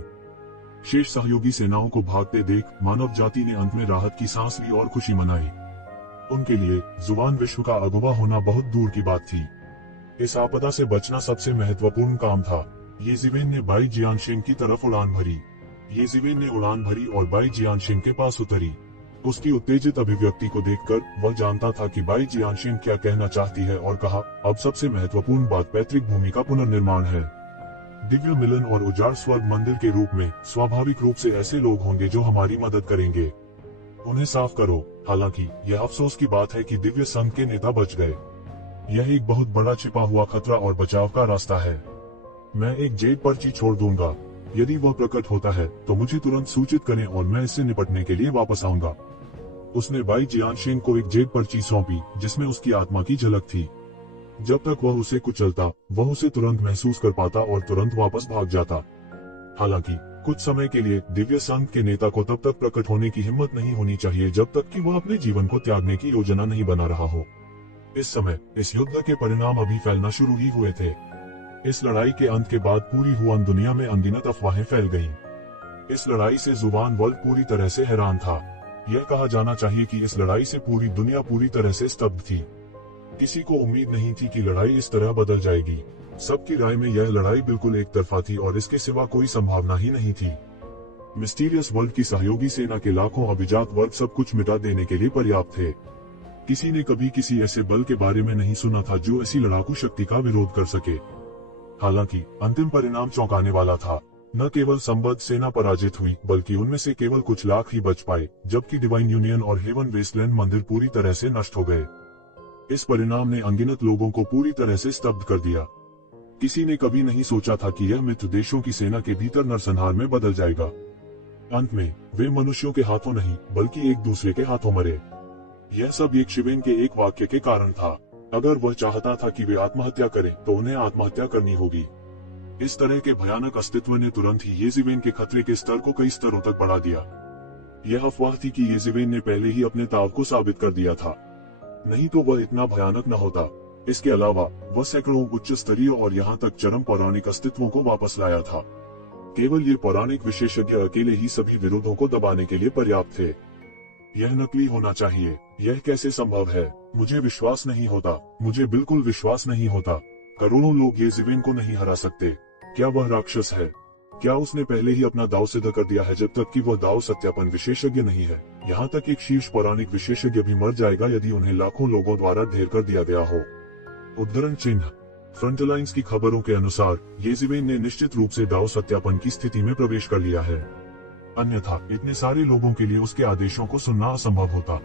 शेष सहयोगी सेनाओं को भागते देख मानव जाति ने अंत में राहत की सांस ली और खुशी मनाई। उनके लिए जुबान विश्व का अगुवा होना बहुत दूर की बात थी। इस आपदा से बचना सबसे महत्वपूर्ण काम था। येज़ेवेन ने बाई जियानशिंग की तरफ उड़ान भरी। येज़ेवेन ने उड़ान भरी और बाई जियानशिंग के पास उतरी। उसकी उत्तेजित अभिव्यक्ति को देखकर वह जानता था कि बाई जियानशिंग क्या कहना चाहती है और कहा, अब सबसे महत्वपूर्ण बात पैतृक भूमि का पुनर्निर्माण है। दिव्य मिलन और उजाड़ स्वर्ग मंदिर के रूप में स्वाभाविक रूप से ऐसे लोग होंगे जो हमारी मदद करेंगे। उन्हें साफ करो। हालांकि यह अफसोस की बात है कि दिव्य संघ के नेता बच गए। यह एक बहुत बड़ा छिपा हुआ खतरा और बचाव का रास्ता है। मैं एक जेड पर्ची छोड़ दूंगा। यदि वह प्रकट होता है तो मुझे तुरंत सूचित करें और मैं इससे निपटने के लिए वापस आऊंगा। उसने बाई जियानशिंग को एक जेड पर्ची सौंपी जिसमें उसकी आत्मा की झलक थी। जब तक वह उसे कुचलता, वह उसे तुरंत महसूस कर पाता और तुरंत वापस भाग जाता। हालांकि कुछ समय के लिए दिव्य संघ के नेता को तब तक प्रकट होने की हिम्मत नहीं होनी चाहिए जब तक कि वह अपने जीवन को त्यागने की योजना नहीं बना रहा हो। इस समय इस युद्ध के परिणाम अभी फैलना शुरू ही हुए थे। इस लड़ाई के अंत के बाद पूरी हुआन दुनिया में अनगिनत अफवाहें फैल गईं। इस लड़ाई से जुबान वर्ल्ड पूरी तरह से हैरान था। यह कहा जाना चाहिए कि इस लड़ाई से पूरी दुनिया पूरी तरह से स्तब्ध थी। किसी को उम्मीद नहीं थी कि लड़ाई इस तरह बदल जाएगी। सबकी राय में यह लड़ाई बिल्कुल एक तरफा थी और इसके सिवा कोई संभावना ही नहीं थी। मिस्टीरियस वर्ल्ड की सहयोगी सेना के लाखों अभिजात वर्ग सब कुछ मिटा देने के लिए पर्याप्त थे। किसी ने कभी किसी ऐसे बल के बारे में नहीं सुना था जो ऐसी लड़ाकू शक्ति का विरोध कर सके। हालांकि अंतिम परिणाम चौंकाने वाला था। न केवल संबद्ध सेना पराजित हुई, बल्कि उनमें से केवल कुछ लाख ही बच पाए, जबकि डिवाइन यूनियन और हेवन वेस्टलैंड मंदिर पूरी तरह से नष्ट हो गए। इस परिणाम ने अनगिनत लोगों को पूरी तरह से स्तब्ध कर दिया। किसी ने कभी नहीं सोचा था कि यह मित्र देशों की सेना के भीतर नरसंहार में बदल जाएगा। अंत में वे मनुष्यों के हाथों नहीं बल्कि एक दूसरे के हाथों मरे। यह सब येज़ेवेन के एक वाक्य के कारण था। अगर वह चाहता था कि वे आत्महत्या करें तो उन्हें आत्महत्या करनी होगी। इस तरह के भयानक अस्तित्व ने तुरंत ही येज़ेवेन के खतरे के स्तर को कई स्तरों तक बढ़ा दिया। यह अफवाह थी कि येज़ेवेन ने पहले ही अपने ताव को साबित कर दिया था, नहीं तो वह इतना भयानक न होता। इसके अलावा वह सैकड़ों उच्च स्तरीय और यहाँ तक चरम पौराणिक अस्तित्वों को वापस लाया था। केवल ये पौराणिक विशेषज्ञ अकेले ही सभी विरोधों को दबाने के लिए पर्याप्त थे। यह नकली होना चाहिए। यह कैसे संभव है? मुझे विश्वास नहीं होता। मुझे बिल्कुल विश्वास नहीं होता। करोड़ों लोग येज़ेवेन को नहीं हरा सकते। क्या वह राक्षस है? क्या उसने पहले ही अपना दांव सिद्ध कर दिया है जब तक कि वह दांव सत्यापन विशेषज्ञ नहीं है? यहाँ तक एक शीर्ष पौराणिक विशेषज्ञ भी मर जाएगा यदि उन्हें लाखों लोगों द्वारा ढेर कर दिया गया हो। उद्धरण चिन्ह। फ्रंटलाइंस की खबरों के अनुसार येज़ेवेन ने निश्चित रूप से दांव सत्यापन की स्थिति में प्रवेश कर लिया है। अन्यथा इतने सारे लोगों के लिए उसके आदेशों को सुनना असंभव होता।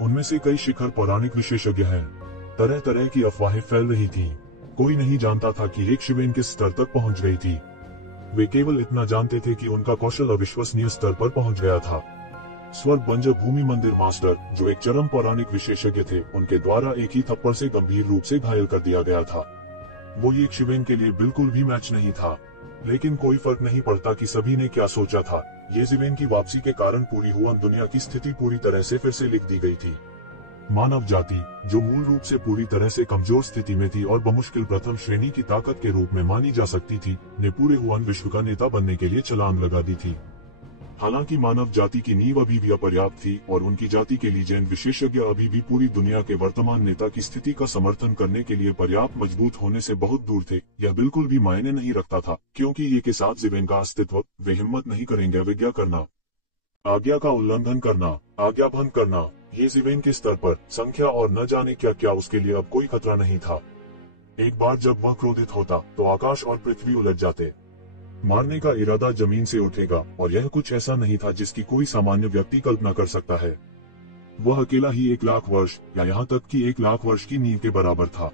उनमें से कई शिखर पौराणिक विशेषज्ञ हैं। तरह तरह की अफवाहें फैल रही थीं। कोई नहीं जानता था कि येज़ेवेन किस स्तर तक पहुंच गई थी। वे केवल इतना जानते थे कि उनका कौशल अविश्वसनीय स्तर पर पहुंच गया था। स्वर्ग बंजर भूमि मंदिर मास्टर, जो एक चरम पौराणिक विशेषज्ञ थे, उनके द्वारा एक ही थप्पड़ से गंभीर रूप से घायल कर दिया गया था। वो येज़ेवेन के लिए बिल्कुल भी मैच नहीं था। लेकिन कोई फर्क नहीं पड़ता कि सभी ने क्या सोचा था। येज़ेवेन की वापसी के कारण पूरी हुआन दुनिया की स्थिति पूरी तरह से फिर से लिख दी गई थी। मानव जाति, जो मूल रूप से पूरी तरह से कमजोर स्थिति में थी और बमुश्किल प्रथम श्रेणी की ताकत के रूप में मानी जा सकती थी, ने पूरे हुआन विश्व का नेता बनने के लिए छलांग लगा दी थी। हालांकि मानव जाति की नींव अभी भी अपर्याप्त थी और उनकी जाति के लीजेंड विशेषज्ञ अभी भी पूरी दुनिया के वर्तमान नेता की स्थिति का समर्थन करने के लिए पर्याप्त मजबूत होने से बहुत दूर थे। यह बिल्कुल भी मायने नहीं रखता था, क्योंकि ये के साथ येज़ेवेन का अस्तित्व वे हिम्मत नहीं करेंगे अवज्ञा करना, आज्ञा का उल्लंघन करना, आज्ञा भंग करना। येज़ेवेन के स्तर पर संख्या और न जाने क्या क्या उसके लिए अब कोई खतरा नहीं था। एक बार जब वह क्रोधित होता तो आकाश और पृथ्वी उलट जाते। मारने का इरादा जमीन से उठेगा और यह कुछ ऐसा नहीं था जिसकी कोई सामान्य व्यक्ति कल्पना कर सकता है। वह अकेला ही 1 लाख वर्ष या यहाँ तक कि 1 लाख वर्ष की नींव के बराबर था।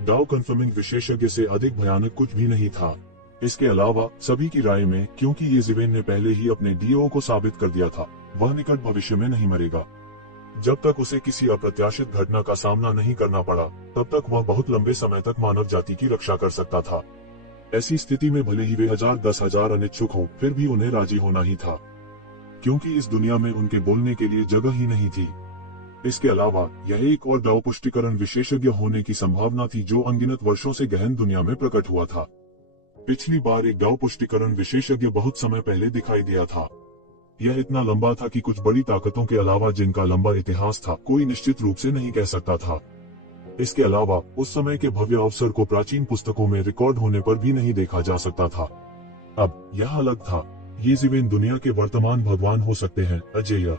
डाउ कन्फर्मिंग विशेषज्ञ से अधिक भयानक कुछ भी नहीं था। इसके अलावा सभी की राय में, क्योंकि ये ज़िवेन ने पहले ही अपने डीओ को साबित कर दिया था, वह निकट भविष्य में नहीं मरेगा। जब तक उसे किसी अप्रत्याशित घटना का सामना नहीं करना पड़ा, तब तक वह बहुत लंबे समय तक मानव जाति की रक्षा कर सकता था। ऐसी स्थिति में भले ही वे 10,000 अनिच्छुक हों, फिर भी उन्हें राजी होना ही था, क्योंकि इस दुनिया में उनके बोलने के लिए जगह ही नहीं थी। इसके अलावा यह एक और डाउ पुष्टिकरण विशेषज्ञ होने की संभावना थी जो अनगिनत वर्षों से गहन दुनिया में प्रकट हुआ था। पिछली बार एक डाउ पुष्टिकरण विशेषज्ञ बहुत समय पहले दिखाई दिया था। यह इतना लंबा था कि कुछ बड़ी ताकतों के अलावा जिनका लंबा इतिहास था, कोई निश्चित रूप से नहीं कह सकता था। इसके अलावा उस समय के भव्य अवसर को प्राचीन पुस्तकों में रिकॉर्ड होने पर भी नहीं देखा जा सकता था। अब यह अलग था। ये ज़िवेन दुनिया के वर्तमान भगवान हो सकते हैं, अजेय।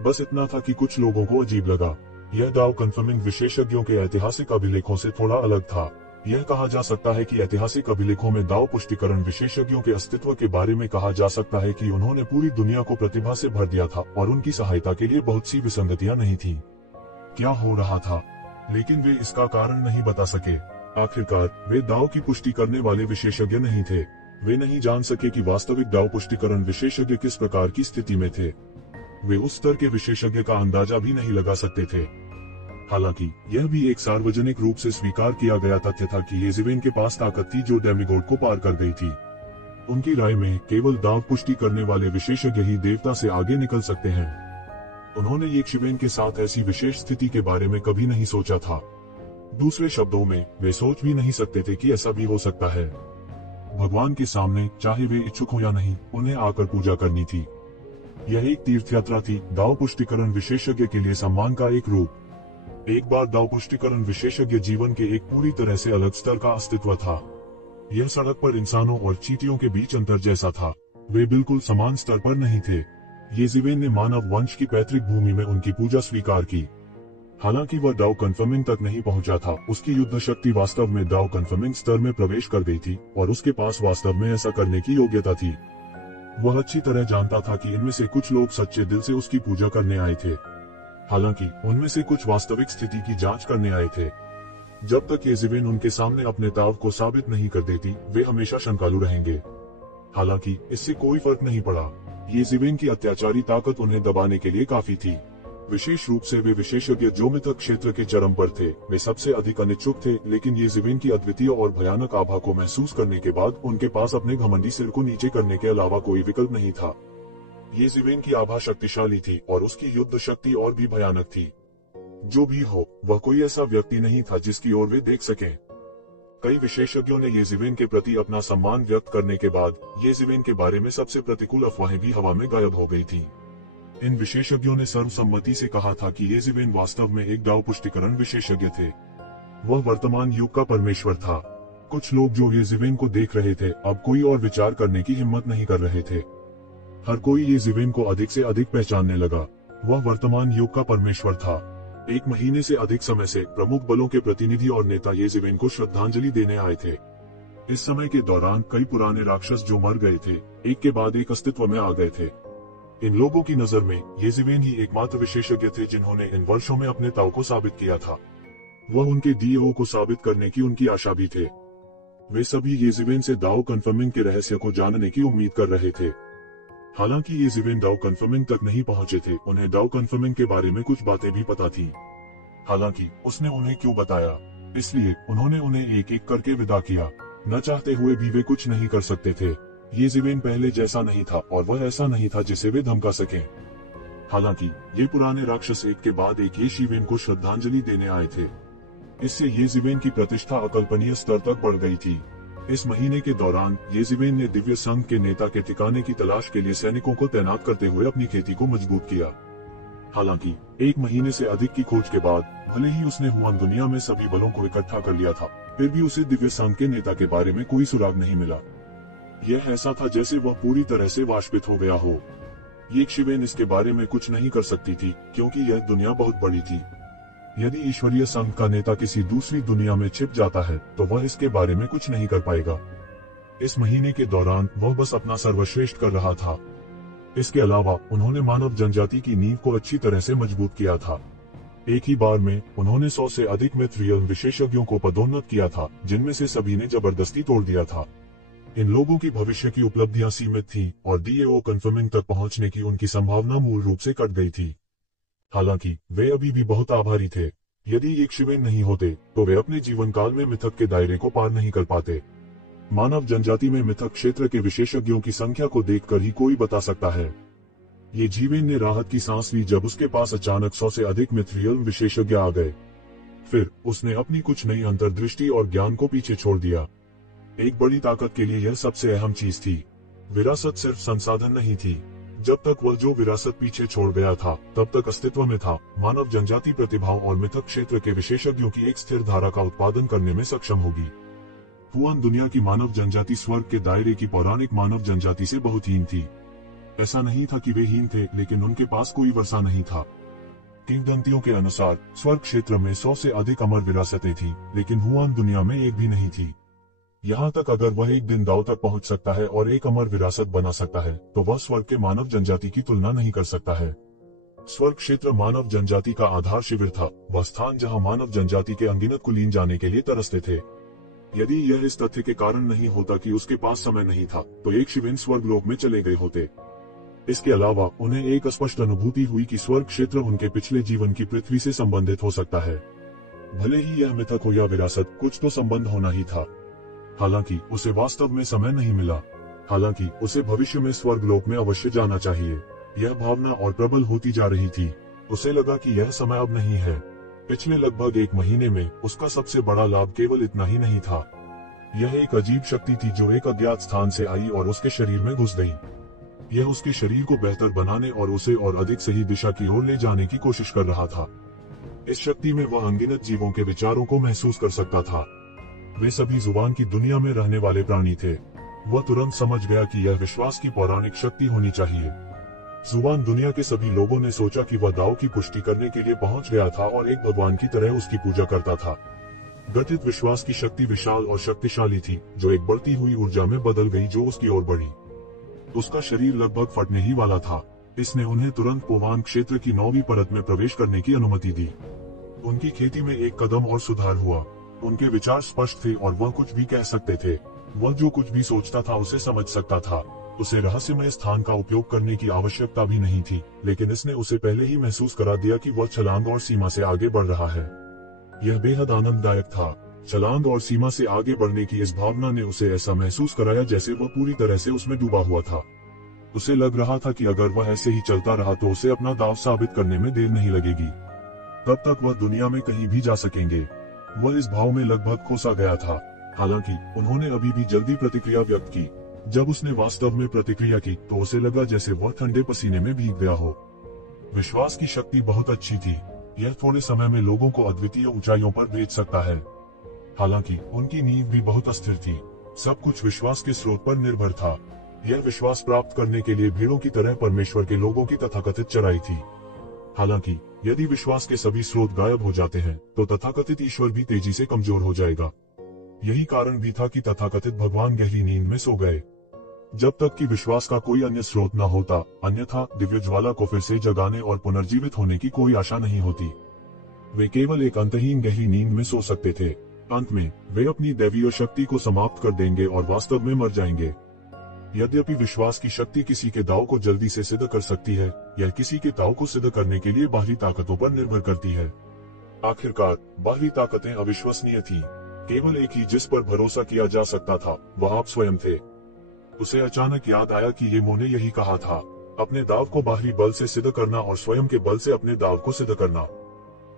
बस इतना था कि कुछ लोगों को अजीब लगा। यह डाउ कन्फर्मिंग विशेषज्ञों के ऐतिहासिक अभिलेखों से थोड़ा अलग था। यह कहा जा सकता है कि ऐतिहासिक अभिलेखों में डाउ पुष्टिकरण विशेषज्ञों के अस्तित्व के बारे में कहा जा सकता है कि उन्होंने पूरी दुनिया को प्रतिभा से भर दिया था और उनकी सहायता के लिए बहुत सी विसंगतियां नहीं थी। क्या हो रहा था, लेकिन वे इसका कारण नहीं बता सके। आखिरकार वे डाउ की पुष्टि करने वाले विशेषज्ञ नहीं थे। वे नहीं जान सके कि वास्तविक डाउ पुष्टिकरण विशेषज्ञ किस प्रकार की स्थिति में थे। वे उस स्तर के विशेषज्ञ का अंदाजा भी नहीं लगा सकते थे। हालांकि यह भी एक सार्वजनिक रूप से स्वीकार किया गया तथ्य था कि ये ज़िवेन के पास ताकत थी जो डेमिगॉड को पार कर गई थी। उनकी राय में केवल डाउ पुष्टि करने वाले विशेषज्ञ ही देवता से आगे निकल सकते हैं। उन्होंने ये ज़िवेन के साथ ऐसी विशेष स्थिति के बारे में कभी नहीं सोचा था। दूसरे शब्दों में, वे सोच भी नहीं सकते थे कि ऐसा भी हो सकता है। भगवान के सामने, चाहे वे इच्छुक हो या नहीं, उन्हें आकर पूजा करनी थी। यह एक तीर्थ यात्रा थी, डाउ पुष्टिकरण विशेषज्ञ के लिए सम्मान का एक रूप। एक बार डाउ पुष्टिकरण विशेषज्ञ जीवन के एक पूरी तरह से अलग स्तर का अस्तित्व था। यह सड़क पर इंसानों और चींटियों के बीच अंतर जैसा था। वे बिल्कुल समान स्तर पर नहीं थे। ये ज़िवेन ने मानव वंश की पैतृक भूमि में उनकी पूजा स्वीकार की। हालांकि वह डाउ कन्फर्मिंग तक नहीं पहुंचा था, उसकी युद्ध शक्ति वास्तव में डाउ कन्फर्मिंग स्तर में प्रवेश कर गई थी और उसके पास वास्तव में ऐसा करने की योग्यता थी। वह अच्छी तरह जानता था कि इनमें से कुछ लोग सच्चे दिल से उसकी पूजा करने आए थे, हालांकि उनमें से कुछ वास्तविक स्थिति की जांच करने आए थे। जब तक ये ज़िवेन उनके सामने अपने ताव को साबित नहीं कर देती, वे हमेशा शंकालु रहेंगे। हालांकि इससे कोई फर्क नहीं पड़ा। ये ज़िवेन की अत्याचारी ताकत उन्हें दबाने के लिए काफी थी। विशेष रूप से वे विशेषज्ञ जो मिथक क्षेत्र के चरम पर थे, वे सबसे अधिक अनिच्छुक थे, लेकिन ये ज़िवेन की अद्वितीय और भयानक आभा को महसूस करने के बाद उनके पास अपने घमंडी सिर को नीचे करने के अलावा कोई विकल्प नहीं था। ये ज़िवेन की आभा शक्तिशाली थी और उसकी युद्ध शक्ति और भी भयानक थी। जो भी हो, वह कोई ऐसा व्यक्ति नहीं था जिसकी ओर वे देख सकें। कई विशेषज्ञों ने ये ज़िवेन के प्रति अपना सम्मान व्यक्त करने के बाद ये ज़िवेन के बारे में सबसे प्रतिकूल अफवाहें भी हवा में गायब हो गई थी। इन विशेषज्ञों ने सर्वसम्मति से कहा था कि ये ज़िवेन वास्तव में एक डाउ पुष्टिकरण विशेषज्ञ थे। वह वर्तमान युग का परमेश्वर था। कुछ लोग जो ये ज़िवेन को देख रहे थे, अब कोई और विचार करने की हिम्मत नहीं कर रहे थे। हर कोई ये ज़िवेन को अधिक से अधिक पहचानने लगा। वह वर्तमान युग का परमेश्वर था। एक महीने से अधिक समय से प्रमुख बलों के प्रतिनिधि और नेता ये ज़िवेन को श्रद्धांजलि देने आए थे। इस समय के दौरान कई पुराने राक्षस जो मर गए थे, एक के बाद एक अस्तित्व में आ गए थे। इन लोगों की नजर में ये ज़िवेन ही एकमात्र विशेषज्ञ थे जिन्होंने इन वर्षों में अपने ताव को साबित किया था। वह उनके डीओ को साबित करने की उनकी आशा भी थे। वे सभी ये ज़िवेन से डाउ कन्फर्मिंग के रहस्य को जानने की उम्मीद कर रहे थे। हालांकि ये ज़िवेन डाउ कन्फर्मिंग तक नहीं पहुंचे थे, उन्हें डाउ कन्फर्मिंग के बारे में कुछ बातें भी पता थी। हालांकि उसने उन्हें क्यों बताया, इसलिए उन्होंने उन्हें एक एक करके विदा किया। न चाहते हुए भी वे कुछ नहीं कर सकते थे। ये ज़िवेन पहले जैसा नहीं था और वह ऐसा नहीं था जिसे वे धमका सकें। हालांकि ये पुराने राक्षस एक के बाद एक ये ज़िवेन को श्रद्धांजलि देने आए थे। इससे ये ज़िवेन की प्रतिष्ठा अकल्पनीय स्तर तक बढ़ गई थी। इस महीने के दौरान ये ज़िवेन ने दिव्य संघ के नेता के ठिकाने की तलाश के लिए सैनिकों को तैनात करते हुए अपनी खेती को मजबूत किया। हालांकि एक महीने से अधिक की खोज के बाद भले ही उसने हुआन दुनिया में सभी बलों को इकट्ठा कर लिया था, फिर भी उसे दिव्य संघ के नेता के बारे में कोई सुराग नहीं मिला। यह ऐसा था जैसे वह पूरी तरह से वाष्पित हो गया हो। ये ज़िवेन इसके बारे में कुछ नहीं कर सकती थी क्योंकि यह दुनिया बहुत बड़ी थी। यदि ईश्वरीय संघ का नेता किसी दूसरी दुनिया में छिप जाता है तो वह इसके बारे में कुछ नहीं कर पाएगा। इस महीने के दौरान वह बस अपना सर्वश्रेष्ठ कर रहा था। इसके अलावा उन्होंने मानव जनजाति की नींव को अच्छी तरह से मजबूत किया था। एक ही बार में उन्होंने 100 से अधिक मिथरियल विशेषज्ञों को पदोन्नत किया था, जिनमें से सभी ने जबरदस्ती तोड़ दिया था। इन लोगों की भविष्य की उपलब्धियां सीमित थीं और डीएओ कन्फर्मिंग तक पहुंचने की उनकी संभावना मूल रूप से कट गई थी। हालांकि वे अभी भी बहुत आभारी थे। यदि ये शिवेन नहीं होते तो वे अपने जीवन काल में मिथक के दायरे को पार नहीं कर पाते। मानव जनजाति में मिथक क्षेत्र के विशेषज्ञों की संख्या को देखकर ही कोई बता सकता है। ये जीवेन ने राहत की सांस ली जब उसके पास अचानक 100 से अधिक मिथरियल विशेषज्ञ आ गए। फिर उसने अपनी कुछ नई अंतर्दृष्टि और ज्ञान को पीछे छोड़ दिया। एक बड़ी ताकत के लिए यह सबसे अहम चीज थी। विरासत सिर्फ संसाधन नहीं थी। जब तक वह जो विरासत पीछे छोड़ गया था तब तक अस्तित्व में था। मानव जनजाति प्रतिभाओं और मिथक क्षेत्र के विशेषज्ञों की एक स्थिर धारा का उत्पादन करने में सक्षम होगी। पुआन दुनिया की मानव जनजाति स्वर्ग के दायरे की पौराणिक मानव जनजाति से बहुत हीन थी। ऐसा नहीं था कि वे हीन थे, लेकिन उनके पास कोई वर्षा नहीं था। किंवदंतियों के अनुसार स्वर्ग क्षेत्र में 100 से अधिक अमर विरासतें थी, लेकिन हुआन दुनिया में एक भी नहीं थी। यहाँ तक अगर वह एक दिन दाव तक पहुँच सकता है और एक अमर विरासत बना सकता है, तो वह स्वर्ग के मानव जनजाति की तुलना नहीं कर सकता है। स्वर्ग क्षेत्र मानव जनजाति का आधार शिविर था, वह स्थान जहाँ मानव जनजाति के अनगिनत कुलीन जाने के लिए तरसते थे। यदि यह इस तथ्य के कारण नहीं होता कि उसके पास समय नहीं था, तो एक शिवेन स्वर्गलोक में चले गए होते। इसके अलावा उन्हें एक स्पष्ट अनुभूति हुई कि स्वर्ग क्षेत्र उनके पिछले जीवन की पृथ्वी से संबंधित हो सकता है। भले ही यह मिथक हो या विरासत, कुछ तो संबंध होना ही था। हालांकि उसे वास्तव में समय नहीं मिला। हालांकि उसे भविष्य में स्वर्गलोक में अवश्य जाना चाहिए। यह भावना और प्रबल होती जा रही थी। उसे लगा कि यह समय अब नहीं है। पिछले लगभग 1 महीने में उसका सबसे बड़ा लाभ केवल इतना ही नहीं था। यह एक अजीब शक्ति थी जो एक अज्ञात स्थान से आई और उसके शरीर में घुस गई। यह उसके शरीर को बेहतर बनाने और उसे और अधिक सही दिशा की ओर ले जाने की कोशिश कर रहा था। इस शक्ति में वह अनगिनत जीवों के विचारों को महसूस कर सकता था। वे सभी जुबान की दुनिया में रहने वाले प्राणी थे। वह तुरंत समझ गया कि यह विश्वास की पौराणिक शक्ति होनी चाहिए। जुबान दुनिया के सभी लोगों ने सोचा कि वह दाव की पुष्टि करने के लिए पहुंच गया था और एक भगवान की तरह उसकी पूजा करता था। गठित विश्वास की शक्ति विशाल और शक्तिशाली थी, जो एक बढ़ती हुई ऊर्जा में बदल गई जो उसकी ओर बढ़ी। उसका शरीर लगभग फटने ही वाला था। इसने उन्हें तुरंत पुआन क्षेत्र की 9वीं परत में प्रवेश करने की अनुमति दी। उनकी खेती में एक कदम और सुधार हुआ। उनके विचार स्पष्ट थे और वह कुछ भी कह सकते थे। वह जो कुछ भी सोचता था उसे समझ सकता था। उसे रहस्यमय स्थान का उपयोग करने की आवश्यकता भी नहीं थी, लेकिन इसने उसे पहले ही महसूस करा दिया कि वह छलांग और सीमा से आगे बढ़ रहा है। यह बेहद आनंददायक था। छलांग और सीमा से आगे बढ़ने की इस भावना ने उसे ऐसा महसूस कराया जैसे वह पूरी तरह से उसमें डूबा हुआ था। उसे लग रहा था कि अगर वह ऐसे ही चलता रहा तो उसे अपना दाव साबित करने में देर नहीं लगेगी। तब तक वह दुनिया में कहीं भी जा सकेंगे। वह इस भाव में लगभग खोसा गया था। हालांकि उन्होंने अभी भी जल्दी प्रतिक्रिया व्यक्त की। जब उसने वास्तव में प्रतिक्रिया की तो उसे लगा जैसे वह ठंडे पसीने में भीग गया हो। विश्वास की शक्ति बहुत अच्छी थी। यह थोड़े समय में लोगों को अद्वितीय ऊंचाइयों पर भेज सकता है। हालांकि उनकी नींव भी बहुत अस्थिर थी। सब कुछ विश्वास के स्रोत पर निर्भर था। यह विश्वास प्राप्त करने के लिए भीड़ों की तरह परमेश्वर के लोगों की तथाकथित चढ़ाई थी। हालांकि यदि विश्वास के सभी स्रोत गायब हो जाते हैं तो तथाकथित ईश्वर भी तेजी से कमजोर हो जाएगा। यही कारण भी था कि तथाकथित भगवान गहरी नींद में सो गए जब तक कि विश्वास का कोई अन्य स्रोत न होता, अन्यथा दिव्य ज्वाला को फिर से जगाने और पुनर्जीवित होने की कोई आशा नहीं होती। वे केवल एक अंतहीन गहरी नींद में सो सकते थे। अंत में वे अपनी दैवीय शक्ति को समाप्त कर देंगे और वास्तव में मर जाएंगे। यद्यपि विश्वास की शक्ति किसी के दाव को जल्दी से सिद्ध कर सकती है, यह किसी के दाव को सिद्ध करने के लिए बाहरी ताकतों पर निर्भर करती है। आखिरकार बाहरी ताकतें अविश्वसनीय थीं। केवल एक ही जिस पर भरोसा किया जा सकता था वह आप स्वयं थे। उसे अचानक याद आया कि येमो ने यही कहा था, अपने दाव को बाहरी बल से सिद्ध करना और स्वयं के बल से अपने दाव को सिद्ध करना।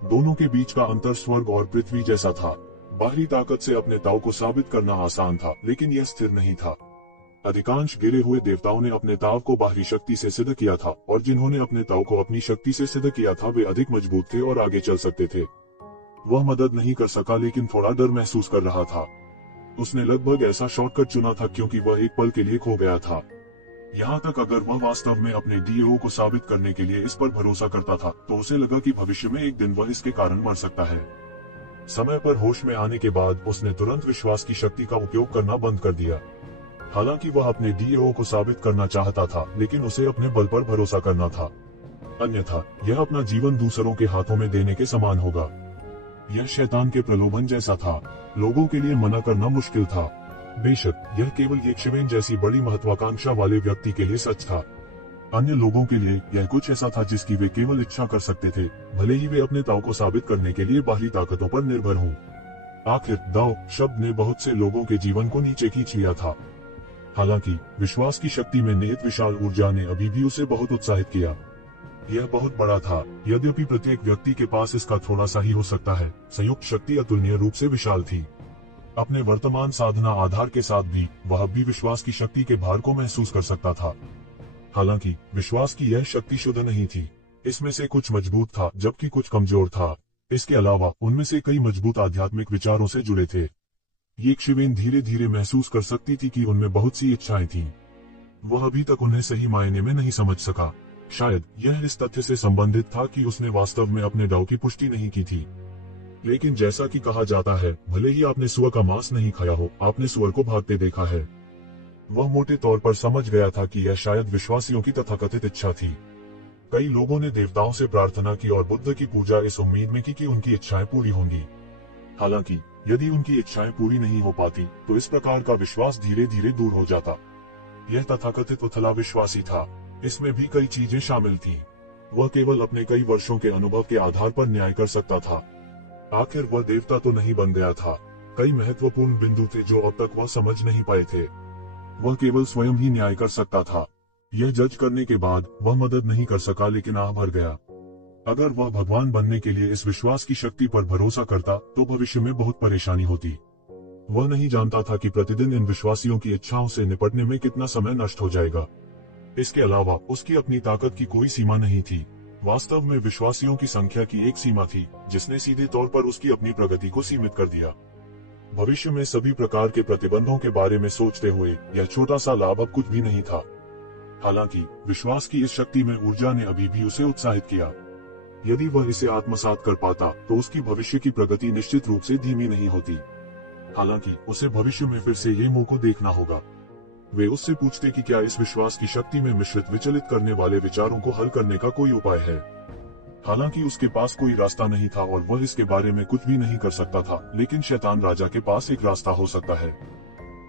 दोनों के बीच का अंतर स्वर्ग और पृथ्वी जैसा था। बाहरी ताकत से अपने दाव को साबित करना आसान था, लेकिन यह स्थिर नहीं था। अधिकांश गिरे हुए देवताओं ने अपने दाव को बाहरी शक्ति से सिद्ध किया था, और जिन्होंने अपने दाव को अपनी शक्ति से सिद्ध किया था वे अधिक मजबूत थे और आगे चल सकते थे। वह मदद नहीं कर सका, लेकिन थोड़ा डर महसूस कर रहा था। उसने लगभग ऐसा शॉर्टकट चुना था क्योंकि वह एक पल के लिए खो गया था। यहाँ तक अगर वह वास्तव में अपने डीओ को साबित करने के लिए इस पर भरोसा करता था तो उसे लगा कि भविष्य में एक दिन वह इसके कारण मर सकता है। समय पर होश में आने के बाद उसने तुरंत विश्वास की शक्ति का उपयोग करना बंद कर दिया। हालांकि वह अपने डीओ को साबित करना चाहता था, लेकिन उसे अपने बल पर भरोसा करना था। अन्यथा यह अपना जीवन दूसरों के हाथों में देने के समान होगा। यह शैतान के प्रलोभन जैसा था। लोगों के लिए मना करना मुश्किल था। बेशक यह केवल यक्षवेन जैसी बड़ी महत्वाकांक्षा वाले व्यक्ति के लिए सच था। अन्य लोगों के लिए यह कुछ ऐसा था जिसकी वे केवल इच्छा कर सकते थे, भले ही वे अपने दाव को साबित करने के लिए बाहरी ताकतों पर निर्भर हों। आखिर दाव शब्द ने बहुत से लोगों के जीवन को नीचे खींच लिया था। हालांकि विश्वास की शक्ति में निहित विशाल ऊर्जा ने अभी भी उसे बहुत उत्साहित किया। यह बहुत बड़ा था, यद्यपि प्रत्येक व्यक्ति के पास इसका थोड़ा सा ही हो सकता है। संयुक्त शक्ति अतुलनीय रूप से विशाल थी। अपने वर्तमान साधना आधार के साथ भी वह भी विश्वास की शक्ति के भार को महसूस कर सकता था। हालांकि विश्वास की यह शक्ति शुद्ध नहीं थी। इसमें से कुछ मजबूत था जबकि कुछ कमजोर था। इसके अलावा उनमें से कई मजबूत आध्यात्मिक विचारों से जुड़े थे। यक्षवेन धीरे धीरे महसूस कर सकती थी कि उनमें बहुत सी इच्छाएं थीं। वह अभी तक उन्हें सही मायने में नहीं समझ सका। शायद यह इस तथ्य से संबंधित था कि उसने वास्तव में अपने दाव की पुष्टि नहीं की थी। लेकिन जैसा कि कहा जाता है, भले ही आपने सुअर का मांस नहीं खाया हो, आपने सुअर को भागते देखा है। वह मोटे तौर पर समझ गया था कि यह शायद विश्वासियों की तथाकथित इच्छा थी। कई लोगों ने देवताओं से प्रार्थना की और बुद्ध की पूजा इस उम्मीद में की कि उनकी इच्छाएं पूरी होंगी। हालांकि यदि उनकी इच्छाएं पूरी नहीं हो पाती तो इस प्रकार का विश्वास धीरे धीरे दूर हो जाता। यह तथाकथित उथला विश्वासी था। इसमें भी कई चीजें शामिल थीं। वह केवल अपने कई वर्षों के अनुभव के आधार पर न्याय कर सकता था। आखिर वह देवता तो नहीं बन गया था। कई महत्वपूर्ण बिंदु थे जो अब तक वह समझ नहीं पाए थे। वह केवल स्वयं ही न्याय कर सकता था। यह जज करने के बाद वह मदद नहीं कर सका, लेकिन आह भर गया। अगर वह भगवान बनने के लिए इस विश्वास की शक्ति पर भरोसा करता तो भविष्य में बहुत परेशानी होती। वह नहीं जानता था कि प्रतिदिन इन विश्वासियों की इच्छाओं से निपटने में कितना समय नष्ट हो जाएगा। इसके अलावा उसकी अपनी ताकत की कोई सीमा नहीं थी। वास्तव में विश्वासियों की संख्या की एक सीमा थी जिसने सीधे तौर पर उसकी अपनी प्रगति को सीमित कर दिया। भविष्य में सभी प्रकार के प्रतिबंधों के बारे में सोचते हुए यह छोटा सा लाभ अब कुछ भी नहीं था। हालांकि विश्वास की इस शक्ति में ऊर्जा ने अभी भी उसे उत्साहित किया। यदि वह इसे आत्मसात कर पाता तो उसकी भविष्य की प्रगति निश्चित रूप से धीमी नहीं होती। हालांकि उसे भविष्य में फिर से ये मुंह को देखना होगा। वे उससे पूछते कि क्या इस विश्वास की शक्ति में मिश्रित विचलित करने वाले विचारों को हल करने का कोई उपाय है। हालांकि उसके पास कोई रास्ता नहीं था और वह इसके बारे में कुछ भी नहीं कर सकता था, लेकिन शैतान राजा के पास एक रास्ता हो सकता है।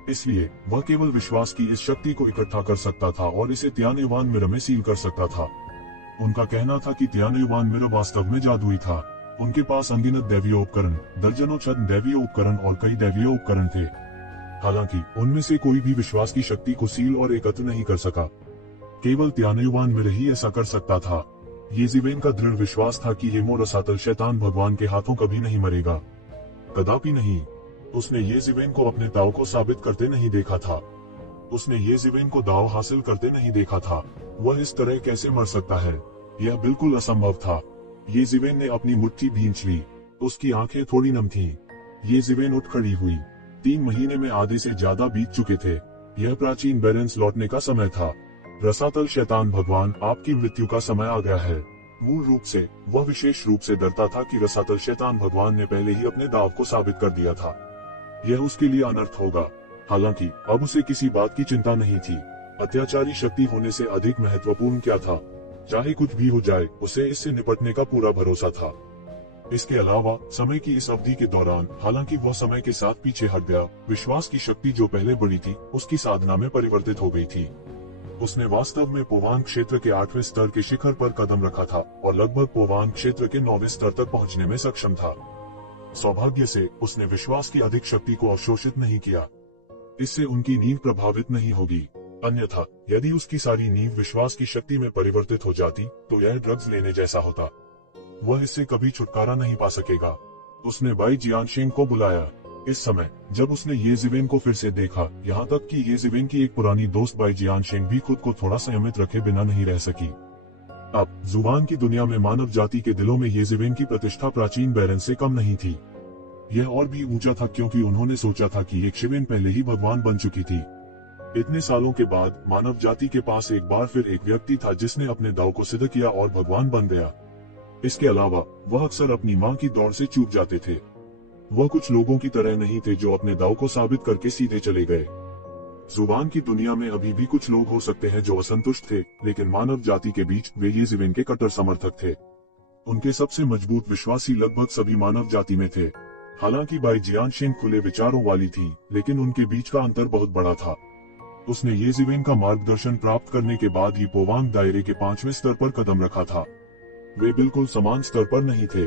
इसलिए वह केवल विश्वास की इस शक्ति को इकट्ठा कर सकता था और इसे त्यानयुवान मिरर में सील कर सकता था। उनका कहना था कि त्यानयुवान मिरर वास्तव में जादुई था। उनके पास अनगिनत दैवीय उपकरण, दर्जनों छद्म दैवीय उपकरण और कई दैवीय उपकरण थे। हालांकि उनमें से कोई भी विश्वास की शक्ति को सील और एकत्र नहीं कर सका। केवल त्यानयुवान मिरर ही ऐसा कर सकता था। येज़ेबेल का दृढ़ विश्वास था कि हेमो रसातल शैतान भगवान के हाथों कभी नहीं मरेगा, कदापि नहीं। उसने येज़ेबेल को अपने दाव को साबित करते नहीं देखा था। उसने येज़ेबेल को दाव हासिल करते नहीं देखा था। वह इस तरह कैसे मर सकता है? यह बिल्कुल असंभव था। येज़ेबेल ने अपनी मुट्ठी भींच ली। उसकी आंखें थोड़ी नम थीं। येज़ेबेल उठ खड़ी हुई। 3 महीने में आधे से ज्यादा बीत चुके थे। यह प्राचीन बैलेंस लौटने का समय था। रसातल शैतान भगवान, आपकी मृत्यु का समय आ गया है। मूल रूप से वह विशेष रूप से डरता था कि रसातल शैतान भगवान ने पहले ही अपने दाव को साबित कर दिया था। यह उसके लिए अनर्थ होगा। हालांकि अब उसे किसी बात की चिंता नहीं थी। अत्याचारी शक्ति होने से अधिक महत्वपूर्ण क्या था? चाहे कुछ भी हो जाए, उसे इससे निपटने का पूरा भरोसा था। इसके अलावा समय की इस अवधि के दौरान, हालांकि वह समय के साथ पीछे हट गया, विश्वास की शक्ति जो पहले बड़ी थी उसकी साधना में परिवर्तित हो गई थी। उसने वास्तव में पोवान क्षेत्र के 8वें स्तर के शिखर पर कदम रखा था और लगभग पोवान क्षेत्र के 9वें स्तर तक पहुंचने में सक्षम था। सौभाग्य से उसने विश्वास की अधिक शक्ति को अवशोषित नहीं किया। इससे उनकी नींव प्रभावित नहीं होगी। अन्यथा यदि उसकी सारी नींव विश्वास की शक्ति में परिवर्तित हो जाती तो यह ड्रग्स लेने जैसा होता। वह इससे कभी छुटकारा नहीं पा सकेगा। उसने बाई जियानशेंग को बुलाया। इस समय जब उसने येज़ेबेल को फिर से देखा, यहाँ तक कि येज़ेबेल की एक पुरानी दोस्त बाई जियानशेंग भी खुद को थोड़ा संयमित रखे बिना नहीं रह सकी। अब जुबान की दुनिया में मानव जाति के दिलों में येज़ेबेल की प्रतिष्ठा प्राचीन बैरन से कम नहीं थी। यह और भी ऊंचा था क्योंकि उन्होंने सोचा था कि यक्षवेन पहले ही भगवान बन चुकी थी। इतने सालों के बाद मानव जाति के पास एक बार फिर एक व्यक्ति था जिसने अपने दाव को सिद्ध किया और भगवान बन गया। इसके अलावा वह अक्सर अपनी मां की दौड़ से चूक जाते थे। वह कुछ लोगों की तरह नहीं थे जो अपने दाव को साबित करके सीधे चले गए। जुबान की दुनिया में अभी भी कुछ लोग हो सकते हैं जो असंतुष्ट थे, लेकिन मानव जाति के बीच वे येज़िवेन के कट्टर समर्थक थे। उनके सबसे मजबूत विश्वासी लगभग सभी मानव जाति में थे। हालांकि बाई जियांशिंग खुले विचारों वाली थी, लेकिन उनके बीच का अंतर बहुत बड़ा था। उसने येज़िवेन का मार्गदर्शन प्राप्त करने के बाद ही पोवांग दायरे के 5वें स्तर पर कदम रखा था। वे बिल्कुल समान स्तर पर नहीं थे।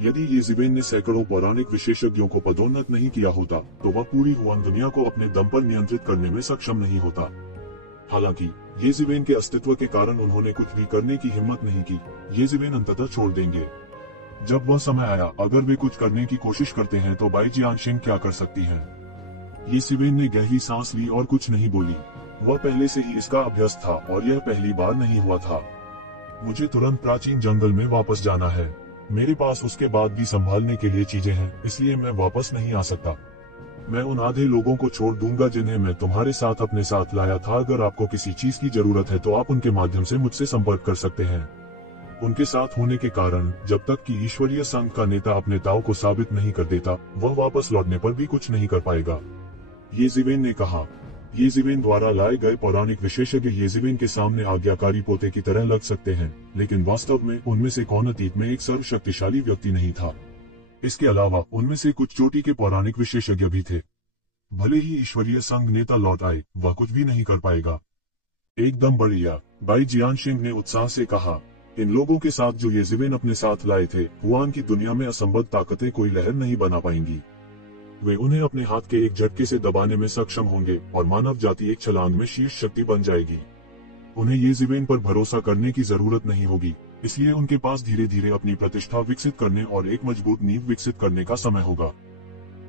यदि येज़िवेन ने सैकड़ों पौराणिक विशेषज्ञों को पदोन्नत नहीं किया होता, तो वह पूरी हुआन दुनिया को अपने दम पर नियंत्रित करने में सक्षम नहीं होता। हालांकि येज़िवेन के अस्तित्व के कारण उन्होंने कुछ भी करने की हिम्मत नहीं की। येज़िवेन अंततः छोड़ देंगे। जब वह समय आया, अगर वे कुछ करने की कोशिश करते हैं तो बाई जियांशिंग क्या कर सकती हैं? येज़िवेन ने गहरी सांस ली और कुछ नहीं बोली। वह पहले से ही इसका अभ्यस्त था और यह पहली बार नहीं हुआ था। मुझे तुरंत प्राचीन जंगल में वापस जाना है। मेरे पास उसके बाद भी संभालने के लिए चीजें हैं, इसलिए मैं वापस नहीं आ सकता। मैं उन आधे लोगों को छोड़ दूंगा जिन्हें मैं तुम्हारे साथ अपने साथ लाया था। अगर आपको किसी चीज की जरूरत है तो आप उनके माध्यम से मुझसे संपर्क कर सकते हैं। उनके साथ होने के कारण जब तक कि ईश्वरीय संघ का नेता अपने दाव को साबित नहीं कर देता, वह वापस लौटने पर भी कुछ नहीं कर पाएगा, येज़िवेन ने कहा। येज़िवेन द्वारा लाए गए पौराणिक विशेषज्ञ येज़िवेन के सामने आज्ञाकारी पोते की तरह लग सकते हैं, लेकिन वास्तव में उनमें से कौन अतीत में एक सर्वशक्तिशाली व्यक्ति नहीं था। इसके अलावा उनमें से कुछ चोटी के पौराणिक विशेषज्ञ भी थे। भले ही ईश्वरीय संघ नेता लौट आए, वह कुछ भी नहीं कर पाएगा। एकदम बढ़िया, बाई जियांशिंग ने उत्साह से कहा। इन लोगों के साथ जो येज़िवेन अपने साथ लाए थे, हुआन की दुनिया में असंबद्ध ताकतें कोई लहर नहीं बना पाएंगी। वे उन्हें अपने हाथ के एक झटके से दबाने में सक्षम होंगे और मानव जाति एक छलांग में शीर्ष शक्ति बन जाएगी। उन्हें येज़िवेन पर भरोसा करने की जरूरत नहीं होगी, इसलिए उनके पास धीरे धीरे अपनी प्रतिष्ठा विकसित करने और एक मजबूत नींव विकसित करने का समय होगा।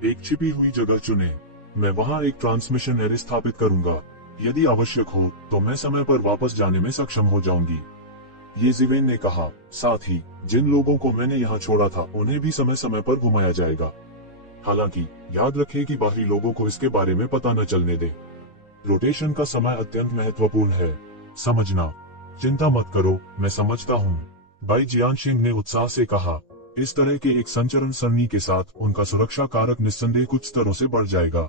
एक छिपी हुई जगह चुने। मैं वहां एक ट्रांसमिशन एरे स्थापित करूंगा। यदि आवश्यक हो तो मैं समय पर वापस जाने में सक्षम हो जाऊंगी, येज़िवेन ने कहा। साथ ही जिन लोगों को मैंने यहाँ छोड़ा था, उन्हें भी समय समय पर घुमाया जाएगा। हालांकि याद रखें कि बाहरी लोगों को इसके बारे में पता न चलने दे। रोटेशन का समय अत्यंत महत्वपूर्ण है, समझना। चिंता मत करो, मैं समझता हूँ, बाई जियांशिंग ने उत्साह से कहा। इस तरह के एक संचरण सरणी के साथ उनका सुरक्षा कारक निस्संदेह कुछ स्तरों से बढ़ जाएगा।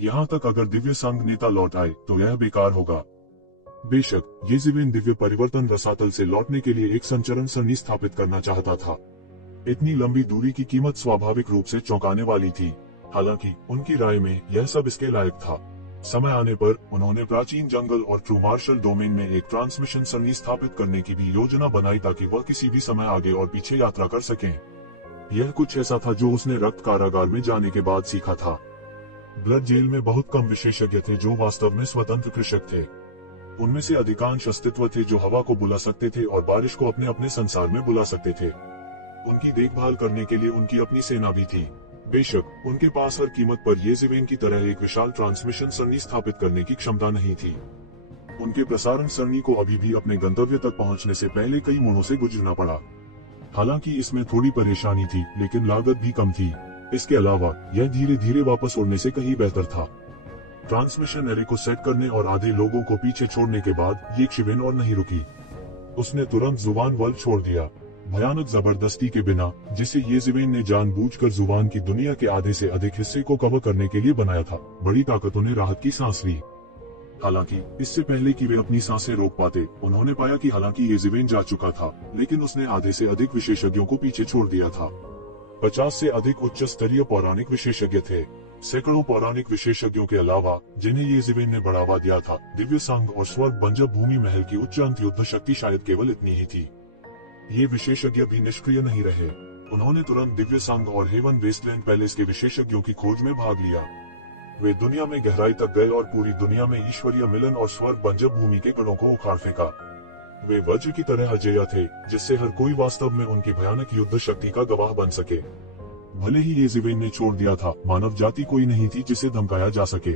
यहाँ तक अगर दिव्य संघ नेता लौट आए तो यह बेकार होगा। बेशक येज़िवेन दिव्य परिवर्तन रसातल से लौटने के लिए एक संचरण सरणी स्थापित करना चाहता था। इतनी लंबी दूरी की कीमत स्वाभाविक रूप से चौंकाने वाली थी। हालांकि उनकी राय में यह सब इसके लायक था। समय आने पर उन्होंने प्राचीन जंगल और ट्रू मार्शल डोमेन में एक ट्रांसमिशन सरणी स्थापित करने की भी योजना बनाई ताकि वह किसी भी समय आगे और पीछे यात्रा कर सकें। यह कुछ ऐसा था जो उसने रक्त कारागार में जाने के बाद सीखा था। ब्लड जेल में बहुत कम विशेषज्ञ थे जो वास्तव में स्वतंत्र कृषक थे। उनमें से अधिकांश अस्तित्व थे जो हवा को बुला सकते थे और बारिश को अपने अपने संसार में बुला सकते थे। उनकी देखभाल करने के लिए उनकी अपनी सेना भी थी। बेशक उनके पास हर कीमत पर येज़िवेन की तरह एक विशाल ट्रांसमिशन सरणी स्थापित करने की क्षमता नहीं थी। उनके प्रसारण सरणी को अभी भी अपने गंतव्य तक पहुंचने से पहले कई मोड़ों से गुजरना पड़ा। हालांकि इसमें थोड़ी परेशानी थी, लेकिन लागत भी कम थी। इसके अलावा यह धीरे धीरे वापस उड़ने से कहीं बेहतर था। ट्रांसमिशन एरे को सेट करने और आधे लोगों को पीछे छोड़ने के बाद येज़िवेन और नहीं रुकी। उसने तुरंत जुबान वल छोड़ दिया, भयानक जबरदस्ती के बिना, जिसे येज़िवेन ने जानबूझकर जुबान की दुनिया के आधे से अधिक हिस्से को कवर करने के लिए बनाया था। बड़ी ताकतों ने राहत की सांस ली। हालांकि इससे पहले कि वे अपनी सांसें रोक पाते, उन्होंने पाया कि हालांकि येज़िवेन जा चुका था, लेकिन उसने आधे से अधिक विशेषज्ञों को पीछे छोड़ दिया था। 50 से अधिक उच्च स्तरीय पौराणिक विशेषज्ञ थे। सैकड़ों पौराणिक विशेषज्ञों के अलावा जिन्हें येज़िवेन ने बढ़ावा दिया था, दिव्य संघ और स्वर्ग बंजर भूमि महल की उच्च अंत युद्ध शक्ति शायद केवल इतनी ही थी। ये विशेषज्ञ भी निष्क्रिय नहीं रहे। उन्होंने तुरंत दिव्य संघ और हेवन वेस्टलैंड पैलेस के विशेषज्ञों की खोज में भाग लिया। वे दुनिया में गहराई तक गए और पूरी दुनिया में ईश्वरीय मिलन और स्वर्ग बंजर भूमि के गढ़ों को उखाड़ फेंका। वे वज्र की तरह अजेय थे, जिससे हर कोई वास्तव में उनकी भयानक युद्ध शक्ति का गवाह बन सके। भले ही येज़िवेन ने छोड़ दिया था, मानव जाति कोई नहीं थी जिसे धमकाया जा सके।